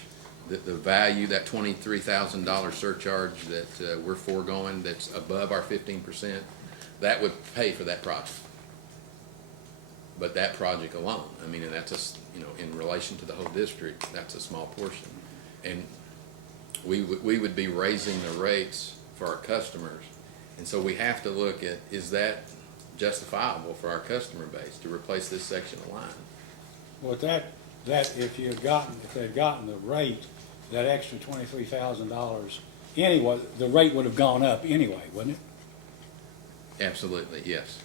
the value, that $23,000 surcharge that we're foregoing, that's above our 15%, that would pay for that project. But that project alone, I mean, and that's in relation to the whole district, that's a small portion. And we would be raising the rates for our customers. And so we have to look at, is that justifiable for our customer base to replace this section of line? Well, if they'd gotten the rate, that extra $23,000 anyway, the rate would have gone up anyway, wouldn't it? Absolutely, yes.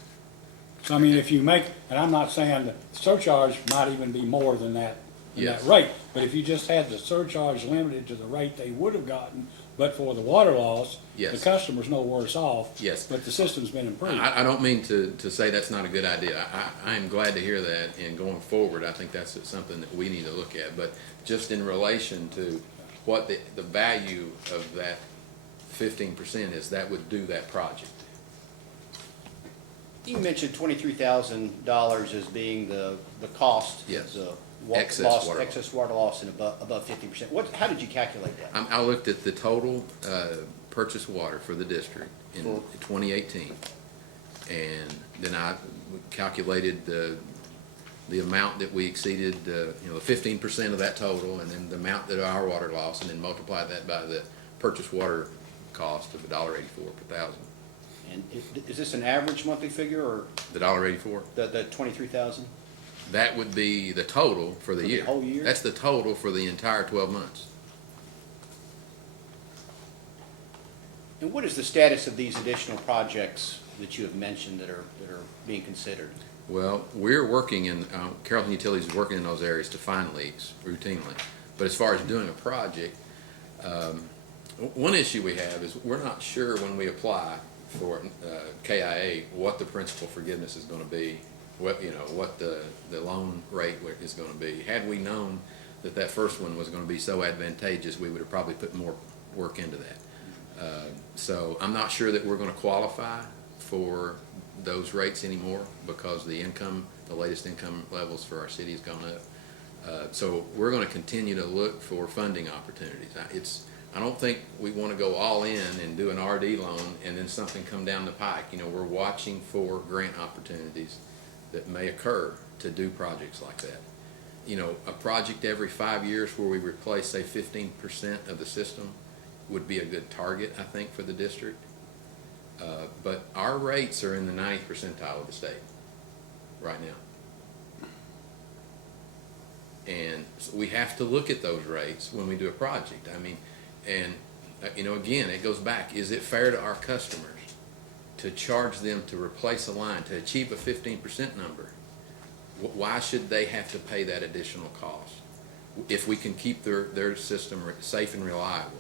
So I mean, if you make, and I'm not saying the surcharge might even be more than that Yes. rate, but if you just had the surcharge limited to the rate they would have gotten, but for the water loss, the Yes. customer's no worse off. Yes. But the system's been improved. I don't mean to say that's not a good idea. I am glad to hear that, and going forward, I think that's something that we need to look at. But just in relation to what the value of that 15% is, that would do that project. You mentioned $23,000 as being the cost Yes. of Excess water loss. Excess water loss and above 15%. How did you calculate that? I looked at the total purchased water for the district in For- 2018, and then I calculated the amount that we exceeded, 15% of that total, and then the amount that our water loss, and then multiplied that by the purchased water cost of $1.84 per thousand. And is this an average monthly figure or The $1.84? the 23,000? That would be the total for the For the year. whole year? That's the total for the entire 12 months. And what is the status of these additional projects that you have mentioned that are being considered? Well, we're working in, Carrollton Utilities is working in those areas to find leaks routinely. But as far as doing a project, one issue we have is we're not sure when we apply for KIA what the principal forgiveness is going to be, what the loan rate is going to be. Had we known that first one was going to be so advantageous, we would have probably put more work into that. So I'm not sure that we're going to qualify for those rates anymore because the latest income levels for our city has gone up. So we're going to continue to look for funding opportunities. I don't think we want to go all in and do an RD loan and then something come down the pike. We're watching for grant opportunities that may occur to do projects like that. A project every 5 years where we replace, say, 15% of the system would be a good target, I think, for the district. But our rates are in the 90th percentile of the state right now. And so we have to look at those rates when we do a project. Again, it goes back. Is it fair to our customers to charge them to replace a line, to achieve a 15% number? Why should they have to pay that additional cost if we can keep their system safe and reliable?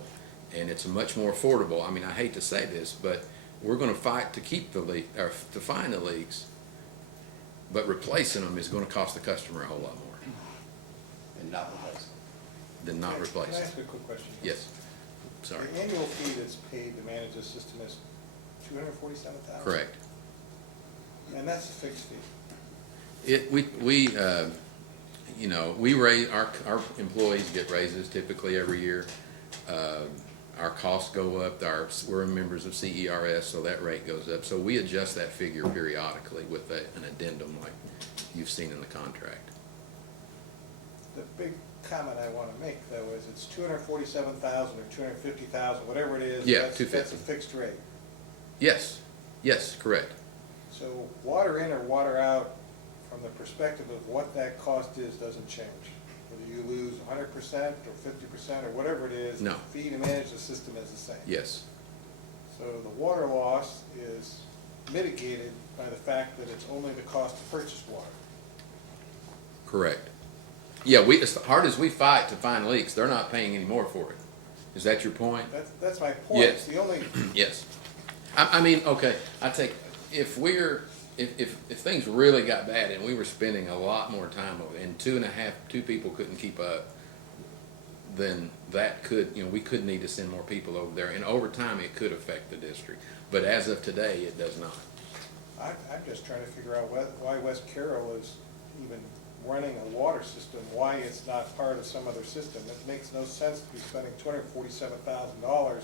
And it's much more affordable. I hate to say this, but we're going to fight to keep the leak, or to find the leaks, but replacing them is going to cost the customer a whole lot more And not replace. than not replacing. Can I ask a quick question? Yes. Sorry. The annual fee that's paid to manage this system is $247,000? Correct. And that's a fixed fee? We raise, our employees get raises typically every year. Our costs go up, we're members of CERS, so that rate goes up. So we adjust that figure periodically with an addendum like you've seen in the contract. The big comment I want to make, though, is it's $247,000 or $250,000, whatever it is. Yeah, That's $250,000. a fixed rate. Yes, correct. So water in or water out, from the perspective of what that cost is, doesn't change. Whether you lose 100% or 50% or whatever it is, No. the fee to manage the system is the same. Yes, So the water loss is mitigated by the fact that it's only the cost to purchase water. correct. Yeah, as hard as we fight to find leaks, they're not paying any more for it. Is that your point? That's my point. Yes. It's the only, Yes. Okay, if things really got bad and we were spending a lot more time over it and two people couldn't keep up, then that we could need to send more people over there. And over time, it could affect the district. But as of today, it does not. I'm just trying to figure out why West Carroll is even running a water system, why it's not part of some other system. It makes no sense to be spending $247,000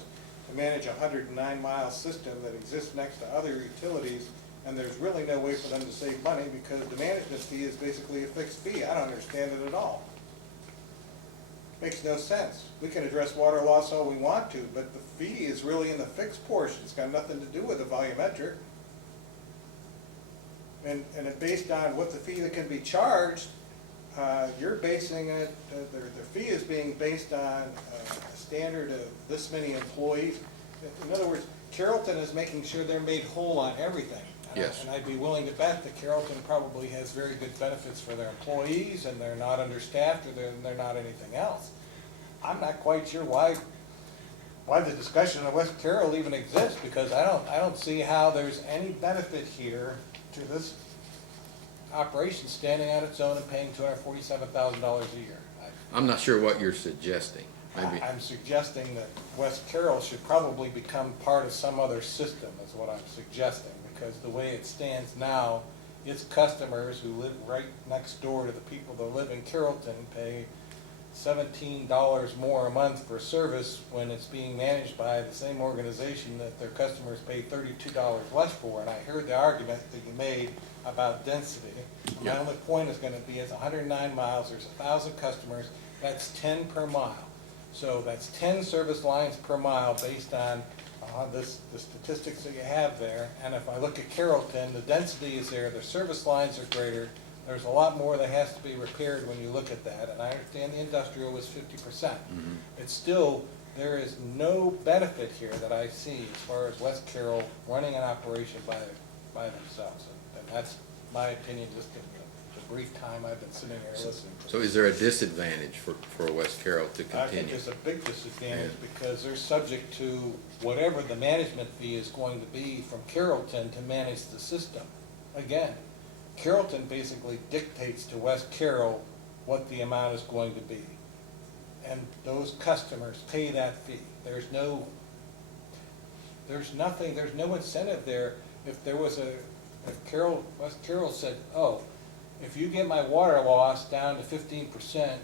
to manage a 109-mile system that exists next to other utilities, and there's really no way for them to save money because the management fee is basically a fixed fee. I don't understand it at all. Makes no sense. We can address water loss all we want to, but the fee is really in the fixed portion. It's got nothing to do with the volumetric. And it's based on what the fee that can be charged, you're basing it, the fee is being based on a standard of this many employees. In other words, Carrollton is making sure they're made whole on everything. Yes. And I'd be willing to bet that Carrollton probably has very good benefits for their employees, and they're not understaffed, or they're not anything else. I'm not quite sure why the discussion of West Carroll even exists, because I don't see how there's any benefit here to this operation standing on its own and paying $247,000 a year. I'm not sure what you're suggesting. Maybe. I'm suggesting that West Carroll should probably become part of some other system, is what I'm suggesting, because the way it stands now its customers who live right next door to the people that live in Carrollton pay $17 more a month for service when it's being managed by the same organization that their customers pay $32 less for. And I heard the argument that you made about density. My only point is going to be it's 109 miles, there's 1,000 customers, that's 10 per mile. So that's 10 service lines per mile based on the statistics that you have there. And if I look at Carrollton, the density is there, the service lines are greater, there's a lot more that has to be repaired when you look at that. And I understand the industrial was 50%. It's still, there is no benefit here that I see as far as West Carroll running an operation by themselves. And that's my opinion, just in the brief time I've been sitting here listening. So is there a disadvantage for West Carroll to I think continue? there's a big disadvantage because they're subject to whatever the management fee is going to be from Carrollton to manage the system. Again, Carrollton basically dictates to West Carroll what the amount is going to be. And those customers pay that fee. There's no incentive there. If there was West Carroll said, oh, if you get my water loss down to 15%,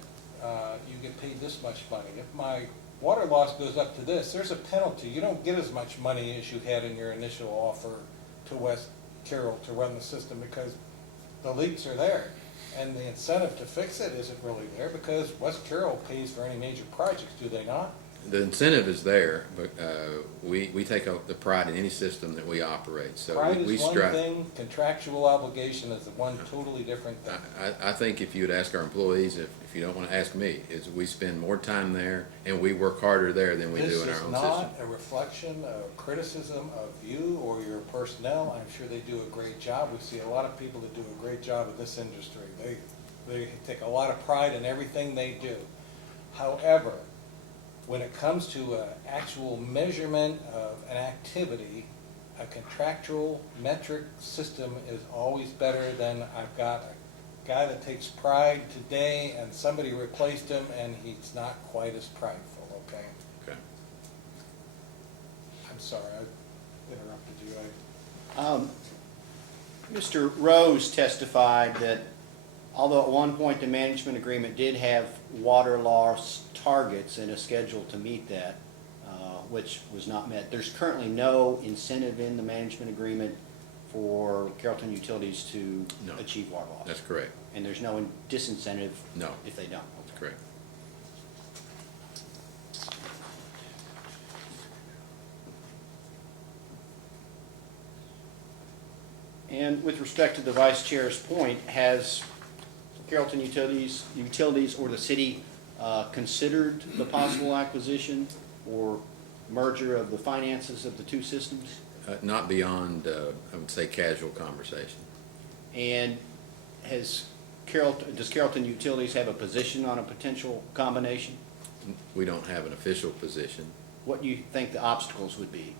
you get paid this much money. If my water loss goes up to this, there's a penalty. You don't get as much money as you had in your initial offer to West Carroll to run the system because the leaks are there. And the incentive to fix it isn't really there because West Carroll pays for any major projects, do they not? The incentive is there, but we take the pride in any system that we operate. So Pride we is one strive. thing, contractual obligation is one totally different thing. I think if you would ask our employees, if you don't want to ask me, is we spend more time there and we work harder there than we do in our own This is system. not a reflection of criticism of you or your personnel. I'm sure they do a great job. We see a lot of people that do a great job in this industry. They take a lot of pride in everything they do. However, when it comes to an actual measurement of an activity, a contractual metric system is always better than I've got a guy that takes pride today and somebody replaced him and he's not quite as prideful, okay? Okay. I'm sorry, I interrupted you. Mr. Rose testified that although at one point the management agreement did have water loss targets and a schedule to meet that, which was not met, there's currently no incentive in the management agreement for Carrollton Utilities to No. achieve water loss. That's correct. And there's no disincentive No. if they don't. That's correct. And with respect to the vice chair's point, has Carrollton Utilities or the city considered the possible acquisition or merger of the finances of the two systems? Not beyond, I would say, casual conversation. And does Carrollton Utilities have a position on a potential combination? We don't have an official position. What do you think the obstacles would be?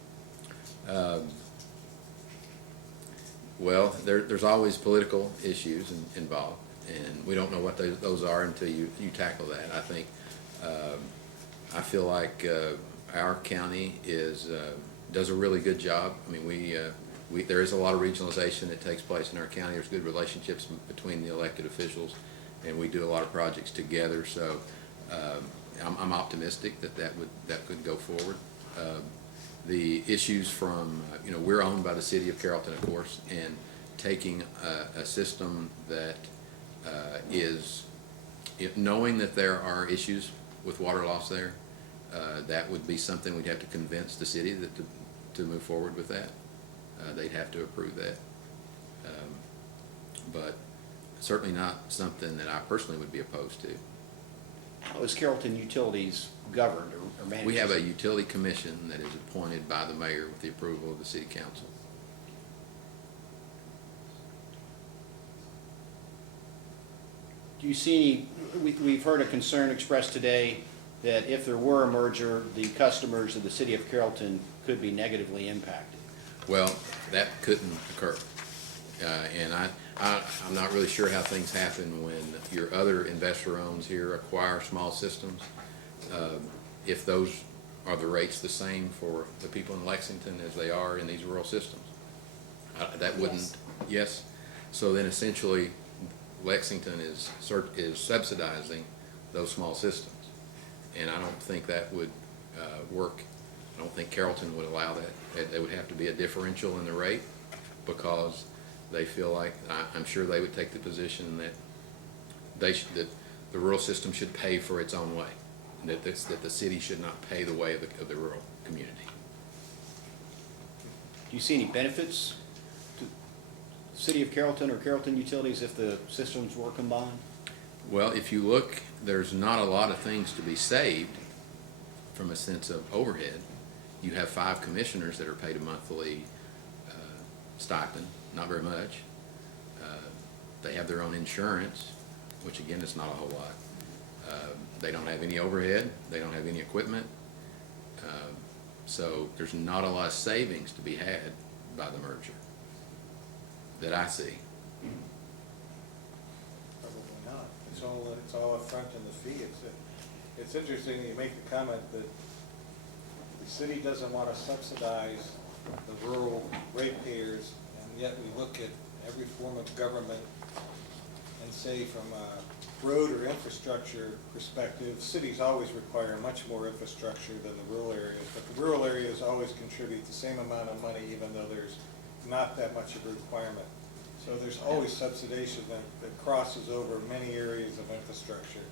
Well, there's always political issues involved, and we don't know what those are until you tackle that. I think, I feel like our county does a really good job. I mean, there is a lot of regionalization that takes place in our county. There's good relationships between the elected officials, and we do a lot of projects together. So I'm optimistic that could go forward. The issues from, we're owned by the city of Carrollton, of course, and taking a system that knowing that there are issues with water loss there, that would be something we'd have to convince the city to move forward with that. They'd have to approve that. But certainly not something that I personally would be opposed to. How is Carrollton Utilities governed or managed? We have a utility commission that is appointed by the mayor with the approval of the city council. Do you see we've heard a concern expressed today that if there were a merger, the customers of the city of Carrollton could be negatively impacted. Well, that couldn't occur. And I'm not really sure how things happen when your other investor owns here acquire small systems. If those are the rates the same for the people in Lexington as they are in these rural systems. That wouldn't, yes? So then essentially Lexington is subsidizing those small systems. And I don't think that would work. I don't think Carrollton would allow that. There would have to be a differential in the rate because they feel like, I'm sure they would take the position that that the rural system should pay for its own way. That the city should not pay the way of the rural community. Do you see any benefits to the city of Carrollton or Carrollton Utilities if the systems were combined? Well, if you look, there's not a lot of things to be saved from a sense of overhead. You have 5 commissioners that are paid a monthly stipend, not very much. They have their own insurance, which again is not a whole lot. They don't have any overhead. They don't have any equipment. So there's not a lot of savings to be had by the merger that I see. Probably not. It's all upfront in the fee. It's interesting that you make the comment that the city doesn't want to subsidize the rural ratepayers, and yet we look at every form of government and say from a road or infrastructure perspective, cities always require much more infrastructure than the rural areas, but the rural areas always contribute the same amount of money even though there's not that much of a requirement. So there's always subsidization that crosses over many areas of infrastructure.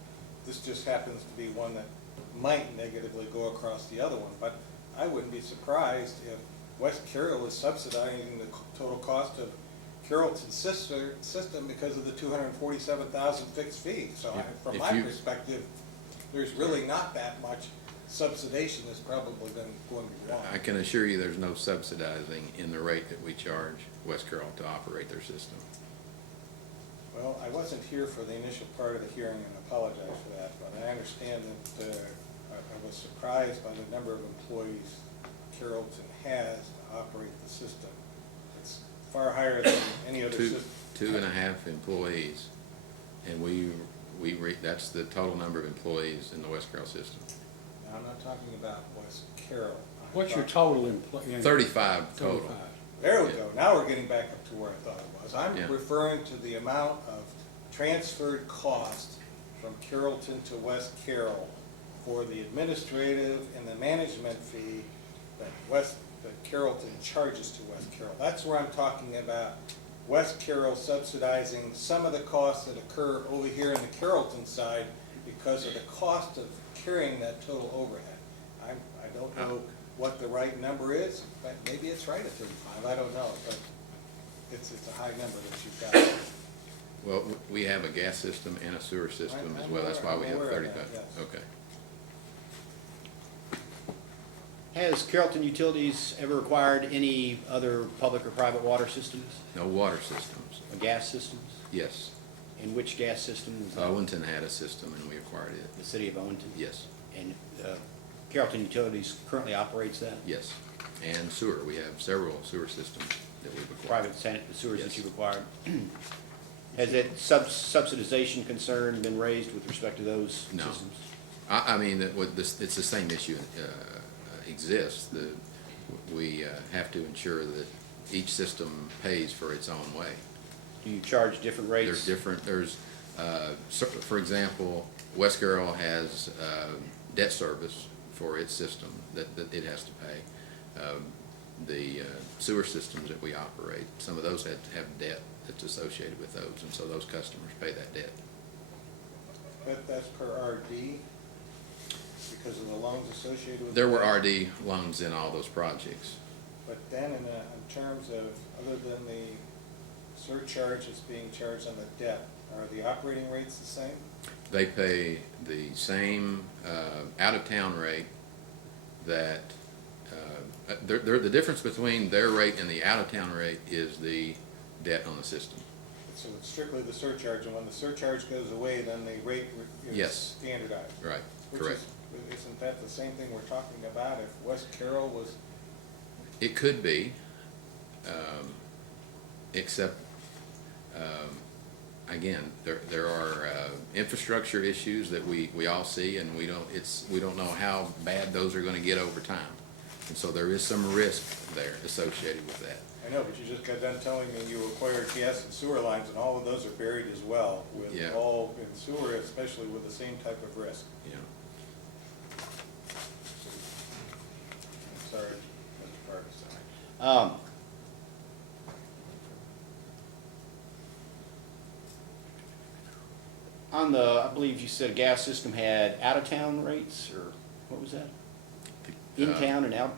This just happens to be one that might negatively go across the other one, but I wouldn't be surprised if West Carroll is subsidizing the total cost of Carrollton's system because of the $247,000 fixed fee. So from my perspective, there's really not that much subsidization that's probably going to be wrong. I can assure you there's no subsidizing in the rate that we charge West Carroll to operate their system. Well, I wasn't here for the initial part of the hearing and I apologize for that, but I understand that I was surprised by the number of employees Carrollton has to operate the system. It's far higher than any other system. 2.5 employees, and that's the total number of employees in the West Carroll system. Now, I'm not talking about West Carroll. What's your total employee? 35 total. 35. There we go. Now we're getting back up to where I thought it was. I'm Yeah. referring to the amount of transferred cost from Carrollton to West Carroll for the administrative and the management fee that Carrollton charges to West Carroll. That's where I'm talking about West Carroll subsidizing some of the costs that occur over here in the Carrollton side because of the cost of carrying that total overhead. I don't know what the right number is, but maybe it's right at 35, I don't know, but it's a high number that you've got. Well, we have a gas system and a sewer system as I'm well. That's why we have aware of that, 35. yes. Okay. Has Carrollton Utilities ever acquired any other public or private water systems, No water systems. or gas systems? Yes. And which gas system is that? Owenston had a system and we acquired it. The city of Owenston? Yes. And Carrollton Utilities currently operates that? Yes. And sewer. We have several sewer systems that we've acquired. Private sewers that Yes. you've acquired? Has that subsidization concern been raised with respect to those No. systems? I mean, it's the same issue exists. We have to ensure that each system pays for its own way. Do you charge different rates? For example, West Carroll has debt service for its system that it has to pay. The sewer systems that we operate, some of those have debt that's associated with those, and so those customers pay that debt. But that's per RD because of the loans associated with. There the were debt. RD loans in all those projects. But then in terms of, other than the surcharge that's being charged on the debt, are the operating rates the same? They pay the same out-of-town rate that, the difference between their rate and the out-of-town rate is the debt on the system. So it's strictly the surcharge, and when the surcharge goes away, then the rate is Yes. standardized? Right, Which correct. Isn't that the same thing we're talking about if West Carroll was, It could be, except, again, there are infrastructure issues that we all see, and we don't know how bad those are gonna get over time. And so there is some risk there associated with that. I know, but you just got done telling me you acquired gas and sewer lines, and all of those are buried as well, with Yeah. all in sewer, especially with the same type of risk. You know, I'm sorry, Mr. Ferguson. On the, I believe you said a gas system had out-of-town rates, or what was that? In-town and out,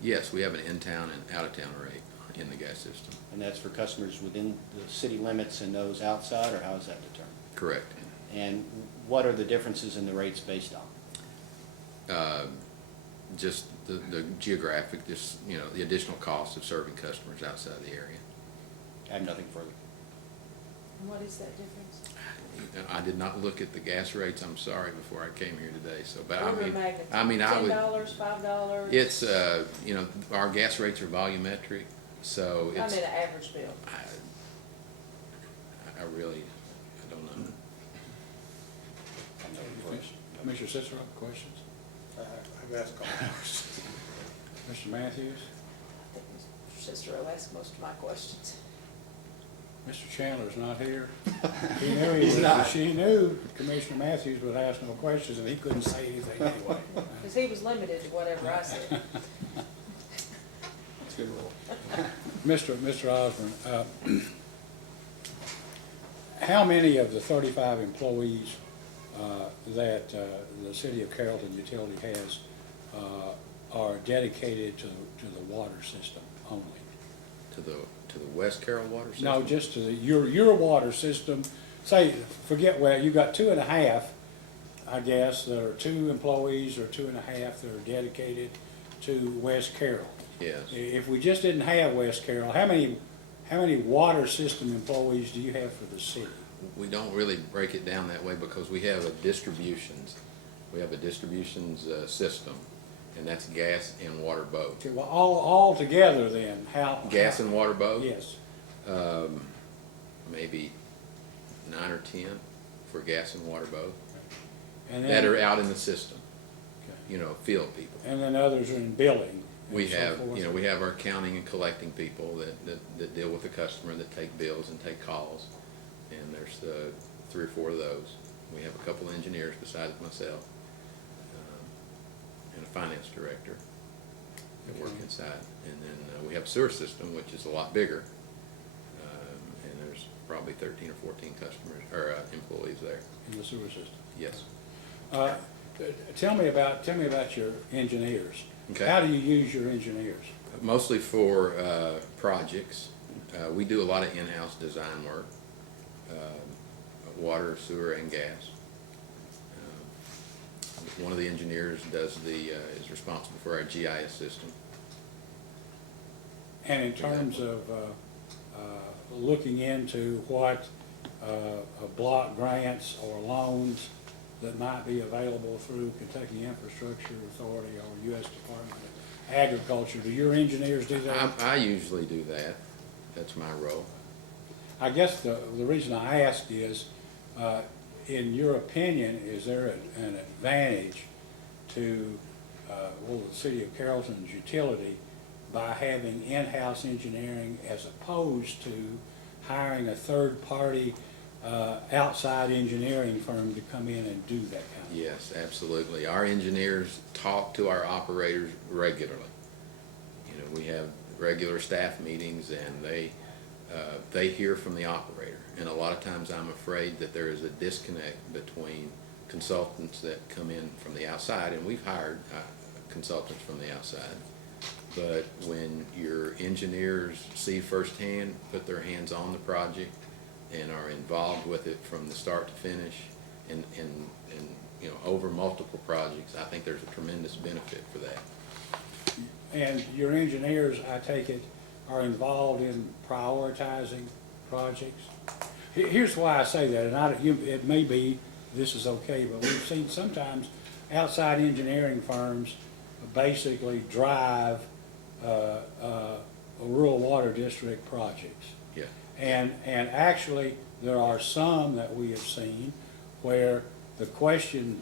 yes, we have an in-town and out-of-town rate in the gas system. and that's for customers within the city limits and those outside, or how is that determined? Correct. And what are the differences in the rates based on? Just the geographic, just, you know, the additional cost of serving customers outside the area. I have nothing further. What is that difference? I did not look at the gas rates, I'm sorry, before I came here today, so, but Order of magnitude. I would. $10, $5? It's, you know, our gas rates are volumetric, so I it's. mean, an average bill. I really, I don't know. Commissioner Cicero, questions? I've asked all the questions. Mr. Matthews? I think Mr. Cicero asked most of my questions. Mr. Chandler's not here. He knew he He's was, not. she knew Commissioner Matthews would ask no questions, and he couldn't say anything anyway. Because he was limited to whatever I said. That's a good rule. Mr. Osborne, how many of the 35 employees that the city of Carrollton Utility has are dedicated to the water system only? To the West Carroll water system? No, just to your water system. Say, forget, well, you've got 2.5, I guess, that are 2 employees or 2.5 that are dedicated to West Carroll. Yes. If we just didn't have West Carroll, how many water system employees do you have for the city? We don't really break it down that way because we have a distributions system, and that's gas and water both. Okay, well, all together then, how? Gas and water both? Yes. Maybe 9 or 10 for gas and water both, And that then, are out in the system, okay. you know, field people. And then others are in billing. We and so have, forth. you know, we have our counting and collecting people that deal with the customer, that take bills and take calls, and there's 3 or 4 of those. We have a couple of engineers besides myself, and a finance director that work Okay. inside. And then we have a sewer system, which is a lot bigger, and there's probably 13 or 14 customers, or employees there. In the sewer system. Yes. Tell me about your engineers. Okay. How do you use your engineers? Mostly for projects. We do a lot of in-house design work, water, sewer, and gas. One of the engineers is responsible for our GIS system. And in terms of looking into what block grants or loans that might be available through Kentucky Infrastructure Authority or U.S. Department of Agriculture, do your engineers do that? I usually do that. That's my role. I guess the reason I ask is, in your opinion, is there an advantage to the city of Carrollton's utility by having in-house engineering as opposed to hiring a third-party outside engineering firm to come in and do that kind of? Yes, absolutely. Our engineers talk to our operators regularly. You know, we have regular staff meetings, and they hear from the operator. And a lot of times I'm afraid that there is a disconnect between consultants that come in from the outside, and we've hired consultants from the outside. But when your engineers see firsthand, put their hands on the project, and are involved with it from the start to finish, and you know, over multiple projects, I think there's a tremendous benefit for that. And your engineers, I take it, are involved in prioritizing projects? Here's why I say that, and it may be this is okay, but we've seen sometimes outside engineering firms basically drive rural water district projects. Yeah. And actually, there are some that we have seen where the question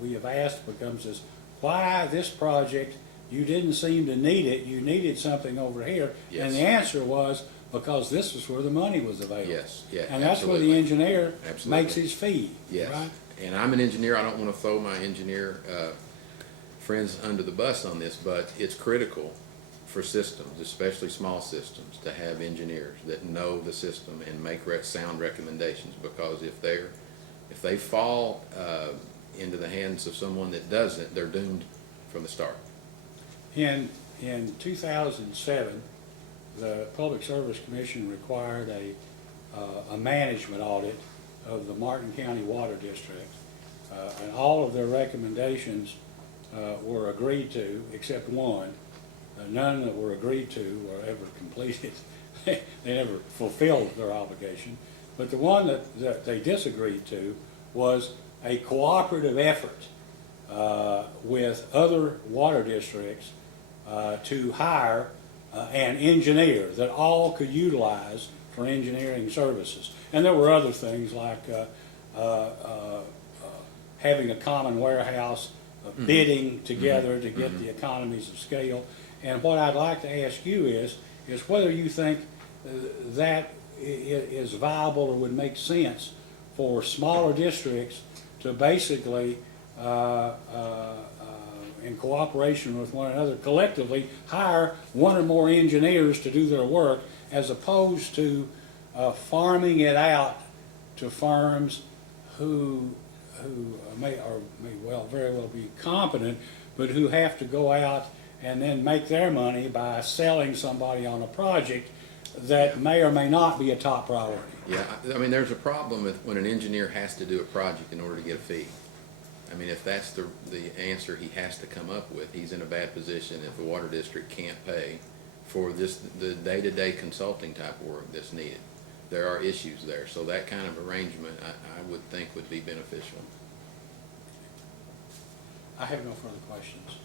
we have asked becomes is, why this project you didn't seem to need it, you needed something over here. And the Yes. answer was, because this is where the money was available. Yes, yeah, And that's where the absolutely. engineer Absolutely. makes his fee, Yes, right? and I'm an engineer, I don't wanna throw my engineer, friends under the bus on this, but it's critical for systems, especially small systems, to have engineers that know the system and make sound recommendations, because if they fall, into the hands of someone that doesn't, they're doomed from the start. In 2007, the Public Service Commission required a management audit of the Martin County Water District. And all of their recommendations were agreed to, except one. None that were agreed to were ever completed. They never fulfilled their obligation. But the one that they disagreed to was a cooperative effort with other water districts to hire an engineer that all could utilize for engineering services. And there were other things like having a common warehouse, bidding together to get the economies of scale. And what I'd like to ask you is whether you think that is viable or would make sense for smaller districts to basically, in cooperation with one another, collectively hire one or more engineers to do their work, as opposed to farming it out to firms who may very well be competent, but who have to go out and then make their money by selling somebody on a project that may or may not be a top priority. Yeah, I mean, there's a problem with when an engineer has to do a project in order to get a fee. I mean, if that's the answer he has to come up with, he's in a bad position if the water district can't pay for the day-to-day consulting type work that's needed. There are issues there, so that kind of arrangement, I would think would be beneficial. I have no further questions.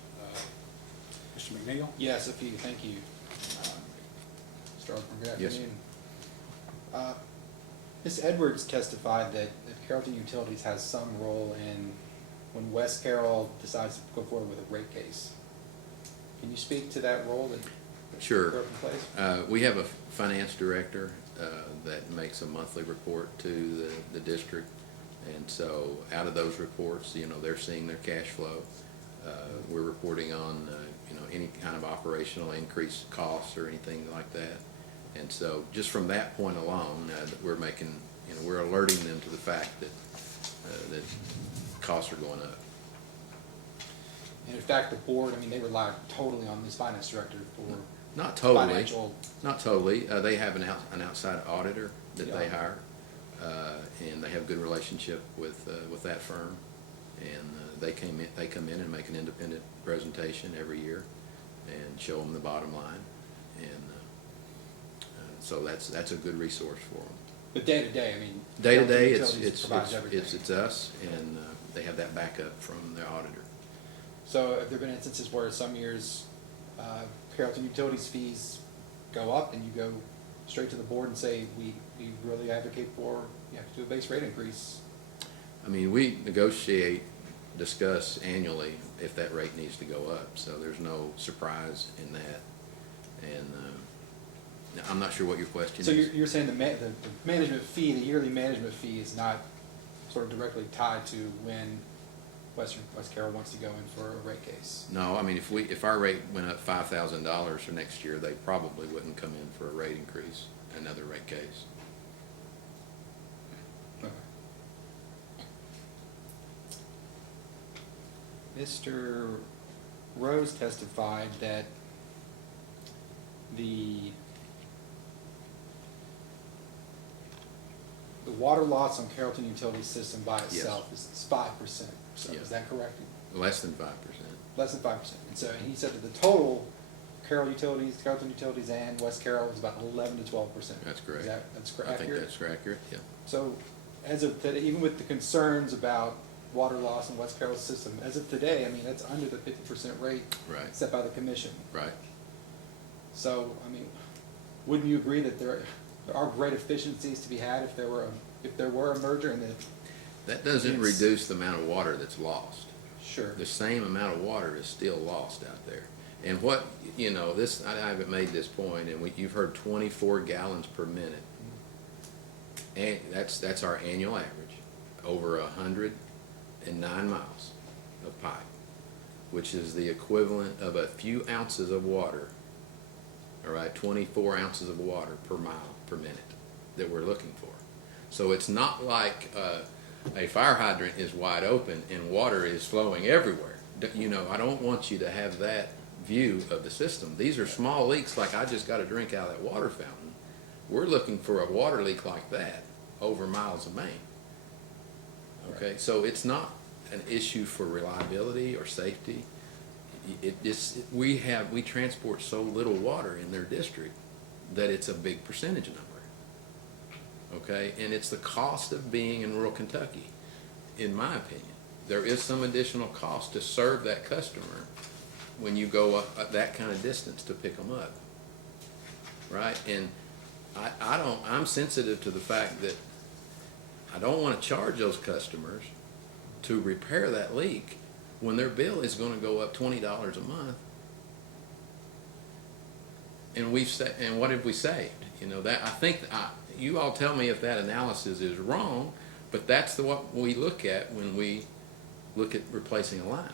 Mr. McNeil? Yes, Sophia, thank you. Mr. Osborne, good Yes, afternoon. Ms. Edwards testified that Carrollton Utilities has some role in when West Carroll decides to go forward with a rate case. Can you speak to that role that Sure. Carrollton plays? We have a finance director that makes a monthly report to the district. And so out of those reports, they're seeing their cash flow. We're reporting on, any kind of operational increased costs or anything like that. And so just from that point alone, we're making, we're alerting them to the fact that costs are going up. And in fact, the board, they rely totally on this finance director for Not totally. financial. Not totally. They have an outside auditor that they Yeah. hire, and they have a good relationship with that firm. And they come in and make an independent presentation every year and show them the bottom line. And so that's a good resource for them. But day to day, Day to Carrollton day, Utilities provides everything. it's us, and they have that backup from their auditor. So have there been instances where some years Carrollton Utilities fees go up and you go straight to the board and say, we really advocate for, you have to do a base rate increase? We negotiate, discuss annually if that rate needs to go up, so there's no surprise in that. And I'm not sure what your question So is. you're saying the management fee, the yearly management fee is not sort of directly tied to when West Carroll wants to go in for a rate case? No, if our rate went up $5,000 for next year, they probably wouldn't come in for a rate increase, another rate case. Okay. Mr. Rose testified that the water loss on Carrollton Utility System by itself is 5%. So Yeah. is that correct? Less than 5%. Less than 5%. And he said that the total Carroll Utilities, Carrollton Utilities, and West Carroll is about 11 to 12%. That's correct. That's I think accurate? that's accurate, yeah. So, as of today, even with the concerns about water loss in West Carroll's system, as of today, that's under the 50% rate Right. set by the commission. Right. So, wouldn't you agree that there are great efficiencies to be had if there were a merger and that? That doesn't It's- reduce the amount of water that's lost. Sure. The same amount of water is still lost out there. And what, you know, this, I haven't made this point, and you've heard 24 gallons per minute. And that's our annual average, over 109 miles of pipe, which is the equivalent of a few ounces of water, all right, 24 ounces of water per mile per minute that we're looking for. So it's not like a fire hydrant is wide open and water is flowing everywhere. You know, I don't want you to have that view of the system. These are small leaks, like I just got a drink out of that water fountain. We're looking for a water leak like that over miles of main. Okay, so it's not an issue for reliability or safety. We transport so little water in their district that it's a big percentage number. Okay, and it's the cost of being in rural Kentucky, in my opinion. There is some additional cost to serve that customer when you go up that kind of distance to pick them up, right? And I'm sensitive to the fact that I don't want to charge those customers to repair that leak when their bill is going to go up $20 a month. And what have we saved? You know, that I think you all tell me if that analysis is wrong, but that's what we look at when we look at replacing a line.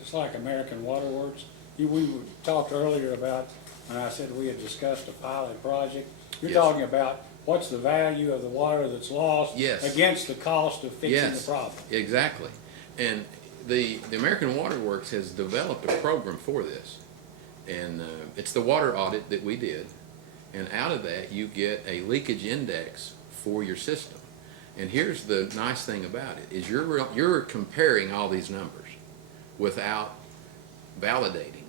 It's like American Water Works. We talked earlier about, when I said we had discussed a pilot project, you're Yes. talking about what's the value of the water that's lost Yes. against the cost of fixing the problem. Exactly. And the American Water Works has developed a program for this. And it's the water audit that we did. And out of that, you get a leakage index for your system. And here's the nice thing about it, is you're comparing all these numbers without validating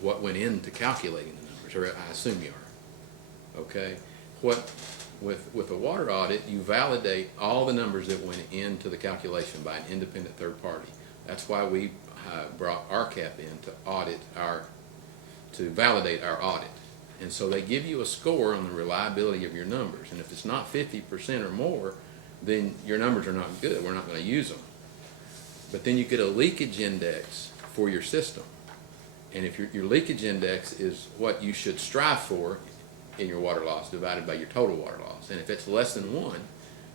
what went into calculating the numbers, or I assume you are. Okay? With a water audit, you validate all the numbers that went into the calculation by an independent third party. That's why we brought RCAP in to validate our audit. And so they give you a score on the reliability of your numbers. And if it's not 50% or more, then your numbers are not good. We're not going to use them. But then you get a leakage index for your system. And if your leakage index is what you should strive for in your water loss divided by your total water loss. And if it's less than 1,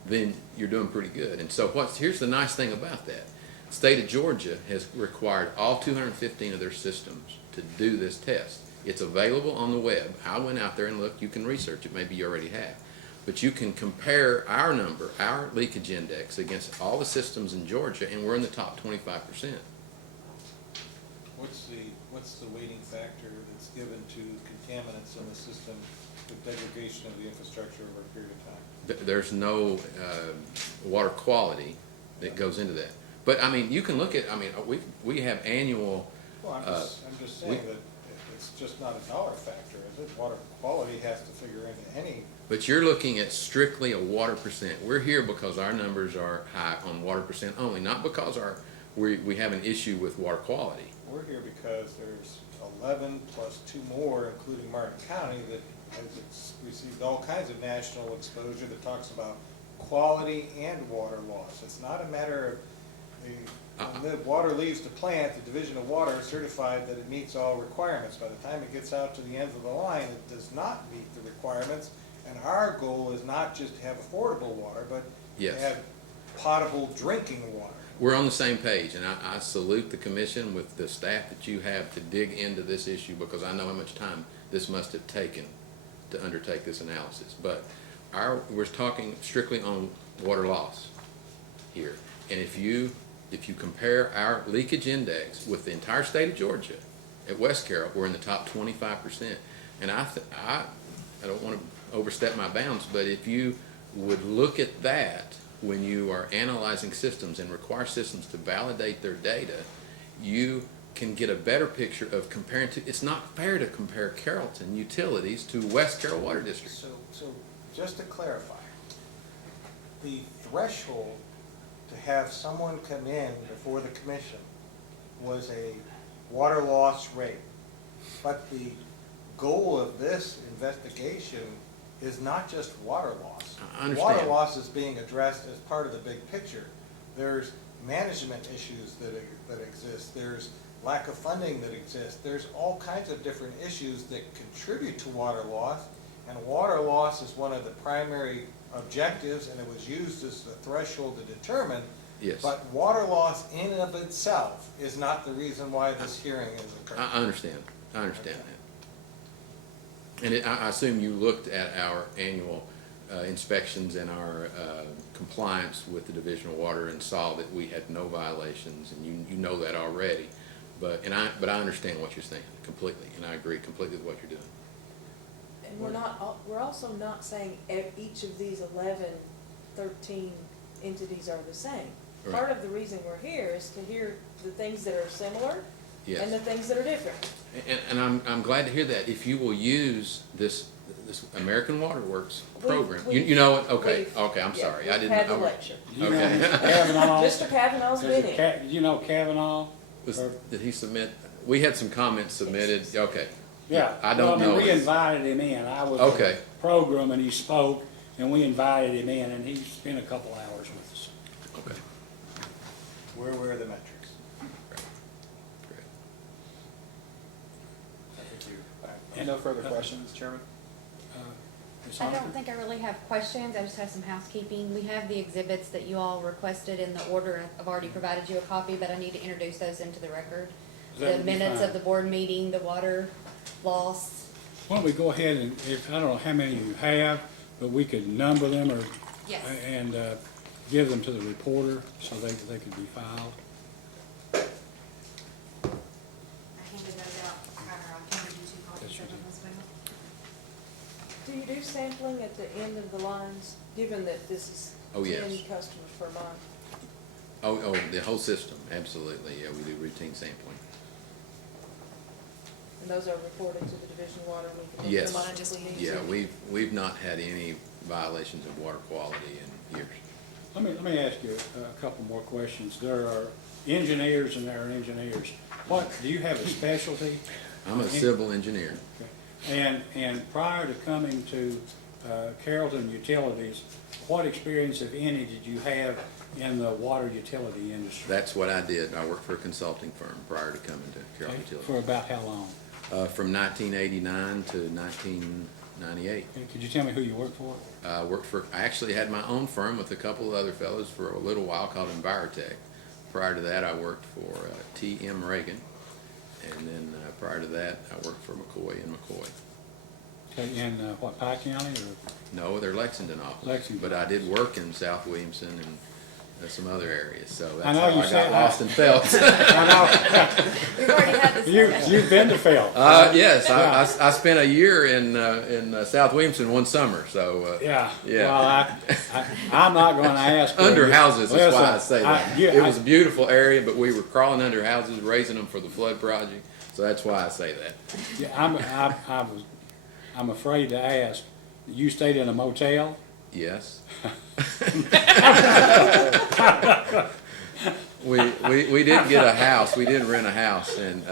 then you're doing pretty good. And so here's the nice thing about that. The state of Georgia has required all 215 of their systems to do this test. It's available on the web. I went out there and looked. You can research it. Maybe you already have. But you can compare our number, our leakage index, against all the systems in Georgia, and we're in the top 25%. What's the weighting factor that's given to contaminants in the system with degradation of the infrastructure over a period of time? There's no water quality that goes into that. But I mean, you can look at. I mean, we have annual. Well, I'm just saying that it's just not a dollar factor, is it? Water quality has to figure into any. But you're looking at strictly a water percent. We're here because our numbers are high on water percent only, not because we have an issue with water quality. We're here because there's 11 plus 2 more, including Martin County, that has received all kinds of national exposure that talks about quality and water loss. It's not a matter of when the water leaves the plant, the Division of Water is certified that it meets all requirements. By the time it gets out to the ends of the line, it does not meet the requirements. And our goal is not just to have affordable water, but Yes. to have potable drinking water. We're on the same page, and I salute the commission with the staff that you have to dig into this issue, because I know how much time this must have taken to undertake this analysis. But we're talking strictly on water loss here. And if you compare our leakage index with the entire state of Georgia, at West Carroll, we're in the top 25%. And I don't want to overstep my bounds, but if you would look at that when you are analyzing systems and require systems to validate their data, you can get a better picture of comparing to. It's not fair to compare Carrollton utilities to West Carroll Water District. So just to clarify, the threshold to have someone come in before the commission was a water loss rate. But the goal of this investigation is not just water loss. I understand. Water loss is being addressed as part of the big picture. there's management issues that exist, there's lack of funding that exists, there's all kinds of different issues that contribute to water loss, and water loss is one of the primary objectives, and it was used as the threshold to determine. Yes. But water loss in and of itself is not the reason why this hearing is occurring. I understand that. And I assume you looked at our annual inspections and our compliance with the Division of Water and saw that we had no violations, and you know that already. But I understand what you're saying completely, and I agree completely with what you're doing. And we're also not saying each of these 11, 13 entities are the same. Right. Part of the reason we're here is to hear the things that are similar Yes. and the things that are different. And I'm glad to hear that. If you will use this American Water Works program, you know it? Okay, I'm sorry. I didn't. We've had the I- lecture. You know, Okay. Kavanaugh, Mr. Kavanaugh's been in. you know Kavanaugh? Did he submit? We had some comments submitted. Okay. Yeah. I don't Well, know. we invited him in. I was Okay. at the program and he spoke, and we invited him in, and he spent a couple hours with us. Okay. We're aware of the metrics. Great. Thank you. No further questions, Chairman? Ms. I Honaker? don't think I really have questions, I just have some housekeeping. We have the exhibits that you all requested in the order. I've already provided you a copy, but I need to introduce those into the record. That The would be minutes fine. of the board meeting, the water loss. Why don't we go ahead and, if, I don't know how many you have, but we could number them or, Yes. and give them to the reporter so they could be filed. I handed those out prior, I handed you 2 copies Yes, you of them did. as well. Do you do sampling at the end of the lines, given that this is Oh, yes. 10 customers per month? Oh, the whole system, absolutely. Yeah, we do routine sampling. And those are reported to the Division of Water, we can Yes. look them up if we need to. Yeah, we've not had any violations of water quality in years. Let me ask you a couple more questions. There are engineers and there are engineers. What, do you have a specialty? I'm a civil engineer. Okay. And prior to coming to Carrollton Utilities, what experience, if any, did you have in the water utility industry? That's what I did. I worked for a consulting firm prior to coming to Carroll Okay. Utilities. For about how long? From 1989 to 1998. Okay. Could you tell me who you worked for? I actually had my own firm with a couple of other fellows for a little while called Envirotech. Prior to that, I worked for T.M. Reagan. And then prior to that, I worked for McCoy and McCoy. Okay, in what, Pike County or? No, they're Lexington office. Lexington. But I did work in South Williamson and some other areas, so I that's know how you I said got that. lost in Phelps. We've already had this discussion. You've been to Phil. Yes, I spent a year in South Williamson one summer, so. Yeah. Yeah. Well, I'm not going to ask. Under houses, that's why I say Listen, that. yeah, It was a beautiful area, but we were crawling under houses, raising them for the flood project, so that's why I say that. Yeah, I'm afraid to ask. You stayed in a motel? Yes. We did get a house, we did rent a house and,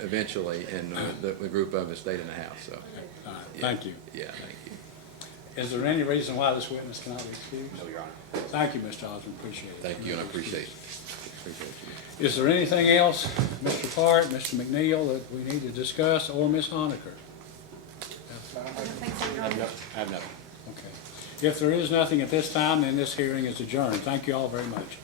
eventually, and the group of us stayed in the house, so. All right, thank you. Yeah, thank you. Is there any reason why this witness cannot be excused? No, Your Honor. Thank you, Mr. Osmond, appreciate it. Thank you, and I appreciate you. Is there anything else, Mr. Park, Mr. McNeil, that we need to discuss, or Ms. Honaker? I don't think so, Your Honor. I have nothing. Okay. If there is nothing at this time, then this hearing is adjourned. Thank you all very much.